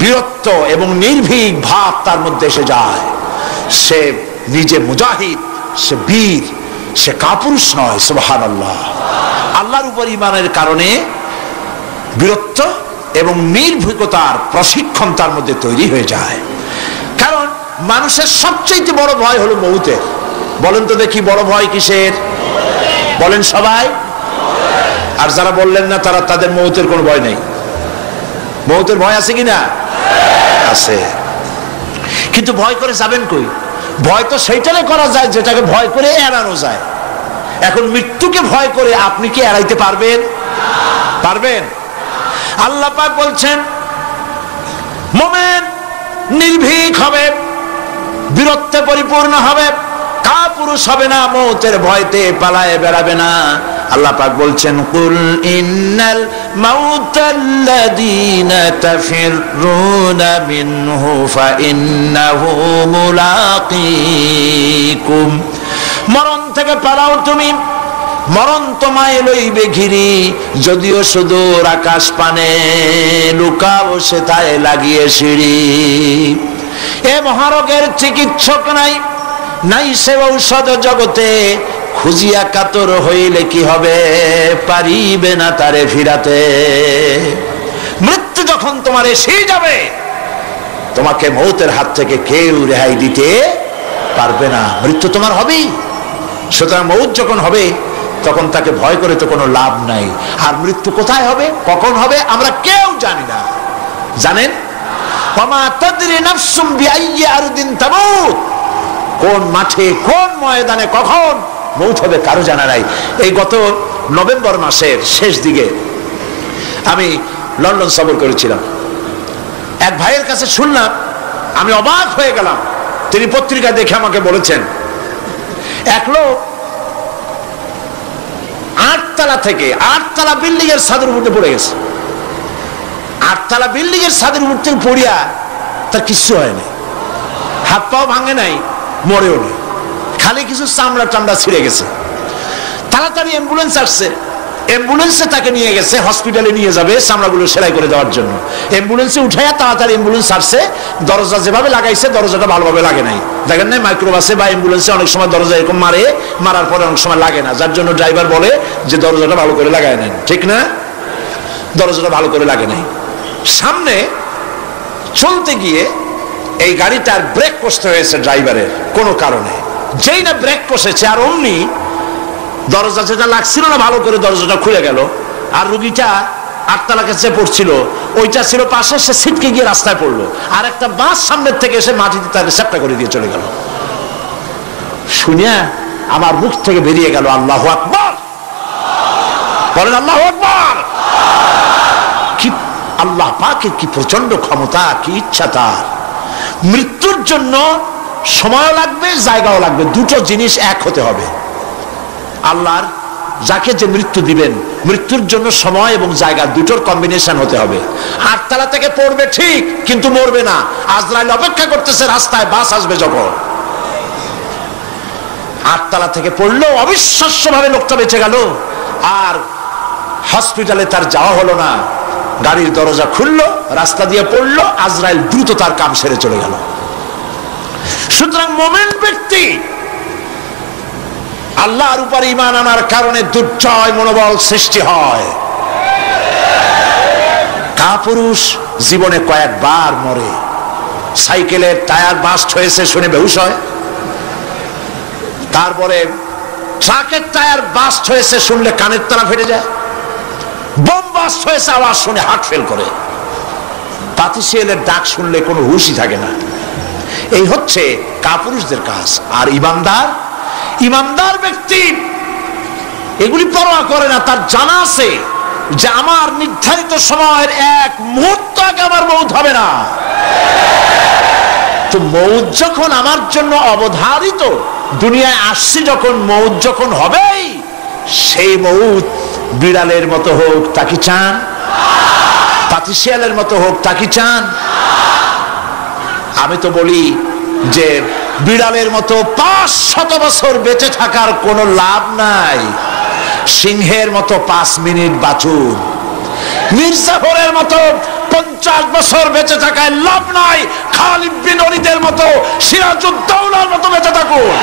বীরত্ব এবং নির্ভীক ভাব তার মধ্যে এসে যায়। সে নিজে মুজাহিদ, সে বীর, সে কাপুরুষ নয়। সুবহানাল্লাহ। আল্লাহর উপর ঈমানের কারণে বীরত্ব এবং নির্ভীকতার প্রশিক্ষণ তার মধ্যে তৈরি হয়ে যায়। কারণ মানুষের সবচেয়ে বড় ভয় হলো মৌতের। বলেন তো দেখি, বড় ভয় কিসের? বলেন সবাই। আর যারা বললেন না, তাদের মৌতের কোনো ভয় নেই। মৌতের ভয় আছে কিনা? আছে। কিন্তু ভয় করে যাবেন কই? ভয় তো সেইটারে করা যায় যেটাকে ভয় করে এড়ানো যায়। এখন মৃত্যুকে ভয় করে আপনি কি এড়াইতে পারবেন? পারবেন? আল্লাহ পাক বলছেন, মুমিন নির্ভীক হবে, বীরত্বে পরিপূর্ণ হবে, কাপুরুষ হবে না, মৌতের ভয়তে পালায়ে বেড়াবে না। আল্লাহ পাক বলছেন, কুল ইন্নাল মাউতাল্লাযীনা তাফিরুনা মিনহু ফাইন্নাহু মুলাকীকুম। মরণ থেকে পালাও তুমি, মরণ তোমায় লইবে ঘিরি, যদিও সুদূর আকাশ পানে, লুকাও সেথায় লাগিয়ে সিঁড়ি। এ মহারোগের চিকিৎসক নাই, নাই সে ঔষধ জগতে, খুঁজিয়া কাতর হইলে কি হবে, পারিবে না তারে ফিরাতে। মৃত্যু যখন তোমার এসে যাবে, তোমাকে মৌতের হাত থেকে কেউ রেহাই দিতে পারবে না, মৃত্যু তোমার হবেই। সুতরাং মৌত যখন হবে তখন তাকে ভয় করে তো কোনো লাভ নাই। আর মৃত্যু কোথায় হবে, কখন হবে, আমরা কেউ জানি না। জানেন, ওয়ামা তাদরি নাফসুম বিআইয়ি আরদিন তামুত, কোন মাঠে কোন ময়দানে কখন মৌত হবে কারো জানা নাই। এই গত নভেম্বর মাসের শেষ দিকে আমি লন্ডন সফর করেছিলাম। এক ভাইয়ের কাছে শুনলাম, আমি অবাক হয়ে গেলাম। তিনি পত্রিকা দেখে আমাকে বলেছেন, এক লোক 8 তলা থেকে 8 তলা বিল্ডিং এর ছাদের উপরে পড়ে গেছে। 8 তলা বিল্ডিং এর ছাদের উপর থেকে পড়িয়া তার কিছু হয় নাই, হাত পাও ভাঙে নাই, মরেও নেই, খালি কিছু চামড়া টামড়া ছিঁড়ে গেছে। তাড়াতাড়ি অ্যাম্বুলেন্স আসছে, অ্যাম্বুলেন্সে তাকে নিয়ে গেছে, হসপিটালে নিয়ে যাবে চামড়াগুলো সেলাই করে দেওয়ার জন্য। অ্যাম্বুলেন্সে উঠাইয়া তাড়াতাড়ি অ্যাম্বুলেন্স আসছে। দরজা যেভাবে লাগাইছে দরজাটা ভালোভাবে লাগে নাই। দেখেন নাই মাইক্রোবাসে বা অ্যাম্বুলেন্সে অনেক সময় দরজা এরকম মারে, মারার পরে অনেক সময় লাগে না, যার জন্য ড্রাইভার বলে যে দরজাটা ভালো করে লাগায় নেন, ঠিক না? দরজাটা ভালো করে লাগে নাই। সামনে চলতে গিয়ে এই গাড়িটার ব্রেক কষতে হয়েছে ড্রাইভারের কোনো কারণে। যেই না ব্রেক কষেছে আর অমনি দরজা যেটা লাগছিল না ভালো করে দরজাটা খুলে গেল। আর রুগীটা 8 তলা কাছে পড়ছিল, ওইটা ছিল পাশে, সে ছিটকে গিয়ে রাস্তায় পড়লো। আর একটা বাস সামনের থেকে এসে মাটিতে তাকে চ্যাপ্টা করে দিয়ে চলে গেল। শুনিয়া আমার মুখ থেকে বেরিয়ে গেল আল্লাহু আকবার। বলেন আল্লাহু আকবার। কি আল্লাহ পাকের কি প্রচন্ড ক্ষমতা, কি ইচ্ছা তার। মৃত্যুর জন্য সময় লাগবে, জায়গাও লাগবে, দুটো জিনিস এক হতে হবে। আল্লাহর যাকে যে মৃত্যু দিবেন, মৃত্যুর জন্য সময় এবং জায়গা দুটোর কম্বিনেশন হতে হবে। 8 তলা থেকে পড়বে ঠিক, কিন্তু মরবে না। আজরাইল অপেক্ষা করতেছে রাস্তায়, বাস আসবে যখন। 8 তলা থেকে পড়লো, অবিশ্বাস্য ভাবে লোকটা বেঁচে গেল। আর হসপিটালে তার যাওয়া হলো না, গাড়ির দরজা খুললো, রাস্তা দিয়ে পড়লো, আজরাইল দ্রুত তার কাম সেরে চলে গেল। সুতরাং মুমিন ব্যক্তি আল্লাহর উপর ঈমান আনার কারণে দুর্জয় মনোবল সৃষ্টি হয়। কাপুরুষ জীবনে কয়েকবার মরে, সাইকেলের টায়ার বাস্ট হয়েছে শুনে বেহুশ হয়, তারপরে ট্রাকের টায়ার বাস্ট হয়েছে শুনলে কানের তারা ফেটে যায়, বোম বাস্ট হয়েছে আওয়াজ শুনে হার্ট ফেল করে, পাতিশিয়ালের ডাক শুনলে কোনো হুশই থাকে না। এই হচ্ছে কাপুরুষদের কাজ। আর ইমানদার ব্যক্তি এগুলি পরোয়া করে না। তার জানা আছে যে আমার নির্ধারিত সময়ের এক মুহূর্ত আগে আমার মৌত হবে না। তো মৌত যখন আমার জন্য অবধারিত, দুনিয়ায় আসছি যখন, মৌত যখন হবেই, সেই মৌত বিড়ালের মতো হোক তা কি চান? পাতিশিয়ালের মতো হোক তা কি চান? আমি তো বলি যে বিড়ালের মতো 500 বছর বেঁচে থাকার কোনো লাভ নাই। সিংহের মতো 5 মিনিট বাঁচুন। মির্জাফরের মতো 50 বছর বেঁচে থাকায় লাভ নাই। খালিদ বিন ওলীদের মতো, সিরাজউদ্দৌলার মতো বেঁচে থাকুন।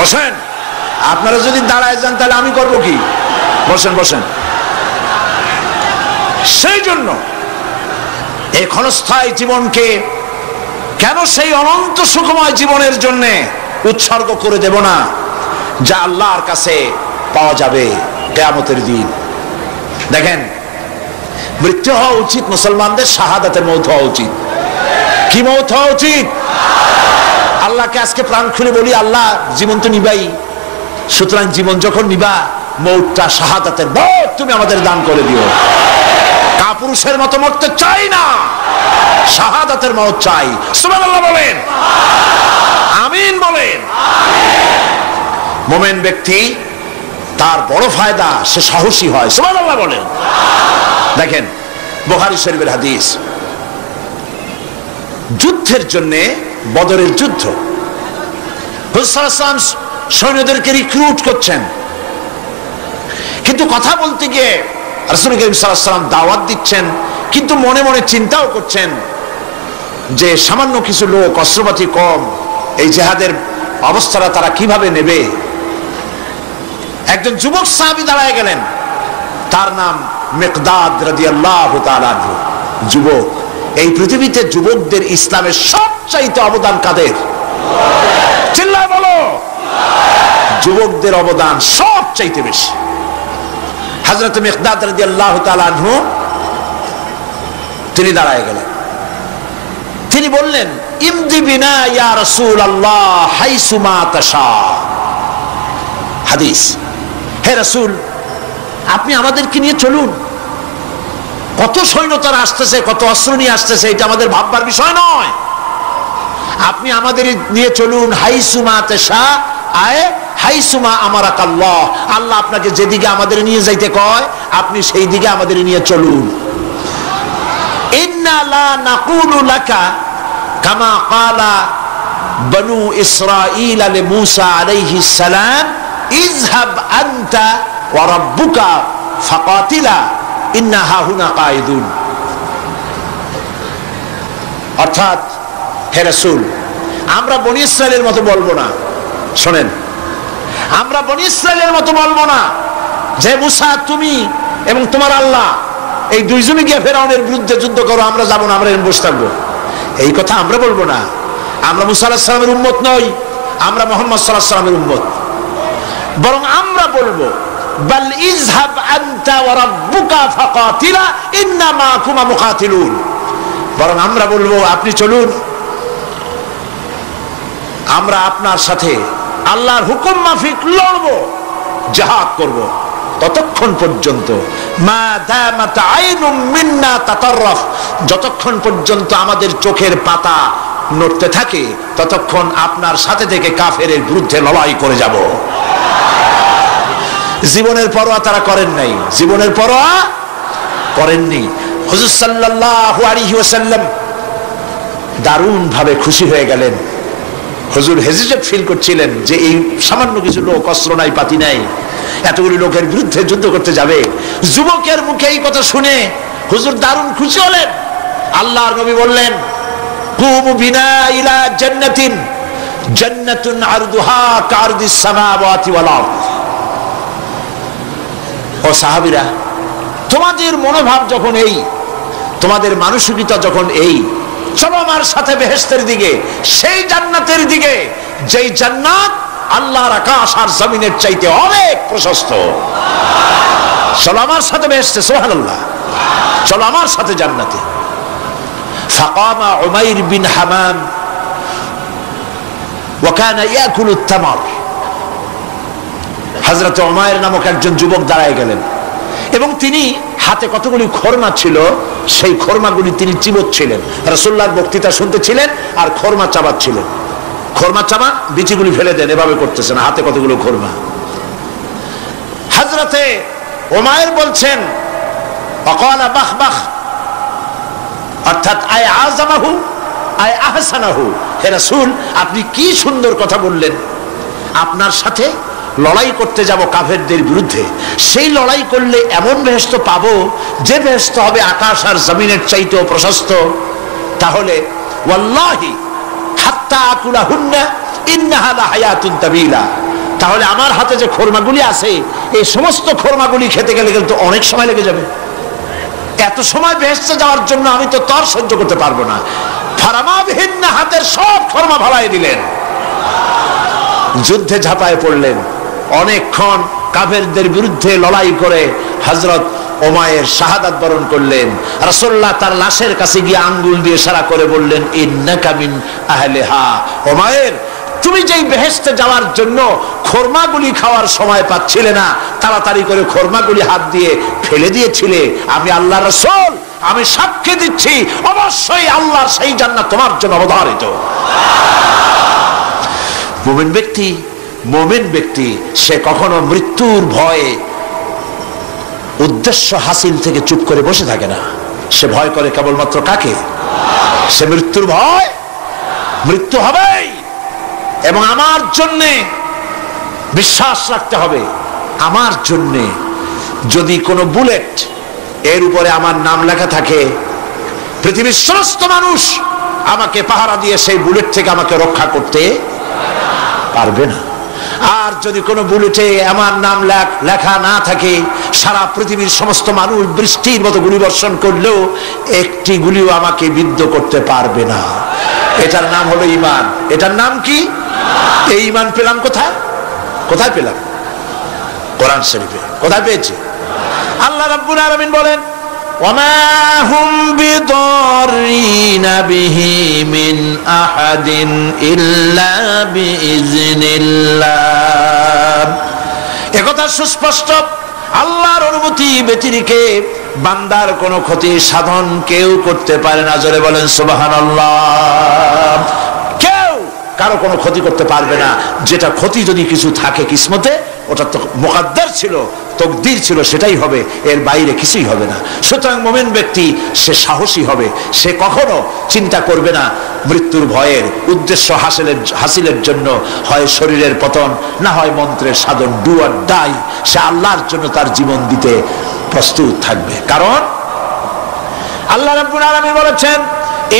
বসেন, আপনারা যদি দাঁড়ায় যান তাহলে আমি করবো কি? বসেন বসেন। সেই জন্য এই ক্ষণস্থায়ী জীবনকে কেন সেই অনন্ত সুখময় জীবনের জন্য উৎসর্গ করে দেব না, যা আল্লাহর কাছে পাওয়া যাবে কিয়ামতের দিন। দেখেন, মৃত্যু হওয়া উচিত মুসলমানদের, শাহাদাতের মৌত হওয়া উচিত। কি মৌত হওয়া উচিত? আল্লাহকে আজকে প্রাণ খুলে বলি, আল্লাহ জীবন তো নিবাই, সুতরাং জীবন যখন নিবা, মৌতটা শাহাদাতের মৌত তুমি আমাদের দান করে দিও। কাপুরুষের মতো মরতে চাই না, শাহাদাতের মৌত চাই। সুবহানাল্লাহ বলেন, আমিন বলেন। মুমিন ব্যক্তি তার বড় ফায়দা, সে সাহসী হয়। সুবহানাল্লাহ বলেন। দেখেন, বুখারী শরীফের হাদিস, যুদ্ধের জন্য, বদরের যুদ্ধ, রাসূল সাল্লাল্লাহু আলাইহি ওয়াসাল্লাম সৈন্যদেরকে রিক্রুট করছেন, কিন্তু কথা বলতে গিয়ে রাসূল করিম সাল্লাল্লাহু আলাইহি ওয়াসাল্লাম দাওয়াত দিচ্ছেন কিন্তু মনে মনে চিন্তাও করছেন যে সামান্য কিছু লোক, অস্ত্রপাতি কম, এই জিহাদের অবস্থাটা তারা কিভাবে নেবে। একজন যুবক সাহাবী দাঁড়ায় গেলেন, তার নাম মিকদাদ রাদিয়াল্লাহু তাআলা আনহু। যুবক, এই পৃথিবীতে যুবকদের ইসলামের সবচাইতে অবদান কাদের? চিল্লায় বলো। যুবকদের অবদান সবচাইতে বেশি। হযরত মিকদাদ রাদিয়াল্লাহু তাআলা আনহু তিনি দাঁড়ায় গেলেন, তিনি বললেন, ইমদি বিনা ইয়া রাসূলুল্লাহ হাইসু মা তাশা। হাদিস, হে রাসূল, আপনি আমাদেরকে নিয়ে চলুন। কত সৈন্যতারা আসতেছে, কত অস্ত্র নিয়ে আসতেছে, এটা আমাদের ভাববার বিষয় নয়। আপনি আমাদের নিয়ে চলুন। হাইসু মা তাশা আয় হাইসু মা আমারাকাল্লাহ। আল্লাহ আপনাকে যেদিকে আমাদের নিয়ে যাইতে কয় আপনি সেই দিকে আমাদের নিয়ে চলুন। ইন্না লা নাকুলু লাকা কামা ক্বালা বনু ইসরাঈল লিমূসা আলাইহিস সালাম ইযহাব আনতা ওয়া রাব্বুকা ফাকাতিলা ইন্না হাহুনা কায়িদুন। অর্থাৎ, হে রাসূল, আমরা বনি ইসরাইলের মতো বলবো না। শোনেন, আমরা বনি ইসরাইলের মতো বলবো না যে মুসা তুমি এবং তোমার আল্লাহ এই দুইজনে গিয়ে ফেরাউনের বিরুদ্ধে যুদ্ধ করো, আমরা যাবো না, আমরা বসে থাকবো। এই কথা আমরা বলবো না। আমরা মুসা আলাইহিস সালামের উম্মত নই, আমরা মুহাম্মদ সাল্লাল্লাহু আলাইহি ওয়াসাল্লামের উম্মত। বরং আমরা বলবো বাল ইযহাব আনতা ওয়া রাব্বুকা ফাকাতিলা ইন্না মাকুমা মুকাতিলুন। বরং আমরা বলবো আপনি চলুন, আমরা আপনার সাথে আল্লাহর হুকুম মাফিক লড়বো, জিহাদ করব। ততক্ষণ পর্যন্ত মা দামাত আইনুম মিন্না তাতাররাফ, যতক্ষণ পর্যন্ত আমাদের চোখের পাতা নড়তে থাকে ততক্ষণ আপনার সাথে থেকে কাফেরের বিরুদ্ধে লড়াই করে যাব। জীবনের পরোয়া তারা করেন নাই, জীবনের পরোয়া করেননি। হুজুর সাল্লাল্লাহু আলাইহি ওয়াসাল্লাম দারুণ ভাবে খুশি হয়ে গেলেন। হুজুর হেজিটেট ফিল করছিলেন যে এই সামান্য কিছু লোক, অস্ত্র নাই, পাতি নাই, এতগুলি লোকের বিরুদ্ধে যুদ্ধ করতে যাবে। যুবকের মুখে এই কথা শুনে হুজুর দারুণ খুশি হলেন। আল্লাহর নবী বললেন, কুমু বিনা ইলা জান্নাতিন জান্নাতুন আরদুহা কারদিস সামাওয়াতি ওয়াল আরদ। ও সাহাবীরা, তোমাদের মনোভাব যখন এই, তোমাদের মানসিকতা যখন এই, চলো আমার সাথে বেহেশতের দিকে, সেই জান্নাতের দিকে যেই জান্নাত আল্লাহর আকাশ আর জমিনের চাইতে অনেক প্রশস্ত। চলো আমার সাথে বেহেশতে, সুবহানাল্লাহ, চলো আমার সাথে জান্নাতে। ফাকামা উমাইর বিন হামাম ওয়া কানা ইয়াকুলু আত-তামার। হযরত উমাইর নামক একজন যুবক দাঁড়ায় গেলেন এবং তিনি হাতে কতগুলি খরমা ছিল, সেই খরমাগুলি তিনি চিবোচ্ছিলেন। রাসূলুল্লাহর বক্তৃতা শুনতেছিলেন আর খরমা চাবাচ্ছিলেন। খরমা চাবান, বিচিগুলি ফেলে দেন, এভাবে করতেছেন, হাতে কতগুলো খরমা। হযরতে উমাইর বলছেন, ওয়াকালা বাখ বাখ, অর্থাৎ আয় আযমাহু আয় আহসানাহু। হে রাসূল, আপনি কি সুন্দর কথা বললেন। আপনার সাথে লড়াই করতে যাব কাফেরদের বিরুদ্ধে, সেই লড়াই করলে এমন বেহেশত পাবো যে বেহেশত হবে আকাশ আর জমিনের চাইতেও প্রশস্ত। তাহলে ওয়াল্লাহি হাত্তা আকুলাহুন্না ইন্নাহা লাহায়াতুন তাবিলা। তাহলে আমার হাতে যে খরমাগুলি আছে, এই সমস্ত খরমাগুলি খেতে গেলে কিন্তু অনেক সময় লেগে যাবে। এত সময় বেহেশতে যাওয়ার জন্য আমি তো তর সহ্য করতে পারবো না। ফারামাবিহিন্না, হাতের সব খরমা ভালাই দিলেন, যুদ্ধে ঝাঁপায় পড়লেন। অনেকক্ষণ কাফেরদের বিরুদ্ধে লড়াই করে হযরত উমাইর শাহাদাত বরণ করলেন। রাসূলুল্লাহ তার লাশের কাছে গিয়ে আঙ্গুল দিয়ে ইশারা করে বললেন, ইন্নাকা মিন আহলিহা। উমাইর, তুমি যেই বেহেশতে যাওয়ার জন্য খরমাগুলি খাওয়ার সময় পাচ্ছিলে না, তাড়াতাড়ি করে খরমাগুলি হাত দিয়ে ফেলে দিয়েছিলে, আমি আল্লাহর রাসূল, আমি সাক্ষী দিচ্ছি অবশ্যই আল্লাহর সেই জান্নাত তোমার জন্য অবধারিত। মুমিন ব্যক্তি সে কখনো মৃত্যুর ভয়ে উদ্দেশ্য হাসিল থেকে চুপ করে বসে থাকে না। সে ভয় করে কেবলমাত্র কাকে? সে মৃত্যুর ভয়। মৃত্যু হবেই, এবং আমার জন্যে বিশ্বাস রাখতে হবে, আমার জন্যে যদি কোনো বুলেট এর উপরে আমার নাম লেখা থাকে, পৃথিবীর সমস্ত মানুষ আমাকে পাহারা দিয়ে সেই বুলেট থেকে আমাকে রক্ষা করতে পারবে না। আর যদি কোনো বুলেটে আমার নাম লেখা না থাকে, সারা পৃথিবীর সমস্ত মানুষ বৃষ্টির মতো গুলি বর্ষণ করলেও একটি গুলিও আমাকে বিদ্ধ করতে পারবে না। এটার নাম হলো ঈমান। এটার নাম কি? এই ঈমান পেলাম কোথায়? কোথায় পেলাম? কোরআন শরীফে। কোথায় পেয়েছি? আল্লাহ রাব্বুল আলামিন বলেন, ওয়ামা হুম বিদাররিনা বিহি মিন আহাদিন ইল্লা বিইজনিল্লাহ। একথা সুস্পষ্ট, আল্লাহর অনুমতি ব্যতিরেকে বান্দার কোনো ক্ষতি সাধন কেউ করতে পারে না। জোরে বলেন সুবহানাল্লাহ। কেউ কারো কোনো ক্ষতি করতে পারবে না। যেটা ক্ষতি যদি কিছু থাকে কিসমতে, ওটা তো মুকদ্দার ছিল, তকদির ছিল, সেটাই হবে, এর বাইরে কিছুই হবে না। সুতরাং মুমিন ব্যক্তি সে সাহসী হবে, সে কখনো চিন্তা করবে না মৃত্যুর ভয়ের। উদ্দেশ্য হাসিলের জন্য হয় শরীরের পতন, না হয় মন্ত্রের সাধন, ডু অর ডাই। সে আল্লাহর জন্য তার জীবন দিতে প্রস্তুত থাকবে। কারণ আল্লাহ রাব্বুল আলামিন বলেছেন,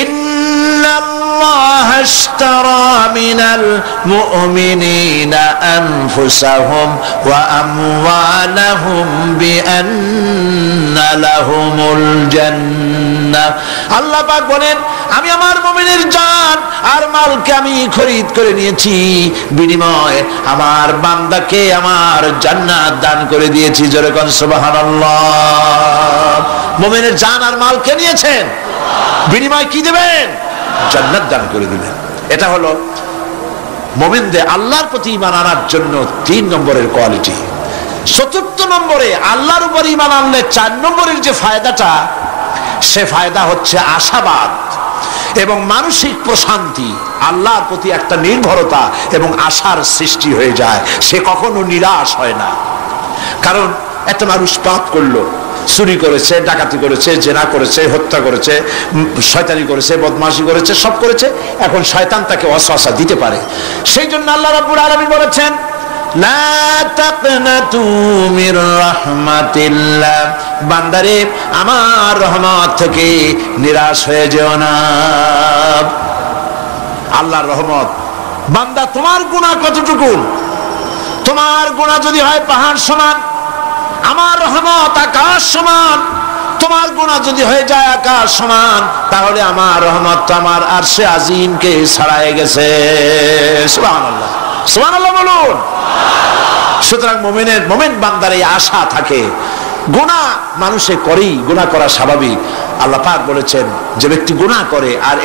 ইন্নাল্লাহা আশতারা মিনাল মুমিনিনা আনফুসাহুম ওয়া আমওয়ালাহুম বিআন্না লাহুমুল জান্নাহ। আল্লাহ পাক বলেন, আমি আমার মুমিনের জান আর মালকে আমি খরিদ করে নিয়েছি, বিনিময়ে আমার বান্দাকে আমার জান্নাত দান করে দিয়েছি। জোরে কোন সুবহানাল্লাহ। মুমিনের জান আর মালকে নিয়েছেন, বিনিময় কি দেবেন? জান্নাত দান করে দিবেন। এটা হলো মুমিনদের আল্লাহর প্রতি ঈমান আনার জন্য 3 নম্বরের কোয়ালিটি। 4th নম্বরে আল্লাহর উপর ঈমান আনলে 4 নম্বরের যে ফায়দাটা, সে ফায়দা হচ্ছে আশাবাদ এবং মানসিক প্রশান্তি। আল্লাহর প্রতি একটা নির্ভরতা এবং আশার সৃষ্টি হয়ে যায়, সে কখনো নিরাশ হয় না। কারণ একটা মানুষ পাপ করলো, চুরি করেছে, ডাকাতি করেছে, জেনা করেছে, হত্যা করেছে, শয়তানি করেছে, বদমাশি করেছে, সব করেছে। এখন শয়তান তাকে ওয়াসওয়াসা দিতে পারে। সেই জন্য আল্লাহ রাব্বুল আলামিন বলেছেন, লা তাকনাতু মির রাহমাতিল্লাহ। বান্দারে, আমার রহমত থেকে নিরাশ হয়ে যেও না। আল্লাহর রহমত, বান্দা তোমার গুনাহ কতটুকু? তোমার গুনাহ যদি হয় পাহাড় সমান, আমার রহমত আকাশ সমান। তোমার গুনাহ যদি হয়ে যায় আকাশ সমান, তাহলে আমার রহমত তো আমার আরশে আজিমকে ছাড়াই গেছে। সুবহানাল্লাহ, সুবহানাল্লাহ বলুন। সুতরাং মুমিন বান্দার এই আশা থাকে। গুনাহ মানুষে করেই, গুনাহ করা স্বাভাবিক। আল্লাহ পাক বলেছেন, যে ব্যক্তি গুনাহ করে আর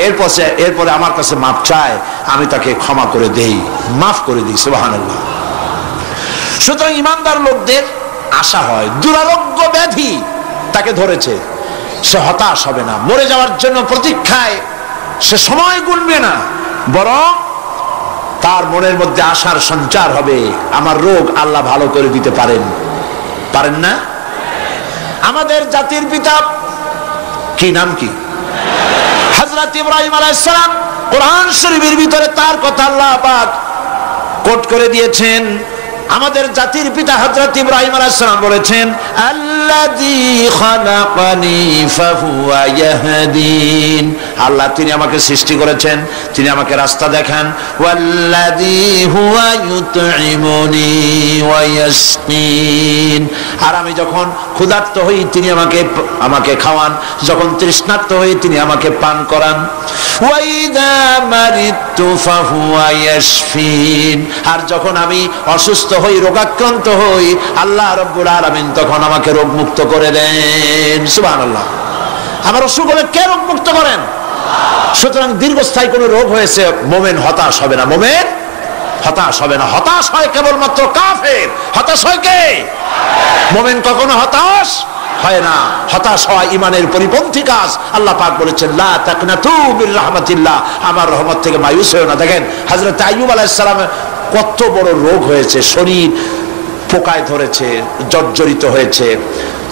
এরপরে আমার কাছে মাফ চায়, আমি তাকে ক্ষমা করে দেই, মাফ করে দিই। সুবহানাল্লাহ। সুতরাং ঈমানদার লোকদের আশা হয়, দুরারোগ্য ব্যাধি তাকে ধরেছে, সে হতাশ হবে না। মরে যাওয়ার জন্য প্রতীক্ষায় সে সময় গুনবে না, বরং তার মনের মধ্যে আশার সঞ্চার হবে, আমার রোগ আল্লাহ ভালো করে দিতে পারেন না? আমাদের জাতির পিতা কি নাম কি? হযরত ইব্রাহিম আলাইহিস সালাম। কোরআন শরীফের ভিতরে তার কথা আল্লাহ পাক কোট করে দিয়েছেন। আমাদের জাতির পিতা হযরত ইব্রাহিম আলাইহিস সালাম বলেছেন, আল্লাযী খালাকানি ফাহুয়া ইয়াহদিন। আল্লাহ তিনি আমাকে সৃষ্টি করেছেন, তিনি আমাকে রাস্তা দেখান। ওয়াল্লাযী হুয়া ইউতঈমুনি ওয়া ইয়াসকিন। আর আমি যখন ক্ষুধার্ত হই তিনি আমাকে খাওয়ান, যখন তৃষ্ণার্ত হই তিনি আমাকে পান করান। ওয়া ইযা মারিতু ফাহুয়া ইয়াশফিন। আর যখন আমি অসুস্থ হই, রোগাক্রান্ত হই, আল্লাহ রাব্বুল আলামিন তখন আমাকে রোগ মুক্ত করে দেন। সুবহানাল্লাহ। আমার অসুখ হলে কে রোগ মুক্ত করেন? সুতরাং দীর্ঘস্থায়ী কোনো রোগ হয়েছে, মুমিন হতাশ হবে না। মুমিন হতাশ হবে না। হতাশ হয় কেবলমাত্র কাফের। হতাশ হয় কে? মুমিন কখনো হতাশ হয় না। হতাশ হওয়া ঈমানের পরিপন্থী কাজ। আল্লাহ পাক বলেছেন, লা তাকনাতু মির রাহমাতিল্লাহ। আমার রহমত থেকে মায়ুস হয়ো না। দেখেন হযরত আইয়ুব আলাইহিস সালামের কত বড় রোগ হয়েছে, শরীর পোকায় ধরেছে, জর্জরিত হয়েছে,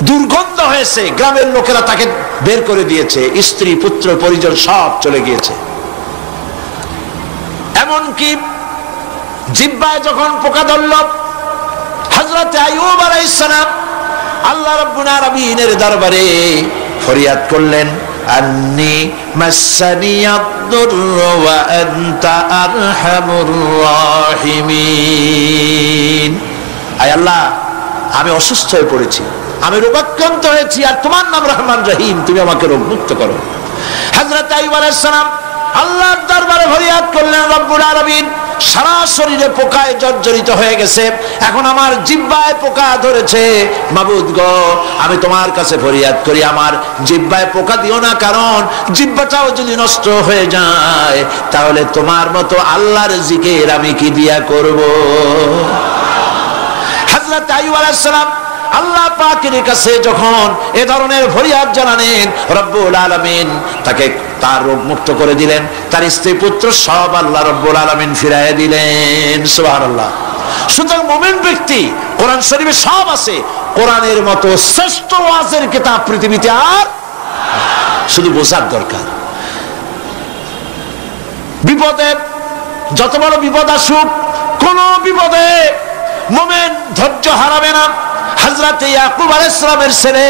দুর্গন্ধ হয়েছে, গ্রামের লোকেরা তাকে বের করে দিয়েছে, স্ত্রী পুত্র পরিজন সব চলে গিয়েছে। এমনকি জিহ্বায় যখন পোকা ধরল, হযরত আইয়ুব আলাইহিস সালাম আল্লাহ রাব্বুল আলামিনের দরবারে ফরিয়াদ করলেন, আন্নি মাসানিয়াদ-দুররু ওয়া আনতা আরহামুর রাহিমিন। আয় আল্লাহ, আমি অসুস্থ হয়ে পড়েছি, আমি রোগাক্রান্ত হয়েছি, আর তোমার নাম রহমান রহিম, তুমি আমাকে রোগমুক্ত করো। হযরত আইয়ুব আলাইহিস সালাম আল্লাহর দরবারে ফরিয়াদ করলেন, রব্বুল আলামিন সারা শরীরে পোকায় জর্জরিত হয়ে গেছে, এখন আমার জিহ্বায় পোকা ধরেছে, মাবুদ গো আমি তোমার কাছে ফরিয়াদ করি, আমার জিহ্বায় পোকা দিও না, কারণ জিহ্বাটাও যদি নষ্ট হয়ে যায় তাহলে তোমার মতো আল্লাহর জিকির আমি কি দিয়া করব। হযরত আইয়ুব আলাইহিস সালাম আল্লাহ পাকের কাছে যখন এ ধরনের ফরিয়াদ জানালেন, রব্বুল আলামিন তাকে তার রোগ মুক্ত করে দিলেন, তার স্ত্রী পুত্র সব আল্লাহ রব্বুল আলামিন ফিরাইয়া দিলেন। সুবহানাল্লাহ। সুতরাং মুমিন ব্যক্তি, কোরআন শরীফে সব আছে, কোরআনের মতো শ্রেষ্ঠ ওয়াজের কিতাব পৃথিবীতে আর শুধু বোঝার দরকার। বিপদে যত বড় বিপদ আসুক, কোন বিপদে মুমিন ধৈর্য হারাবে না। হযরত ইয়াকুব আলাইহিস সালামের ছেলে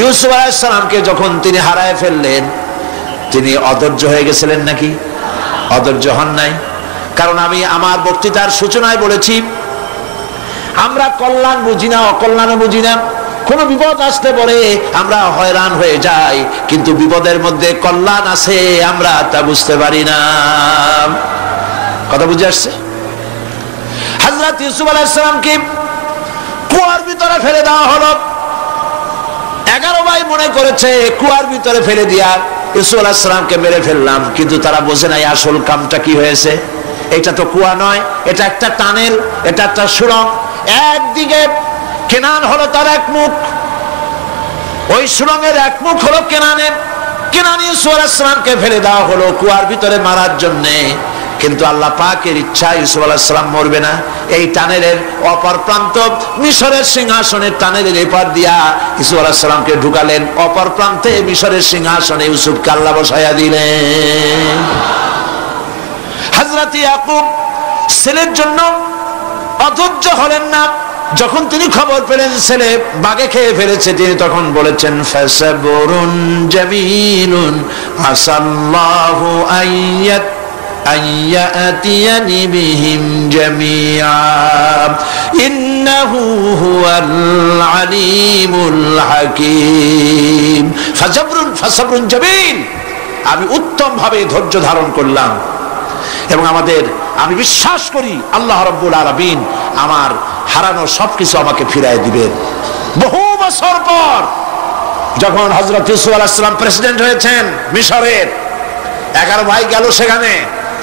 ইউসুফ আলাইহিস সালামকে যখন তিনি হারায় ফেললেন, তিনি অধৈর্য হয়ে গেছিলেন নাকি? অধৈর্য হন নাই। কারণ আমি আমার বক্তৃতার সূচনায় বলেছি, আমরা কল্যাণ বুঝি না, অকল্যাণ বুঝি না। কোন বিপদ আসতে পরে আমরা হয়রান হয়ে যাই, কিন্তু বিপদের মধ্যে কল্যাণ আছে আমরা তা বুঝতে পারি না। কথা বুঝে আসছে? হযরত ইউসুফ আলাইহিস সালামকে কুয়ার ভিতরে ফেলে দেওয়া হলো। 11 ভাই মনে করেছে কুয়ার ভিতরে ফেলে দিয়া ইউসুফ আলাইহিস সালামকে মেরে ফেললাম, কিন্তু তারা বোঝে নাই আসল কামটা কি হয়েছে। এটা তো কুয়া নয়, এটা একটা টানেল, এটা একটা সুড়ঙ্গ। একদিকে কেনান হলো তার এক মুখ, ওই সুড়ঙ্গের এক মুখ হলো কেনানের। কেনান ইউসুফ আলাইহিস সালামকে ফেলে দেওয়া হলো কুয়ার ভিতরে মারার জন্যে, কিন্তু আল্লাহ পাকের ইচ্ছা ইউসুফ আলাইহিস সালাম মরবে না। এই টানেলের অপর প্রান্ত মিশরের সিংহাসনের টানেলের এপার দিয়া ইউসুফ আলাইহিস সালামকে ঢুকালেন, অপর প্রান্তে মিশরের সিংহাসনে ইউসুফকে আল্লাহ বসাইয়া দিলেন। হযরত ইয়াকুব ছেলের জন্য অধৈর্য হলেন না। যখন তিনি খবর পেলেন ছেলে বাঘে খেয়ে ফেলেছে, তিনি তখন বলেছেন, ফাসাবরুন জামিলুন আসাল্লাহু আইয়াত আইয়াতিয়ানি বিহিম জামিআ ইন্নাহু হুয়াল আলিমুল হাকীম। ফাসাবরুন জামিল, আমি উত্তম ভাবে ধৈর্য ধারণ করলাম, এবং আমি বিশ্বাস করি আল্লাহ রাব্বুল আলামিন আমার হারানো সবকিছু আমাকে ফিরাই দিবেন। বহু বছর পর যখন হযরত ইউসুফ আলাইহিস সালাম প্রেসিডেন্ট হয়েছেন মিশরের, 11 ভাই গেল সেখানে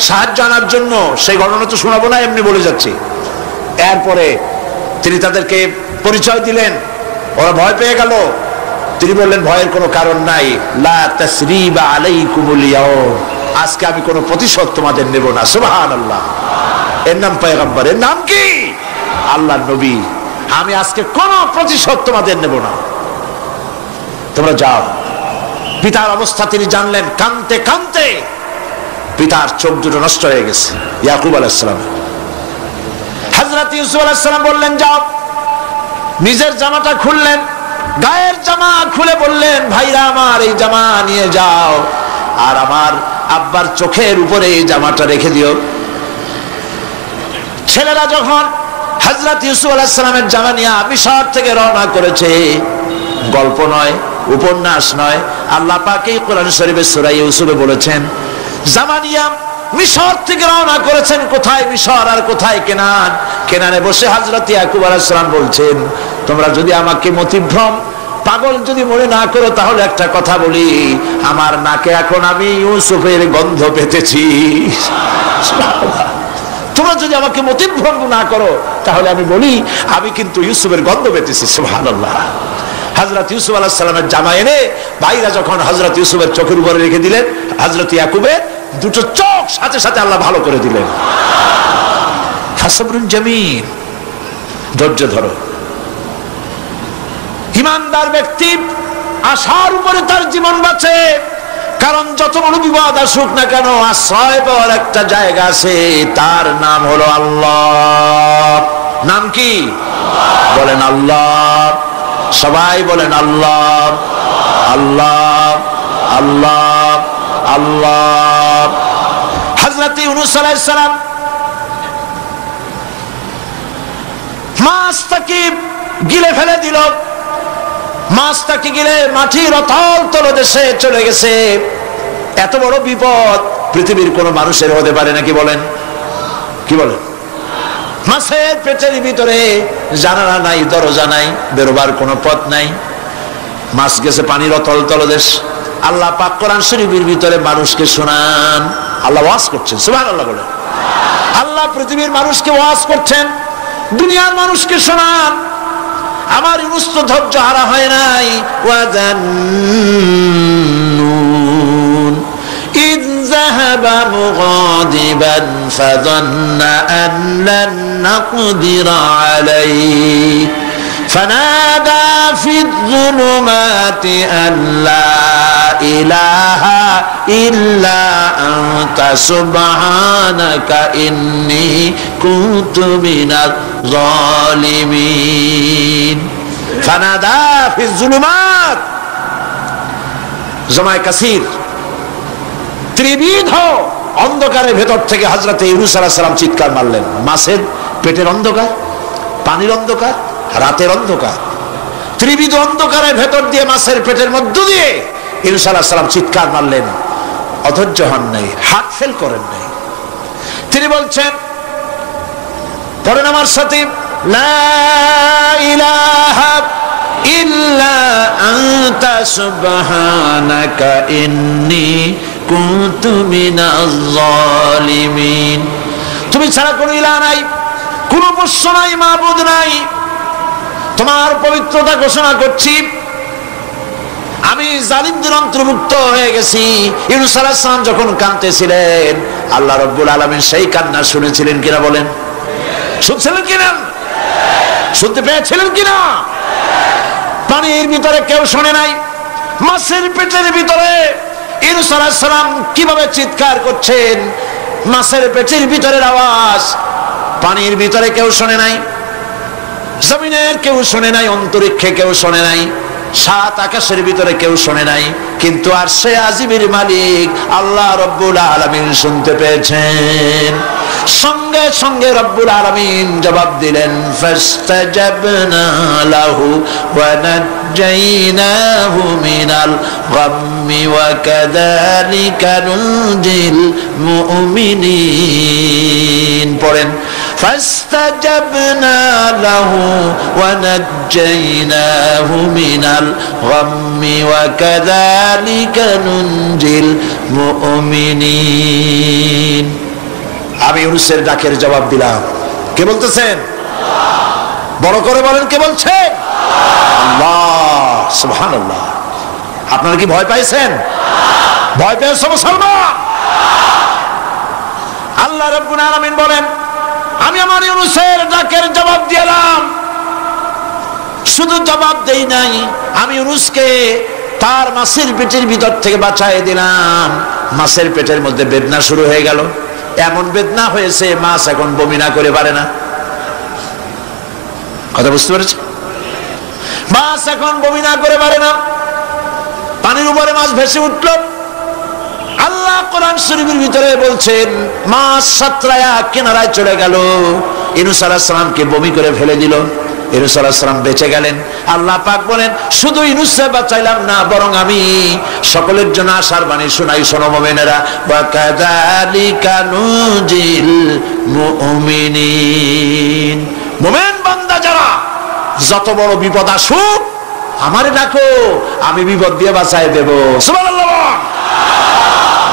সাহায্য আনার জন্য। সেই ঘটনা তো শোনাবো না, এমনি বলে যাচ্ছি। এরপরে তিনি তাদেরকে পরিচয় দিলেন, ওরা ভয় পেয়ে গেল। তিনি বললেন, ভয়ের কোনো কারণ নাই, লা তাসরিবা আলাইকুমুল ইয়াউম, আজকে আমি কোনো প্রতিশোধ তোমাদের নেব না। সুবহানাল্লাহ। এর নাম পয়গম্বর, এর নাম কি? আল্লাহর নবী। আমি আজকে কোনো প্রতিশোধ তোমাদের নেব না, তোমরা যাও। পিতার অবস্থা তিনি জানলেন, কাঁদতে কাঁদতে পিতার চোখ দুটো নষ্ট হয়ে গেছে। ইয়াকুব আলাইহিস সালাম, হযরত ইউসুফ আলাইহিস সালাম বললেন, যাও। নিজের জামাটা খুললেন, গায়ের জামা খুলে বললেন, ভাইরা আমার এই জামা নিয়ে যাও, আর আমার আব্বার চোখের উপরে এই জামাটা রেখে দিও। ছেলেরা যখন হযরত ইউসুফ আলাইহিস সালামের জামা নিয়ে মিশর থেকে রওনা করেছে, গল্প নয়, উপন্যাস নয়, আল্লাহ পাক এই কোরআন শরীফে সূরা ইউসুফে বলেছেন, জামা নিয়ে মিশর থেকে রওনা করেছেন। কোথায় মিশর আর কোথায় কেনান? কেনানে বসে হযরত ইয়াকুব আলাইহিস সালাম বলছেন, তোমরা যদি আমাকে মতিভ্রম পাগল যদি মনে না করো, তাহলে একটা কথা বলি, আমার নাকে এখন আমি ইউসুফের গন্ধ পেতেছি। তোমরা যদি আমাকে মতিভ্রম না করো, তাহলে আমি বলি আমি কিন্তু ইউসুফের গন্ধ পেতেছি। সুবহানাল্লাহ। হযরত ইউসুফ আলাইহিস সালামের জামা এনে ভাইরা যখন হযরত ইউসুফের চোখের উপরে রেখে দিলেন, হযরত ইয়াকুবের দুটো চোখ সাথে সাথে আল্লাহ ভালো করে দিলেন। ফাসাবরুন জামিল, ধৈর্য ধরো। ইমানদার ব্যক্তি আশার উপরে তার জীবন বাঁচে, কারণ যত বড় বিপদ আসুক না কেন, আশ্রয় পাওয়ার একটা জায়গা আছে, তার নাম হলো আল্লাহ। নাম কি? বলেন আল্লাহ। সবাই বলেন আল্লাহ আল্লাহ আল্লাহ আল্লাহ। হযরত ইউনূস আলাইহিস সালাম মাছটাকে গিলে ফেলে দিল, মাছটাকে গিলে মাটির অতল তলদেশে চলে গেছে। এত বড় বিপদ পৃথিবীর কোন মানুষের হতে পারে নাকি বলেন? কি বলেন? মাছের পেটের ভিতরে জানালা নাই, দরজা নাই, বেরোবার কোনো পথ নাই, মাছ গেছে পানির অতল তলদেশ। আল্লাহ পাক কোরআন শরীফের ভিতরে মানুষকে শোনান, আল্লাহ ওয়াজ করছেন, সুবহানাল্লাহ বলেন। আল্লাহ পৃথিবীর মানুষকে ওয়াজ করছেন, দুনিয়ার মানুষকে শোনান। আমার ইউনূস তো ধৈর্য হারা হয় নাই। ওয়াযান্নুন ইয যাহাবা মুগাদিবান ফাযান্না আন লান নাকদিরা আলাইহি ফানাদা ফিয-যুলুমাতি আন লা ইলাহা ইল্লা আনতা সুবহানাকা ইন্নী কুনতু মিনাজ জালিমিন। ফানাদা ফিয-যুলুমাত, জামায়ে কাসীর, ত্রিবিধ অন্ধকারের ভেতর থেকে হযরত ইউনূস আলাইহিস সালাম চিৎকার মারলেন। মাছের পেটের অন্ধকার, পানির অন্ধকার, রাতের অন্ধকার, ত্রিবিধ অন্ধকারের ভেতর দিয়ে মাছের পেটের মধ্য দিয়ে ইউনূস আলাইহিস সালাম চিৎকার মারলেন। অধৈর্য হন নাই, হাত ফেল করেন নাই। তিনি বলছেন, পড়েন আমার সাথে, লা ইলাহা ইল্লা আনতা সুবহানাকা ইন্নী কুনতু মিনাজ জালিমিন। তুমি ছাড়া কোনো ইলাহ নাই, কোনো উপাস্য নাই, মাবুদ নাই। তোমার পবিত্রতা ঘোষণা করছি, আমি জালিমদের অন্তর্ভুক্ত হয়ে গেছি। ইউনূস আলাইহিস সালাম যখন কাঁদতেছিলেন, আল্লাহ রাব্বুল আলামিন সেই কান্না শুনেছিলেন কিনা বলেন? শুনছিলেন কিনা? শুনতে পেয়েছিলেন কিনা? পানির ভিতরে কেউ শোনে নাই, মাছের পেটের ভিতরে ইউনূস আলাইহিস সালাম কিভাবে চিৎকার করছেন, মাছের পেটের ভিতরের আওয়াজ পানির ভিতরে কেউ শোনে নাই, জমিনের কেউ শোনে নাই, অন্তরিক্ষে কেউ শোনে নাই, সাত আকাশের ভিতরে কেউ শোনে নাই, কিন্তু আরশে আজিমের মালিক আল্লাহ রাব্বুল আলামিন শুনতে পেয়েছেন। সঙ্গে সঙ্গে রব্বুল আলামিন জবাব দিলেন, ফাস্তাজাবনা লাহু ওয়া নাজ্জাইনাহু মিনাল গাম্মি ওয়া কাযালিকা নুনজিল মুমিনিন। পড়েন, ফাস্তাজাবনা লাহু ওয়া নাজ্জাইনাহু মিনাল গাম্মি ওয়া কাযালিকা নুনজিল মুমিনিন। আমি ইউনূসের ডাকের জবাব দিলাম। কে বলতেছেন? বড় করে বলেন, কে বলছেন? আল্লাহ, সুবহানাল্লাহ। আপনারা কি ভয় পাইছেন? ভয় পেয়েছো মুসলমান? আল্লাহ রাব্বুল আলামিন বলেন, আমি আমার ইউনূসের ডাকের জবাব দিলাম। শুধু জবাব দেই নাই, আমি ইউনূসকে তার মাছের পেটের ভিতর থেকে বাঁচায় দিলাম। মাছের পেটের মধ্যে বেদনা শুরু হয়ে গেল, এমন বেদনা হয়েছে মাছ এখন বমি না করে পারে না। কথা বুঝতে পেরেছে? মাছ এখন বমি না করে পারে না। পানির উপরে মাছ ভেসে উঠল। আল্লাহ কোরআন শরীফের ভিতরে বলছেন, মাছ সাতরায়া কিনারায় চলে গেল, ইউনূস আলাইহিস সালামকে বমি করে ফেলে দিল। ইউনূস আলাইহিস সালাম বেঁচে গেলেন। আল্লাহ পাক বলেন, শুধু ইউনূসকে বাঁচাইলাম না, বরং আমি সকলের জন্য আশার বাণী শোনাই। শোনো মুমিনেরা, ওয়া কাযালিকা নুনজিল মুমিনিন। মুমিন বান্দা যারা, যত বড় বিপদ আসুক আমারে ডাকো, আমি বিপদ দিয়ে বাঁচাই দেব। সুবহানাল্লাহ,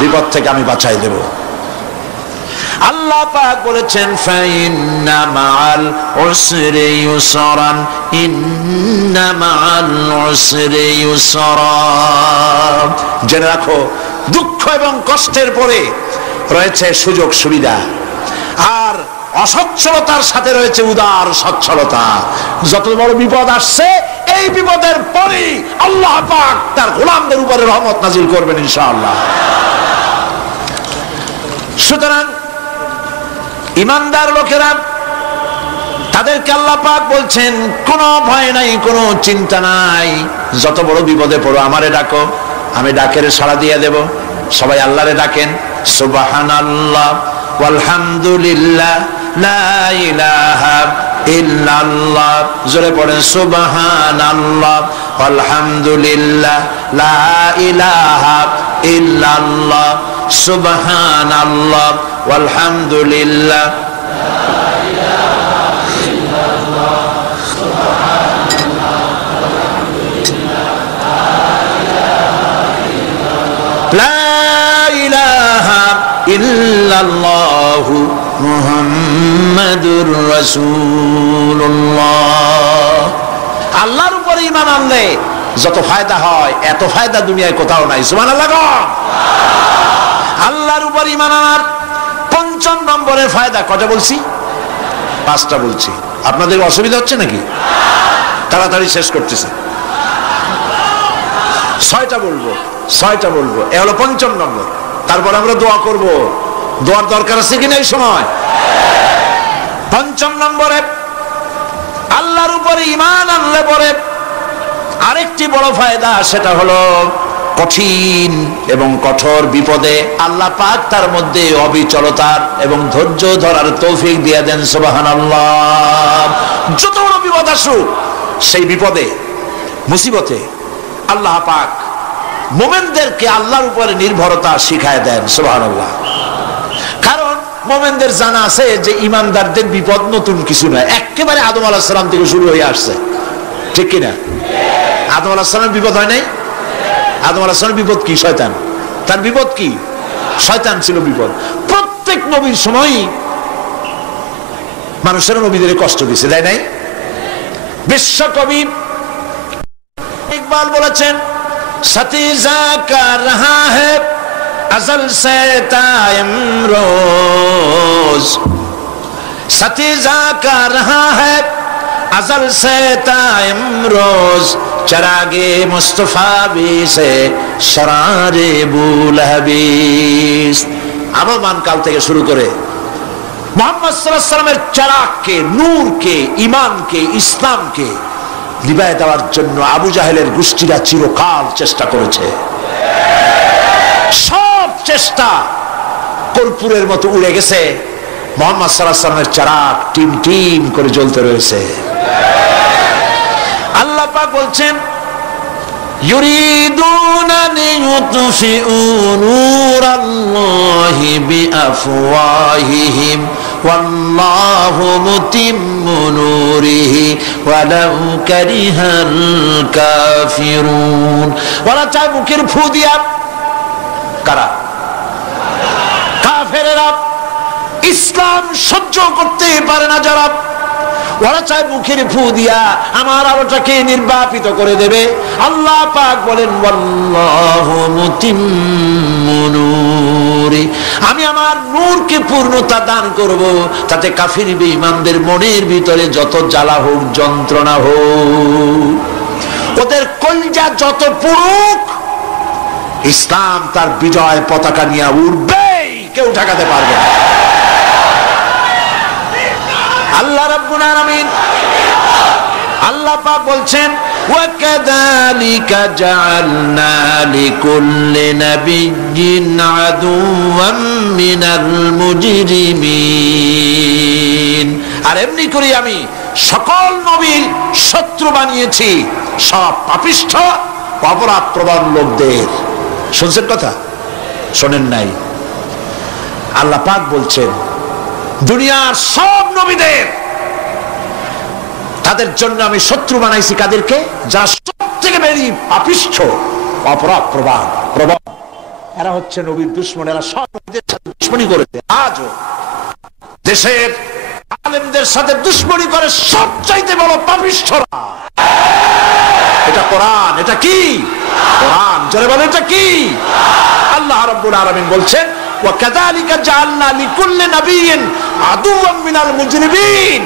বিপদ থেকে আমি বাঁচাই দেব। আল্লাহ পাক বলেছেন, ফাইন্না মাআল উসরি ইউসরান, ইন্না মাআল উসরি ইউসরা। জেনে রাখো, দুঃখ এবং কষ্টের পরে রয়েছে সুযোগ সুবিধা, আর অসচ্ছলতার সাথে রয়েছে উদার সচ্ছলতা। যত বড় বিপদ আসছে, এই বিপদের পরেই আল্লাহ পাক তার গোলামদের উপরে রহমত নাজিল করবেন ইনশাআল্লাহ। সুতরাং ইমানদার লোকেরা তাদেরকে আল্লাহ পাক বলছেন কোনো ভয় নাই, কোনো চিন্তা নাই, যত বড় বিপদে পড়ো আমারে ডাকো, আমি ডাকের সাড়া দিয়ে দেব। সবাই আল্লাহরে ডাকেন, সুবহানাল্লাহ ওয়ালহামদুলিল্লাহ লা ইলাহা ইল্লাল্লাহ। জোরে পড়েন সুবহানাল্লাহ ওয়ালহামদুলিল্লাহ লা ইলাহা ইল্লাল্লাহ, সুবহানাল্লাহ ওয়ালহামদুলিল্লাহ ইল্লাল্লাহু মুহাম্মাদুর রাসূলুল্লাহ। আল্লাহর উপরে ঈমান আনলে যত ফায়দা হয় এত ফায়দা দুনিয়ায় কোথাও নাই। সুবহানাল্লাহ। আল্লাহর উপর ঈমান আনার ৫ম নম্বরের ফায়দা কটা বলছি? 5টা বলছি। আপনাদের অসুবিধা হচ্ছে নাকি? তাড়াতাড়ি শেষ করতেছে। 6টা বলবো, এ হলো ৫ম নম্বর। তারপর আমরা দোয়া করব। দোয়ার দরকার আছে কিনা এই সময়? ৫ম নম্বরে আল্লাহর উপরে ঈমান আনলে পরে আরেকটি বড় ফায়দা, সেটা হলো কঠিন এবং কঠোর বিপদে আল্লাহ পাক তার মধ্যে অবিচলতার এবং ধৈর্য ধরার তৌফিক দিয়ে দেন। সুবহানাল্লাহ। যত বড় বিপদ আসুক সেই বিপদে মুসিবতে আল্লাহ পাক মুমিনদেরকে আল্লাহর উপরে নির্ভরতা শিখায় দেন। সুবহানাল্লাহ। কারণ মুমিনদের জানা আছে যে ঈমানদারদের বিপদ নতুন কিছু নয়, একেবারে আদম আলাইহিস সালাম থেকে শুরু হয়ে আসছে, ঠিক কি না? আদম আলাইহিস সালামের বিপদ হয় নাই? আদম আলাইহিস সালামের বিপদ কি? শয়তান। তার বিপদ কি? শয়তান ছিল বিপদ। প্রত্যেক নবীর সময়ই মানুষের নবীদের কষ্ট দিয়েছে, তাই নাই? বিশ্বকবি ইকবাল বলেছেন, सतीजा का रहा है अजल से ताइमरोज, सतीजा का रहा है अजल से ताइमरोज, चरागे मुस्तफा भी से शरारे बुलहबीस। আবহমান কাল থেকে শুরু করে মুহাম্মদ সাল্লাল্লাহু আলাইহি ওয়াসাল্লামের চারাগকে, নূরকে, ঈমানকে, ইসলামকে নিভায় দেওয়ার জন্য আবু জাহেলের গোষ্ঠীরা চিরকাল চেষ্টা করেছে। সব চেষ্টা কর্পূরের মতো উড়ে গেছে, মুহাম্মদ সাল্লাল্লাহু আলাইহি ওয়াসাল্লামের চারাগ টিম টিম করে জ্বলতে রয়েছে। আল্লাহ পাক বলছেন, ইউরিদুনা লিইউতফিউ নূরাল্লাহি বিআফওয়াহিহিম ওয়াল্লাহু মুতিম্মু নূরিহি ওয়ালাউ কারিহাল কাফিরুন। ওরা চায় মুখের ফু দিয়া, কারা? কাফেরেরা। ইসলাম সহ্য করতে পারে না যারা, ওরা চায় মুখের ফু দিয়া আমার আলোটাকে নির্বাপিত করে দেবে। আল্লাহ পাক বলেন, ওয়াল্লাহু মুতিম্মু নূরি, আমি আমার নূরকে পূর্ণতা দান করব, তাতে কাফির বেঈমানদের মনের ভিতরে যত জ্বালা হোক, যন্ত্রণা হোক, ওদের কলজা যত পুরুক, ইসলাম তার বিজয় পতাকা নিয়ে উঠবেই, কেউ ঠেকাতে পারবে না। আল্লাহ রাব্বুল আলামিন, আল্লাহ পাক বলছেন, ওয়া কাযালিকা জাআলনা লিকুল্লি নাবিয়্যিন আদুওয়াম মিনাল মুজরিমিন। আর এমনি করে আমি সকল নবীর শত্রু বানিয়েছি সব পাপিষ্ঠ অপরাধপ্রবণ লোকদের। শুনছেন কথা? শোনেন নাই? আল্লাহ পাক বলছেন, দুনিয়ার সব নবীদের, তাদের জন্য আমি শত্রু বানাইছি কাদেরকে? যারা সব থেকে বেশি পাপিষ্ঠ, অপরাধ প্রবণ। এরা হচ্ছে নবীর দুশমন, এরা সব নবীদের সাথে দুশমনি করেছে। আজও দেশের আলেমদের সাথে দুশমনি করে সবচাইতে বড় পাপিষ্ঠরা। এটা কোরআন। এটা কি? কোরআন। জোরে বলেন, এটা কি? আল্লাহ রাব্বুল আলামিন বলছেন, ওয়া কাযালিকা জাআলনা লিকুল্লি নাবিয়্যিন আদুওয়াম মিনাল মুজরিমিন।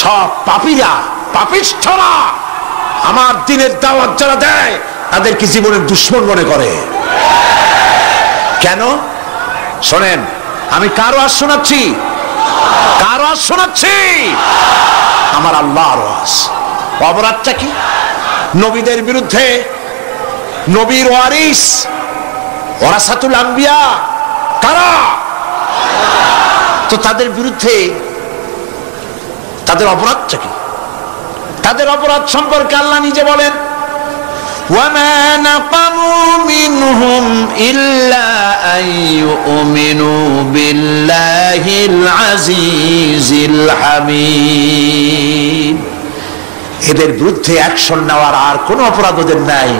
সব পাপীরা, পাপিষ্ঠরা আমার দ্বীনের দাওয়াত যারা দেয় তাদেরকে জীবনের দুশমন মনে করে। কেন? শোনেন, আমি কার ওয়াজ শোনাচ্ছি? কার ওয়াজ শোনাচ্ছি? আমার আল্লাহর ওয়াজ। অপরাধটা কি? নবীদের বিরুদ্ধে, নবীর ওয়ারিস ওয়ারাসাতুল আম্বিয়া কারা, তো তাদের বিরুদ্ধে তাদের অপরাধটা কি? তাদের অপরাধ সম্পর্কে আল্লাহ নিজে বলেন, وَمَا نَقَمُوا مِنْهُمْ إِلَّا أَن يُؤْمِنُوا بِاللَّهِ الْعَزِيزِ الْحَمِيدِ। এদের বিরুদ্ধে অ্যাকশন নেওয়ার আর কোনো অপরাধ ওদের নাই।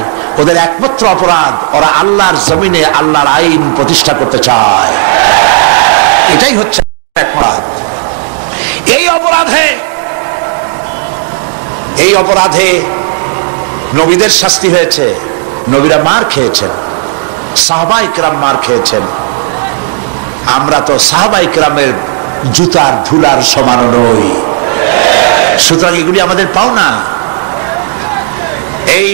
ওদের একমাত্র অপরাধ, ওরা আল্লাহর জমিনে আল্লাহর আইন প্রতিষ্ঠা করতে চায়। এটাই হচ্ছে অপরাধ। এই অপরাধে নবীদের শাস্তি হয়েছে, নবীরা মার খেয়েছেন, সাহাবায়ে কেরাম মার খেয়েছেন। আমরা তো সাহাবায়ে কেরামের জুতার ধুলার সমান নই, সুতরাং এগুলি আমাদের পাওনা। এই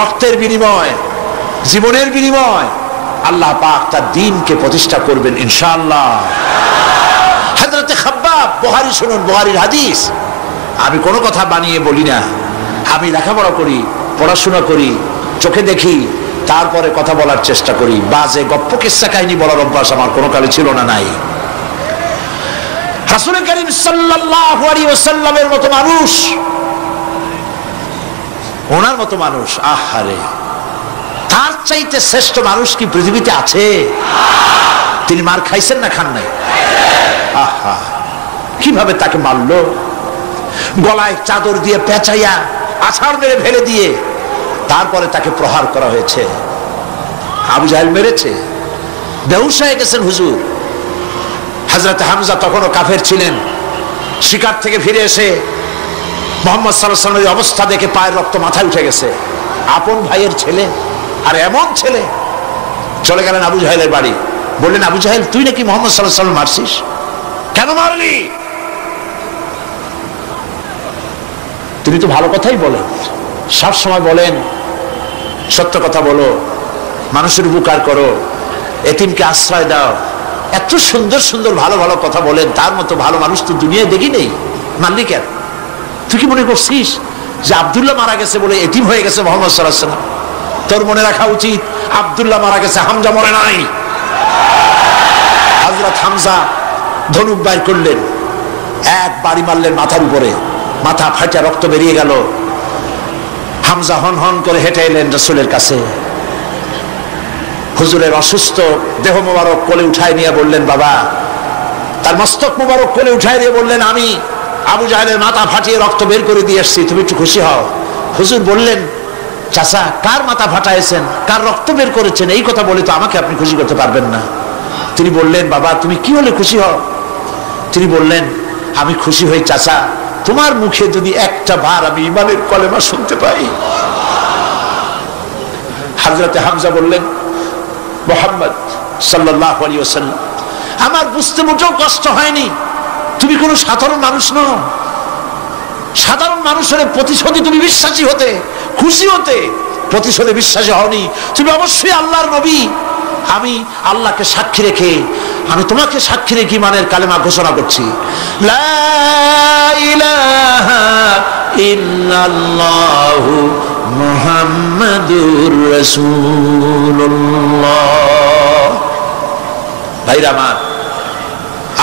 রক্তের বিনিময়, জীবনের বিনিময় আল্লাহ পাক তার দ্বীনকে প্রতিষ্ঠা করবেন ইনশাআল্লাহ। হযরতে খাব্বাব, বুখারী শুনুন, বুখারীর হাদিস। আমি কোনো কথা বানিয়ে বলি না, আমি লেখাপড়া করি, পড়াশোনা করি, চোখে দেখি, তারপরে কথা বলার চেষ্টা করি। বাজে গপ্প কিস্সা কাহিনী বলার অভ্যাস আমার কোনো কালে ছিল না, নাই। রাসূল করিম সাল্লাল্লাহু আলাইহি ওয়াসাল্লামের মতো মানুষ, ওনার মতো মানুষ, আহারে, তার চাইতে শ্রেষ্ঠ মানুষ কি পৃথিবীতে আছে? তিনি মার খাইছেন না খান নাই? আহা, কিভাবে তাকে মারলো! গলায় চাদর দিয়ে পেঁচাইয়া আছাড় মেরে ফেলে দিয়ে তারপরে তাকে প্রহার করা হয়েছে। আবু জাহেল মেরেছে, বেহুশ হয়ে গেছেন হুজুর। হযরত হামজা তখনও কাফের ছিলেন। শিকার থেকে ফিরে এসে মুহাম্মদ সাল্লাল্লাহু আলাইহি ওয়াসাল্লামের অবস্থা দেখে পায়ের রক্ত মাথায় উঠে গেছে। আপন ভাইয়ের ছেলে, আর এমন ছেলে। চলে গেলেন আবু জাহেলের বাড়ি, বললেন, আবু জাহেল, তুই নাকি মুহাম্মদ সাল্লাল্লাহু আলাইহি ওয়াসাল্লাম মারছিস? কেন মারলি? তিনি তো ভালো কথাই বলেন, সব সময় বলেন সত্য কথা বলো, মানুষের উপকার করো, এতিমকে আশ্রয় দাও। এত সুন্দর সুন্দর ভালো ভালো কথা বলেন, তার মতো ভালো মানুষ তো দুনিয়ায় দেখি নেই। মারলি কেন? তুই কি মনে করছিস যে আব্দুল্লাহ মারা গেছে বলে এতিম হয়ে গেছে মুহাম্মদ সাল্লাল্লাহু আলাইহি ওয়াসাল্লাম? তোর মনে রাখা উচিত, আব্দুল্লাহ মারা গেছে, হামজা মরে নাই। হযরত হামজা ধনুক বাইর করলেন, এক বাড়ি মারলেন মাথার উপরে, মাথা ফাটা রক্ত বেরিয়ে গেল। হামজা হন হন করে হেঁটে এলেন রাসূলের কাছে। হুজুরের অসুস্থ দেহ মোবারক কোলে উঠায় নিয়ে বললেন, বাবা, তার মস্তক মোবারক কোলে উঠায় দিয়ে বললেন, আমি আবু জাহেলের মাথা ফাটিয়ে রক্ত বের করে দিয়ে এসেছি, তুমি একটু খুশি হও। হুজুর বললেন, চাচা, কার মাথা ফাটাইছেন, কার রক্ত বের করেছেন, এই কথা বলে তো আমাকে আপনি খুশি করতে পারবেন না। তিনি বললেন, বাবা, তুমি কি হলে খুশি হও? তিনি বললেন, আমি খুশি হই চাচা, তোমার মুখে যদি একটা বার আমি ঈমানের কলেমা শুনতে পাই। হযরতে হামজা বললেন, মুহাম্মদ সাল্লাল্লাহু আলাইহি ওয়াসাল্লাম, আমার বুঝতে মোটেও কষ্ট হয়নি, তুমি কোনো সাধারণ মানুষ নও। সাধারণ মানুষের প্রতিশোধে তুমি বিশ্বাসী হতে, খুশি হতে, প্রতিশোধে বিশ্বাসী হওনি, তুমি অবশ্যই আল্লাহর নবী। আমি আল্লাহকে সাক্ষী রেখে, আমি তোমাকে সাক্ষী রেখে ঈমানের কালেমা ঘোষণা করছি, লা ইলাহা ইল্লাল্লাহু মুহাম্মাদুর রাসূলুল্লাহ। ভাইরা আমার,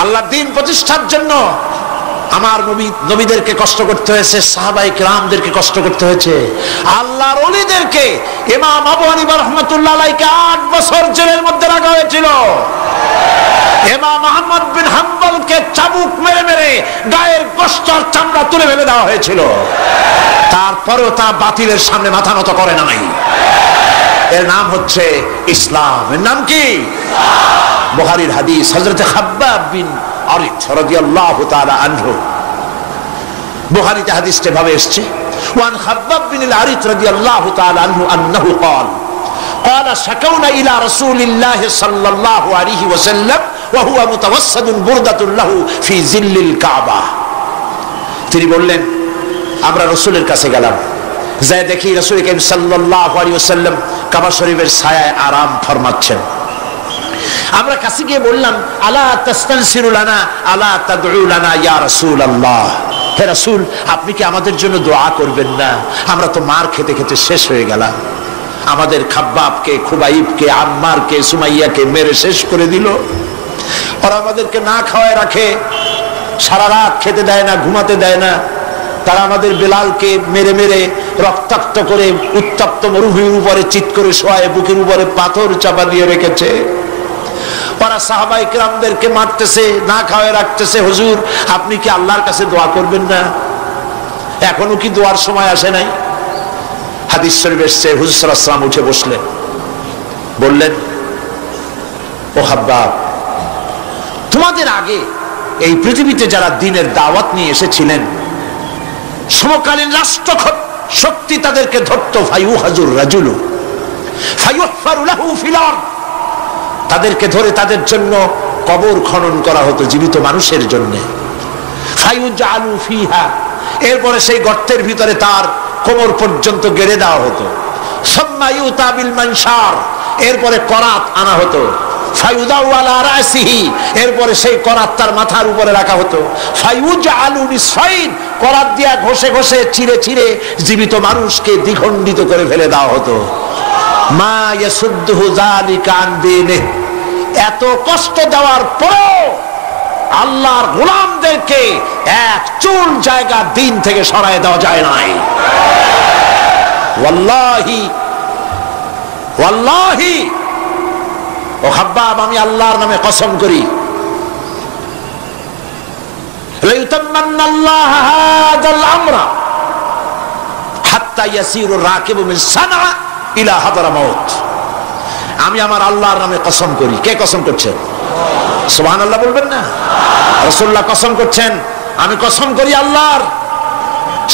আল্লাহর দ্বীন প্রতিষ্ঠার জন্য আমার নবীদেরকে কষ্ট করতে হয়েছে, সাহাবায়ে কেরামদেরকে কষ্ট করতে হয়েছে, আল্লাহর ওলিদেরকে। ইমাম আবু হানিফা রাহমাতুল্লাহ আলাইহিকে 8 বছর জেলের মধ্যে রাখা হয়েছিল। ইমাম আহমদ বিন হাম্বলকে চাবুক মেরে মেরে গায়ের গোশত আর চামড়া তুলে ফেলে দেওয়া হয়েছিল। তারপরেও তা বাতিলের সামনে মাথা নত করে নাই। এর নাম হচ্ছে ইসলাম। এর নাম কি? বুখারীর হাদিস, হযরত খাব্বাব বিন আরিত রাদিয়াল্লাহু তাআলা আনহু। বুখারীতে হাদিসটা ভাবে এসেছে, ওয়ান খাব্বাব বিন আরিত রাদিয়াল্লাহু তাআলা আনহু আন্নাহু قال قال شكونا الى رسول الله صلى الله عليه وسلم وهو متوسد بردة له في ظل الكعبة। তিনি বললেন, আমরা রাসূলের কাছে গেলাম, যাই দেখি রাসূল করিম সাল্লাল্লাহু আলাইহি ওয়াসাল্লাম কাবা শরীফের ছায়ায় আরাম ফরমাচ্ছেন। আমরা কাছে গিয়ে বললাম, আলা তাস্তানসিরু লানা আলা তাদউ লানা ইয়া রাসূলুল্লাহ, হে রাসূল, আপনি কি আমাদের জন্য দোয়া করবেন না? আমরা তো মার খেতে খেতে শেষ হয়ে গেলাম। আমাদের খাব্বাবকে, খুবাইবকে, আম্মারকে, সুমাইয়াকে মেরে শেষ করে দিল। ওরা আমাদেরকে না খাওয়ায় রাখে, সারা রাত খেতে দেয় না, ঘুমাতে দেয় না। তারা আমাদের বেলালকে মেরে মেরে রক্তাক্ত করে উত্তপ্ত মরুভূমির উপরে চিৎ করে শোয়ায়, বুকের উপরে পাথর চাপা দিয়ে রেখেছে। ওরা সাহাবায়ে কেরামদেরকে মারতেছে, না খাওয়ায় রাখতেছে। হুজুর, আপনি কি আল্লাহর কাছে দোয়া করবেন না? এখনো কি দোয়ার সময় আসে নাই? হাদিস শরীফে এসেছে, হুজুর সাল্লাল্লাহু আলাইহি ওয়াসাল্লাম উঠে বসলেন, বললেন, ও হাব্বাব, তোমাদের আগে এই পৃথিবীতে যারা দ্বীনের দাওয়াত নিয়ে এসেছিলেন, সমকালীন রাষ্ট্র শক্তি তাদেরকে ধরত, ফায়ুহাজুর রাজুলু ফায়ুহফারু লাহু ফিল আরদ, তাদেরকে ধরে তাদের জন্য কবর খনন করা হতো জীবিত মানুষের জন্য। ফায়ুজআলু ফিহা, এরপরে সেই গর্তের ভিতরে তার কোমর পর্যন্ত গেড়ে দেওয়া হতো। সুম্মা ইউতা বিল মানশার, এরপরে করাত আনা হতো। ফায়ুদাউ আলা রাসিহি, এরপরে সেই করাত তার মাথার উপরে রাখা হতো। ফায়ুজআলু নিসফাইন, করাত দিয়া ঘষে ঘষে চিরে চিরে জীবিত মানুষকে দ্বিখণ্ডিত করে ফেলে দেওয়া হতো। মা ইয়াসুদ্দুহু যালিকা আন দীনিহি, এত কষ্ট দেওয়ার পরেও আল্লাহর গোলামদেরকে এক চুল জায়গা দিন থেকে সরায় দেওয়া যায় নাই। ওয়াল্লাহি ওয়াল্লাহি, ও হাব্বাব, আমি আল্লাহর নামে কসম করি, লাইউতাম্মান্নাল্লাহু হাযাল আমরা হাত্তা ইয়াসিরু রাকিবু মিন সানআ ইলা হাদরামাউত। আমি আমার আল্লাহর নামে কসম করি। কে কসম করছে? সুবহানাল্লাহ বলবেন না? রাসূলুল্লাহ কসম করছেন, আমি কসম করি আল্লাহর,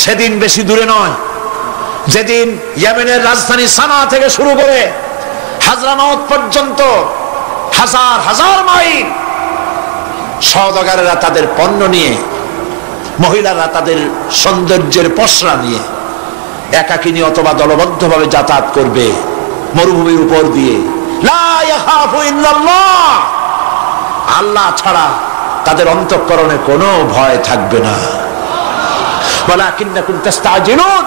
সেদিন বেশি দূরে নয় যেদিন ইয়েমেনের রাজধানী সানা থেকে শুরু করে হাজরামাউত পর্যন্ত হাজার হাজার মাইল সওদাগরেরা তাদের পণ্য নিয়ে, মহিলারা তাদের সৌন্দর্যের পসরা নিয়ে একাকিনী অথবা দলবদ্ধভাবে যাতায়াত করবে মরুভূমির উপর দিয়ে। লা ইয়াখাফু ইল্লাল্লাহ, আল্লাহ ছাড়া তাদের অন্তঃকরণে কোনো ভয় থাকবে না। ওয়ালাকিন্নাকুম তাস্তাজিলুন,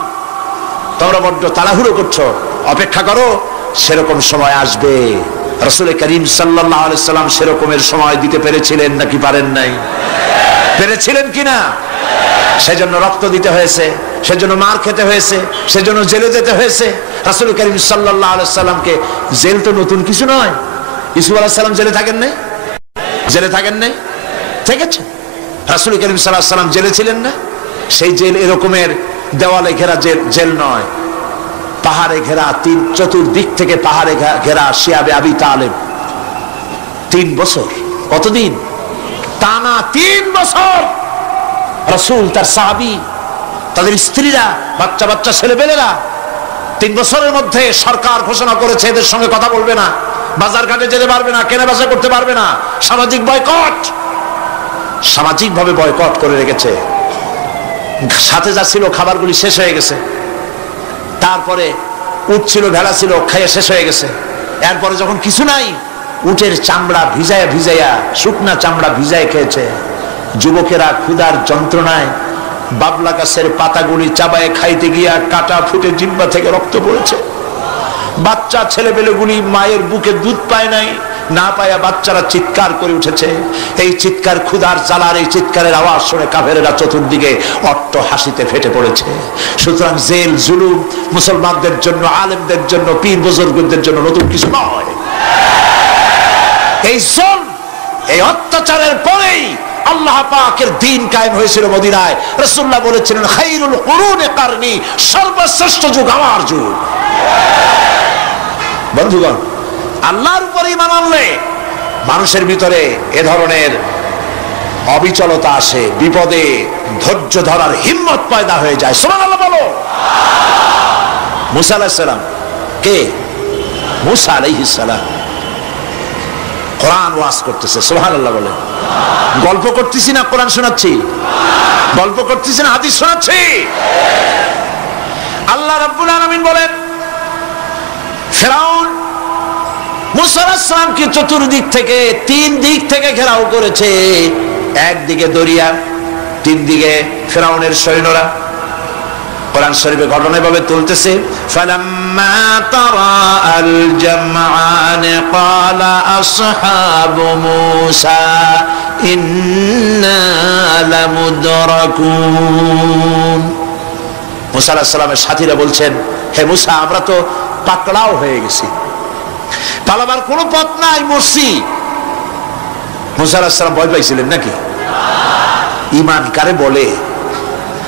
তোমরা বড্ড তাড়াহুড়ো করছো, অপেক্ষা করো, সেরকম সময় আসবে। রাসূল করিম সাল্লাল্লাহু আলাইহি সাল্লাম সেরকমের সময় দিতে পেরেছিলেন নাকি পারেন নাই? পেরেছিলেন কিনা? সেজন্য রক্ত দিতে হয়েছে, সেজন্য মার খেতে হয়েছে, সেজন্য জেলে যেতে হয়েছে। রাসূল করিম সাল্লাল্লাহু আলাইহি সাল্লামকে, জেল তো নতুন কিছু নয়। ইউসুফ আলাইহিস সালাম জেলে থাকেন নাই? জেলে থাকেন নাই? ঠিক আছে, রাসূল করিম সাল্লাল্লাহু আলাইহি সাল্লাম জেলে ছিলেন না? সেই জেল এরকমের দেওয়ালে ঘেরা জেল নয়, পাহাড়ে ঘেরা, চতুর্দিক থেকে পাহাড়ে ঘেরা শিয়াবে আবি তালেব 3 বছর। কতদিন? টানা 3 বছর রাসূল, তার সাহাবী, তাদের স্ত্রীরা, বাচ্চা বাচ্চা ছেলেপেলেরা 3 বছরের মধ্যে সরকার ঘোষণা করেছে এদের সঙ্গে কথা বলবে না, বাজার ঘাটে যেতে পারবে না, কেনা বেচা করতে পারবে না, সামাজিক বয়কট, সামাজিকভাবে বয়কট করে রেখেছে। সাথে যা ছিল খাবারগুলি শেষ হয়ে গেছে, তারপরে উট ছিল, ভেড়া ছিল, খাইয়ে শেষ হয়ে গেছে। এরপরে যখন কিছু নাই, উটের চামড়া ভিজায়া ভিজায়া, শুকনা চামড়া ভিজায় খেয়েছে। যুবকেরা ক্ষুধার যন্ত্রণায় বাবলা গাছের পাতাগুলি চাবায়ে খাইতে গিয়া কাটা ফুটে জিহ্বা থেকে রক্ত পড়েছে। বাচ্চা ছেলেপেলেগুলি মায়ের বুকে দুধ পায় নাই, না পায়া বাচ্চারা চিৎকার করে উঠেছে। এই চিৎকার, ক্ষুধার জ্বালার এই চিৎকারের আওয়াজ শুনে কাফেরেরা চতুর্দিকে অট্ট হাসিতে ফেটে পড়েছে। সুতরাং জেল জুলুম মুসলমানদের জন্য, আলেমদের জন্য, পীর বুজুর্গদের জন্য নতুন কিছু নয়। এই জুলম, এই অত্যাচারের পরেই আল্লাহ পাকের দ্বীন কায়েম হয়েছিল মদিনায়। রাসূলুল্লাহ বলেছিলেন, খায়রুল কুরুনি কারনি, সর্বশ্রেষ্ঠ যুগ আমার যুগ। বন্ধুগণ, আল্লাহর উপরে ঈমান আনলে মানুষের ভিতরে এ ধরনের অবিচলতা আসে, বিপদে ধৈর্য ধরার হিম্মত পয়দা হয়ে যায়। সুবহানাল্লাহ বলো। মুসা আলাইহিস সালাম কে? মুসা আলাইহিস সালাম কোরআন ওয়াজ করতেছে। সুবহানাল্লাহ বলে। গল্প করতেছি না কোরআন শোনাচ্ছি? গল্প করতেছি না হাদিস শোনাচ্ছি? আল্লাহ রাব্বুল আলামিন বলেন, ফিরআউন মুসা আলাইহিস সালামকে চতুর্দিক থেকে, 3 দিক থেকে ঘেরাও করেছে। একদিকে দরিয়া, তিন দিকে ফেরাউনের সৈন্যরা। কোরআন শরীফে ঘটনা এভাবে তুলতেছে, ফালাম্মা তারাআল জামআন ক্বালা আসহাবু মূসা ইন্না লামুদরাকুন। মূসা আলাইহিস সালামের সাথীরা বলছেন, হে মূসা, আমরা তো পাকড়াও হয়ে গেছি, পালাবার কোনো পথ নাই, মরছি। মূসা আলাইহিস সালাম ভয় পাইছিলেন নাকি? ঈমান কারে বলে?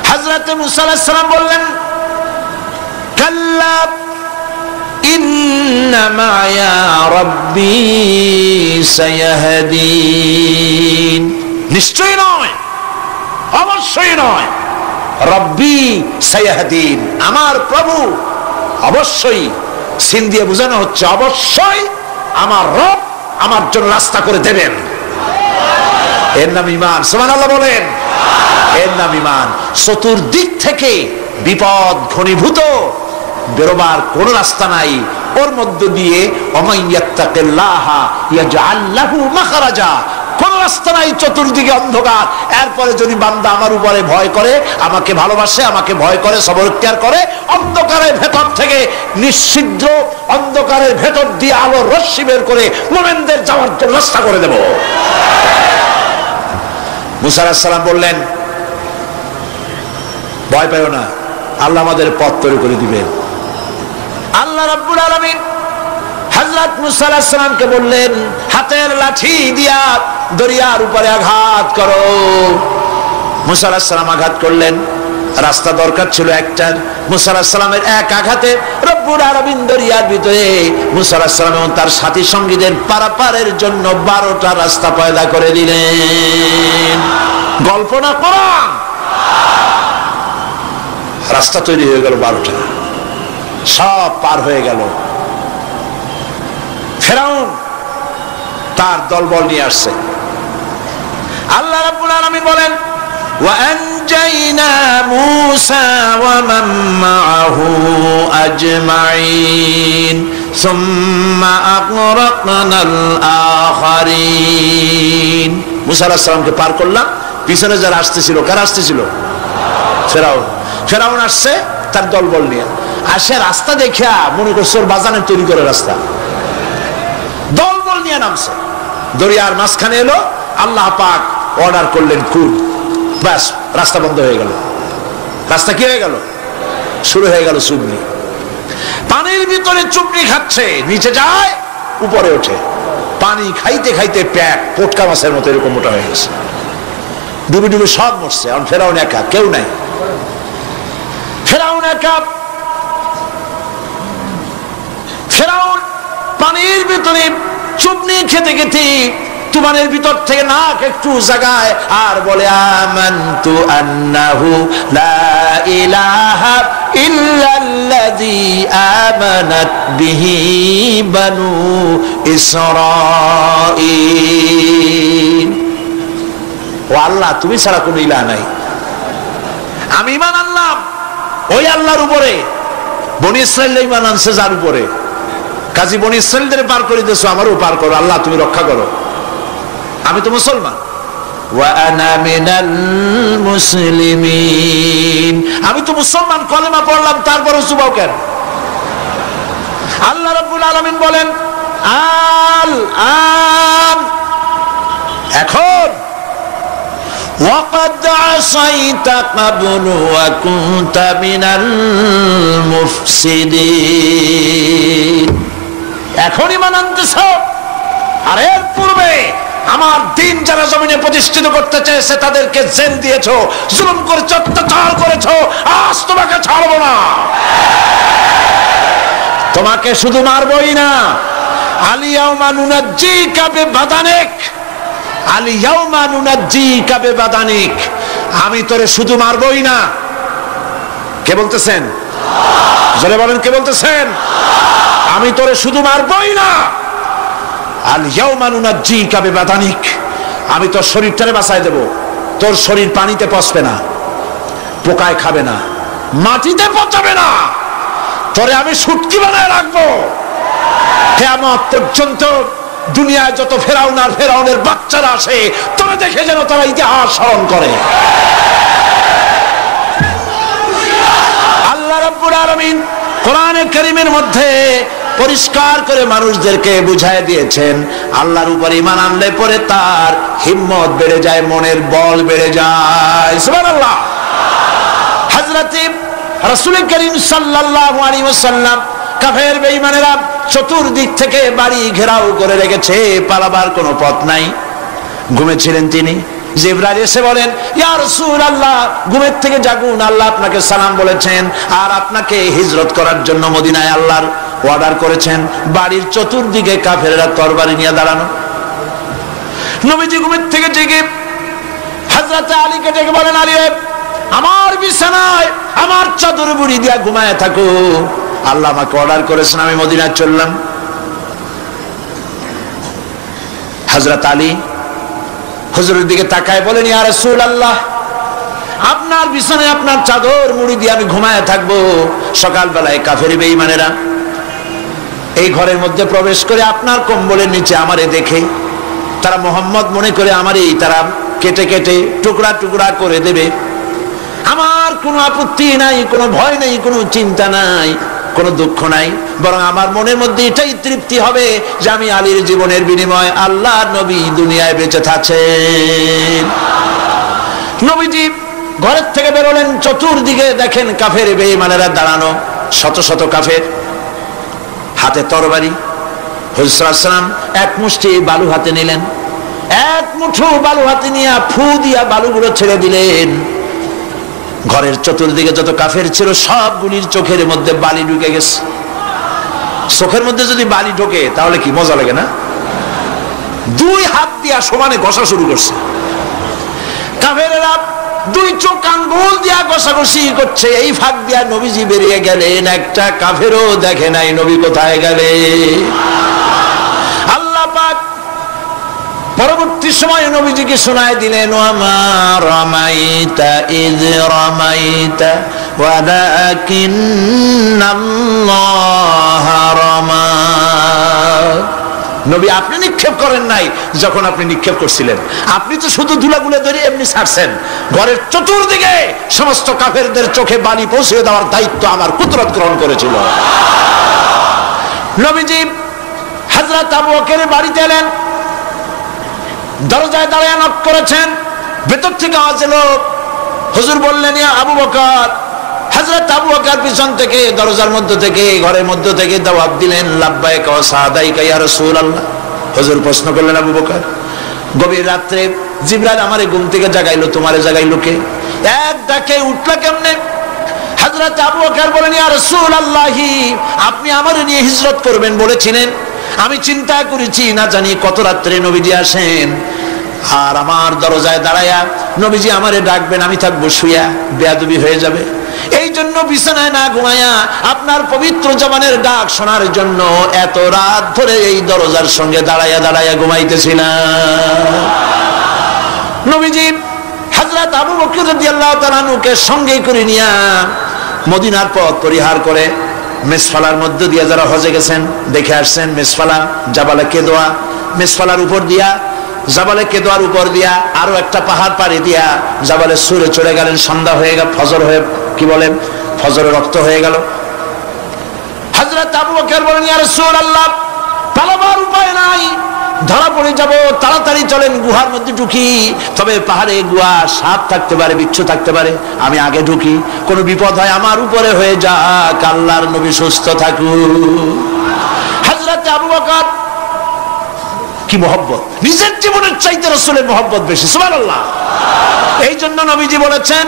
হযরত মূসা আলাইহিস সালাম বললেন, কাল্লা ইন্না মা'য়া রাব্বী সায়াহদিন। নিশ্চয় নয়, অবশ্যই নয়, রব্বী সায়াহদিন, আমার প্রভু অবশ্যই, সিন দিয়ে বোঝানো হচ্ছে অবশ্যই আমার রব আমার জন্য রাস্তা করে দেবেন। এর নাম ঈমান। সুবহানাল্লাহ বলেন। এর নাম ঈমান। চতুর্দিক থেকে বিপদ ঘনীভূত, বেরোবার কোন রাস্তা নাই, ওর মধ্য দিয়ে ওমাইয়াত্তাকিল্লাহা ইয়াজআল লাহু মাখরাজা, কোন রাস্তা নাই, চতুর্দিকে অন্ধকার। এরপরে যদি বান্দা আমার উপরে ভয় করে, আমাকে ভালোবাসে, আমাকে ভয় করে, সবর ইখতিয়ার করে, অন্ধকারের ভেতর থেকে নিশ্চিদ্র অন্ধকারের ভেতর দিয়ে আলোর রশ্মি বের করে মুমিনদের যাওয়ার জন্য রাস্তা করে দেব। মূসা আলাইহিস সালাম বললেন, ভয় পেও না, আল্লাহ আমাদের পথ তৈরি করে দিবেন। আল্লাহ রাব্বুল আলামিন হযরত মূসা আলাইহিস সালামকে বললেন, হাতের লাঠি দিয়া দরিয়ার উপরে আঘাত করো। মূসা আলাইহিস সালাম আঘাত করলেন। রাস্তা দরকার ছিল একটার, মূসা আলাইহিস সালামের এক আঘাতে রব্বুল আলামিন দরিয়ার ভিতরে মূসা আলাইহিস সালাম এবং তার সাথী সঙ্গীদের পারাপারের জন্য 12টা রাস্তা পয়দা করে দিলেন। গল্প না কোরআন। রাস্তা তৈরি হয়ে গেল 12টা, সব পার হয়ে গেল। ফেরাউন তার দলবল নিয়ে আসছে। আল্লাহ রাব্বুল আলামিন বলেন, ওয়া আনজাইনা মূসা ওয়া মান মাআহু আজমাইন সুম্মা আগরাকনাল আখারিন। মূসা আলাইহিস সালামকে পার করলাম, পিছনে যারা আসতেছিল, কারা আসতেছিল? ফেরাউন। ফেরাউন আসছে তার দলবল নিয়ে। আসে রাস্তা দেখিয়া মনে করছে ওর বাজানের তৈরি করে রাস্তা, দলবল নিয়ে নামছে। দরিয়ার মাঝখানে এলো, আল্লাহ পাক অর্ডার করলেন কুল, ব্যাস রাস্তা বন্ধ হয়ে গেল। রাস্তা কি হয়ে গেল? শুরু হয়ে গেল চুবনি। পানির ভিতরে চুবনি খাচ্ছে, নিচে যায়, উপরে ওঠে। পানি খাইতে খাইতে প্যাক পোটকা মাছের মতো এরকম মোটা হয়ে গেছে। ডুবে ডুবে সব মরছে। এখন ফেরাউন একা, কেউ নাই। ফেরাউন একা। ফেরাউন পানির ভিতরে চুবনি খেতে খেতে তুফানের ভিতর থেকে নাক একটু জাগায় আর বলে, আমানতু আন্নাহু লা ইলাহা ইল্লাল্লাযী আমানাত বিহি বানু ইসরাঈল। ও আল্লাহ, তুমি ছাড়া কোনো ইলাহ নাই, আমি ঈমান আনলাম ওই আল্লাহর উপরে। বনি ইসরাঈল ঈমান আনছে যার উপরে, কাজী বনি ইসরাঈলদের পার করে দিয়েছো, আমারও পার করো আল্লাহ, তুমি রক্ষা করো। আমি তো মুসলমান। ওয়া আনা মিনাল মুসলিমিন, আমি তো মুসলমান, কলেমা পড়লাম, তারপরও চুবাও কেন? আল্লাহ রাব্বুল আলামিন বলেন, আল আন, এখন ওয়াকাদ আসাইতা ক্বাবলু ওয়া কুনতা মিনাল মুফসিদিন, এখন ঈমান আনতেছো, আর এর পূর্বে আমার দিন যারা জমিনে প্রতিষ্ঠিত করতে চেয়েছে তাদেরকে জেল দিয়েছো, জুলুম করেছো, অত্যাচার করেছো। আজ তোমাকে ছাড়বো না, তোমাকে শুধু মারবই না, আলিয়াউমা নুনাজ্জিকা বিবাদানিক, আলিয়াউমা নুনাজ্জিকা বিবাদানিক, আমি তোরে শুধু মারবই না। কে বলতেছেন? জোরে বলেন, কে বলতেছেন? আমি তোরে শুধু মারবই না, আল ইয়াউমা নুনাজ্জিকা বিবাদানিক, আমি তোর শরীরটারে বাঁচায় দেব। তোর শরীর পানিতে পচবে না, পোকায় খাবে না, মাটিতে পচাবে না, তোরে আমি শুটকি বানায় রাখবো। কিয়ামত পর্যন্ত দুনিয়ায় যত ফেরাউন আর ফেরাউনের বাচ্চারা আসে, তোরে দেখে যেন তারা ইতিহাস স্মরণ করে। রব্বুল আলামিন কোরআনে কারীমের মধ্যে পরিষ্কার করে মানুষদেরকে বুঝায় দিয়েছেন, আল্লাহর উপর ঈমান আনলে পরে তার হিম্মত বেড়ে যায়, মনের বল বেড়ে যায়। সুবহানাল্লাহ। হযরত রাসূল করিম সাল্লাল্লাহু আলাইহি ওয়াসাল্লাম কাফের বেঈমানেরা চতুর্দিক থেকে বাড়ি ঘেরাও করে রেখেছে, পালাবার কোনো পথ নাই। ঘুমেছিলেন তিনি, জিবরাইল এসে বলেন, ইয়া রাসূলুল্লাহ, ঘুমের থেকে জাগুন, আল্লাহ আপনাকে সালাম বলেছেন আর আপনাকে হিজরত করার জন্য মদিনায় আল্লাহর অর্ডার করেছেন। বাড়ির চতুর্দিকে কাফেররা তরবারি নিয়ে দাঁড়ানো। নবীজি ঘুমের থেকে জেগে হযরত আলীকে ডেকে বলেন, আলী আমার বিছানায় আমার চাদর মুড়ি দিয়া ঘুমায় থাকো, আল্লাহ আমাকে অর্ডার করেছেন, আমি মদিনায় চললাম। হযরত আলী হুজুরের দিকে তাকায় বলেন, ইয়া রাসূলুল্লাহ, আপনার বিছানায় আপনার চাদর মুড়ি দিয়ে আমি ঘুমায় থাকবো, সকালবেলায় কাফের বেঈমানেরা এই ঘরের মধ্যে প্রবেশ করে আপনার কম্বলের নিচে আমারে দেখে তারা মোহাম্মদ মনে করে আমারই তারা কেটে কেটে টুকরা টুকরা করে দেবে। আমার কোনো আপত্তি নাই, কোনো ভয় নাই, কোনো চিন্তা নাই, কোনো দুঃখ নাই, বরং আমার মনের মধ্যে এটাই তৃপ্তি হবে যে আমি আলীর জীবনের বিনিময়ে আল্লাহর নবী দুনিয়ায় বেঁচে থাকেন। নবীজি ঘরের থেকে বেরোলেন, চতুর্দিকে দেখেন কাফের বেঈমানেরা দাঁড়ানো, শত শত কাফের, হাতে তরবারি। হুজুর সাল্লাল্লাহু আলাইহি ওয়াসাল্লাম এক মুষ্টি বালু হাতে নিলেন, এক মুঠো বালু হাতে নিয়ে ফু দিয়া বালুগুলো ছেড়ে দিলেন। ঘরের চতুর্দিকে যত কাফের ছিল সবগুলির চোখের মধ্যে বালি ঢুকে গেছে। চোখের মধ্যে যদি বালি ঢোকে তাহলে কি মজা লাগে না? দুই হাত দিয়া সমানে ঘষা শুরু করছে কাফেরেরা, দুই চোখ আঙ্গুল দিয়া ঘষাঘষি করছে। এই ফাঁক দিয়া নবীজি বেরিয়ে গেলেন, একটা কাফেরও দেখে নাই নবী কোথায় গেলে। আল্লাহ পাক পরবর্তী সময় নবীজিকে শোনায় দিলেন, ওয়ামা রামাইতা ইয রামাইতা ওয়ালাকিন্নাল্লাহ রামা। নবী আপনি নিক্ষেপ করেন নাই যখন আপনি নিক্ষেপ করছিলেন, আপনি তো শুধু ধুলাগুলো ধরে এমনি ছাড়ছেন। ঘরের চতুর্দিকে সমস্ত কাফেরদের চোখে বালি পৌঁছে দেওয়ার দায়িত্ব আমার কুদরত গ্রহণ করেছিল। নবীজি হযরত আবু বকরের বাড়িতে এলেন, দরজায় দাঁড়িয়ে নক করেছেন, ভেতর থেকে আওয়াজ এলো। হুজুর বললেন, ইয়া আবু বকর। হযরত আবু বকর পিছন থেকে দরজার মধ্য থেকে ঘরের মধ্য থেকে জবাব দিলেন, লাব্বাইকা ওয়া সাদাইকা ইয়া রাসূলুল্লাহ। হুজুর প্রশ্ন করলেন, আবু বকর, গভীর রাত্রে জিবরাইল আমারে ঘুম থেকে জাগাইলো, তোমারে জাগাইলো কে? এক ডাকে উঠলা কেমনে? হযরত আবু বকর বলেন, ইয়া রাসূলুল্লাহ, আপনি আমারে নিয়ে হিজরত করবেন বলেছিলেন, আমি চিন্তা করেছি না জানি কত রাত্রে নবীজি আসেন, আর আমার দরজায় দাঁড়ায়া নবীজি আমারে ডাকবেন, আমি থাকবো শুয়া, বেয়াদবি হয়ে যাবে। এই জন্য বিছানায় না ঘুমায়া আপনার পবিত্র জবানের ডাক শোনার জন্য এত রাত ধরে এই দরজার সঙ্গে দাঁড়ায়া দাঁড়ায়া ঘুমাইতেছিলাম। নবীজি হযরত আবু বকর রাদিয়াল্লাহু তাআলা আনহুকে সঙ্গে করে নিয়া মদিনার পথ পরিহার করে মেসফালার মধ্য দিয়ে যারা হজে গেছেন দেখে আসছেন, মেসফালা জাবালে কেদোয়া, মেসফালার উপর দিয়া জাবালে কেদোয়ার উপর দিয়া আরো একটা পাহাড় পাড়ি দিয়া জাবালে সুরে চলে গেলেন। সন্ধ্যা হয়ে গেল, ফজর হয়ে কি বলেন, ফজরের রক্ত হয়ে গেল। হযরত আবু বকর বলেন, ইয়া রাসূলুল্লাহ, পালাবার উপায় নাই, ধরা পড়ে যাব, তাড়াতাড়ি চলেন গুহার মধ্যে ঢুকি। তবে পাহাড়ে গুহা, সাপ থাকতে পারে, বিচ্ছু থাকতে পারে, আমি আগে ঢুকি, কোনো বিপদ হয় আমার উপরে হয়ে যাক, আল্লাহর নবী সুস্থ থাকুক। হযরত আবু বকর কি মহব্বত, নিজের জীবনের চাইতে রাসূলের মহব্বত বেশি, সুবহানাল্লাহ। এই জন্য নবীজি বলেছেন,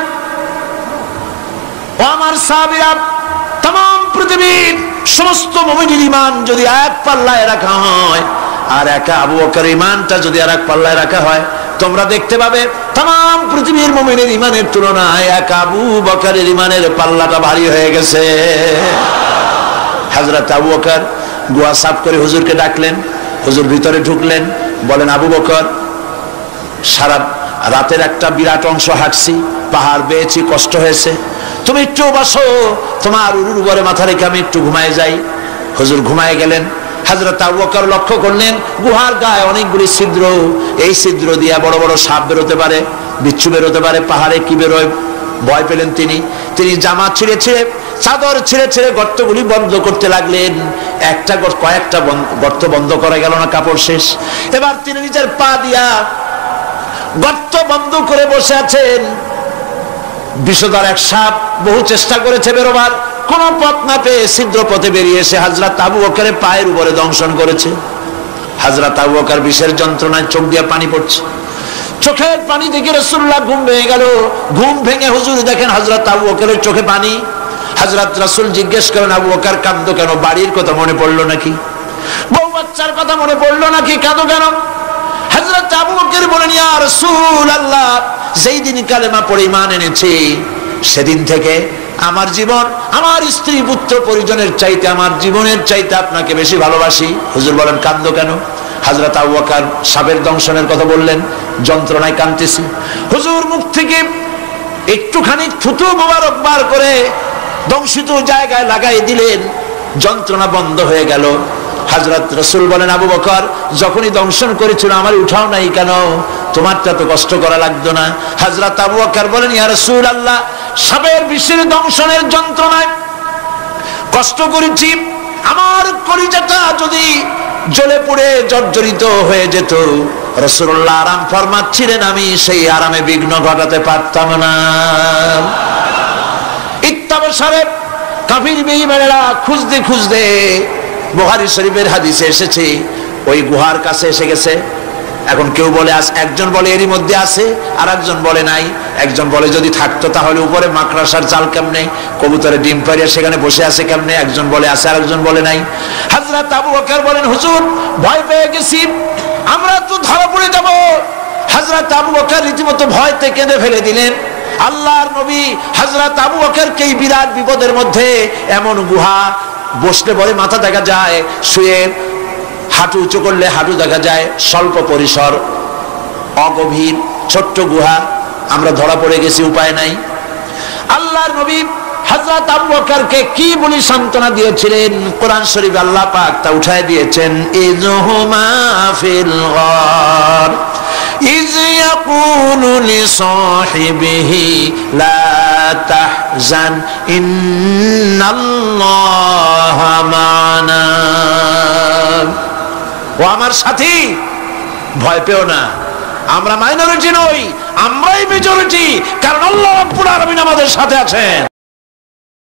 ও আমার সাহাবীরা, तमाम পৃথিবীর সমস্ত মুমিনের ঈমান যদি এক পাল্লায় রাখা হয় আর একা আবু বকরের ঈমানটা যদি আরেক পাল্লায় রাখা হয়, তোমরা দেখতে পাবে तमाम পৃথিবীর মুমিনের ঈমানের তুলনায় একা আবু বকরের ঈমানের পাল্লাটা ভারী হয়ে গেছে। হযরত আবু বকর গুহা সাফ করে হুজুরকে ডাকলেন, হুজুর ভিতরে ঢুকলেন, বলেন, আবু বকর, সারা রাতের একটা বিরাট অংশ হাঁটছি, পাহাড় বেয়েছি, কষ্ট হয়েছে, তুমি একটু বসো, তোমার উরুর উপরে মাথা রেখে আমি একটু ঘুমায় যাই। হুজুর ঘুমায় গেলেন। হযরত আবু বকর লক্ষ্য করলেন গুহার গায়ে অনেকগুলি ছিদ্র, এই ছিদ্র দিয়ে বড় বড় সাপ বেরোতে পারে, বিচ্ছু বেরোতে পারে, পাহাড়ে কি বেরোয় ভয় পেলেন তিনি জামা ছিঁড়ে ছিঁড়ে, চাদর ছিঁড়ে ছিঁড়ে গর্তগুলি বন্ধ করতে লাগলেন। কয়েকটা গর্ত বন্ধ করা গেল না, কাপড় শেষ। এবার তিনি নিজের পা দিয়া গর্ত বন্ধ করে বসে আছেন। বিষধর এক সাপ বহু চেষ্টা করেছে বেরোবার, কোন পথ না পেয়ে ছিদ্র পথে বেরিয়ে এসে হযরত আবু বকরের পায়ের উপরে দংশন করেছে। হযরত আবু বকর বিষের যন্ত্রণায় চোখ দিয়ে পানি পড়ছে। চোখের পানি দেখে রাসূলুল্লাহ ঘুম ভেঙে গেল। ঘুম ভেঙে হুজুর দেখেন হযরত আবু বকরের চোখে পানি। হযরত রাসূল জিজ্ঞেস করেন, আবু বকর কাঁদো কেন? বাড়ির কথা মনে পড়লো নাকি? বউ বাচ্চার কথা মনে পড়লো নাকি? কাঁদো কেন? হযরত আবু বকর বলেন, ইয়া রাসূলুল্লাহ, যেই দিন কালেমা পড়ে ঈমান এনেছি সেদিন থেকে আমার জীবন, আমার স্ত্রী পুত্র পরিজনের চাইতে, আমার জীবনের চাইতে আপনাকে বেশি ভালোবাসি। হুজুর বলেন, কাঁদো কেন? হযরত আবু বকর সাপের দংশনের কথা বললেন, যন্ত্রণায় কাঁদতেছি। হুজুর মুখ থেকে একটুখানি থুতু মোবারক বার করে দংশিত জায়গায় লাগাই দিলেন, যন্ত্রণা বন্ধ হয়ে গেল। হযরত রাসূল বলেন, আবু বকর, যখনই দংশন করেছিল আমার উঠাও নাই কেন? তোমারটা তো কষ্ট করা লাগতো না। হযরত আবু বকর বলেন, ইয়া রাসূলুল্লাহ, সাপের বিষের দংশনের যন্ত্রণায় কষ্ট করেছি, আমার কলিজাটা যদি জ্বলে পুড়ে জর্জরিত হয়ে যেত, রাসূলুল্লাহ আরাম ফরমাচ্ছিলেন, আমি সেই আরামে বিঘ্ন ঘটাতে পারতাম না। ইত্তাবসারে কাফির বেঈমানেরা খুঁজতে খুঁজতে, বুখারী শরীফের হাদিসে এসেছে, ওই গুহার কাছে এসে গেছে। এখন কেউ বলে একজন বলে এরই মধ্যে আছে, আর একজন বলে নাই। একজন বলে যদি থাকতো তাহলে উপরে মাকড়াসার জাল কেমনে, কবুতরের ডিম পাড়িয়া সেখানে বসে আছে কেমনে? একজন বলে আছে, আর একজন বলে নাই। হযরত আবু বকর বলেন, হুজুর ভয় পেয়ে গেছি, আমরা তো ধরা পড়ে যাব। হযরত আবু বকর রীতিমতো ভয়তে কেঁদে ফেলে দিলেন। আল্লাহর নবী হযরত আবু বকরকে এই বিরাট বিপদের মধ্যে, এমন গুহা, বসলে পরে মাথা দেখা যায়, শুয়ে হাঁটু উঁচু করলে হাঁটু দেখা যায়, স্বল্প পরিসর, অগভীর ছোট্ট গুহা, আমরা ধরা পড়ে গেছি, উপায় নাই। আল্লাহর নবী হযরত আবু বকরকে কি বলি সান্ত্বনা দিয়েছিলেন, কোরআন শরীফে আল্লাহ পাক তা উঠায় দিয়েছেন। ইযহুমা ফিল গার ইয ইয়াকুলু লিসাহিবিহি লা তাহজান ইন্নাল্লাহা মা'না। ও আমার সাথী, ভয় পেও না, আমরা মাইনরিটি নই, আমরাই মেজরিটি, কারণ আল্লাহ রাব্বুল আলামিন আমাদের সাথে আছেন।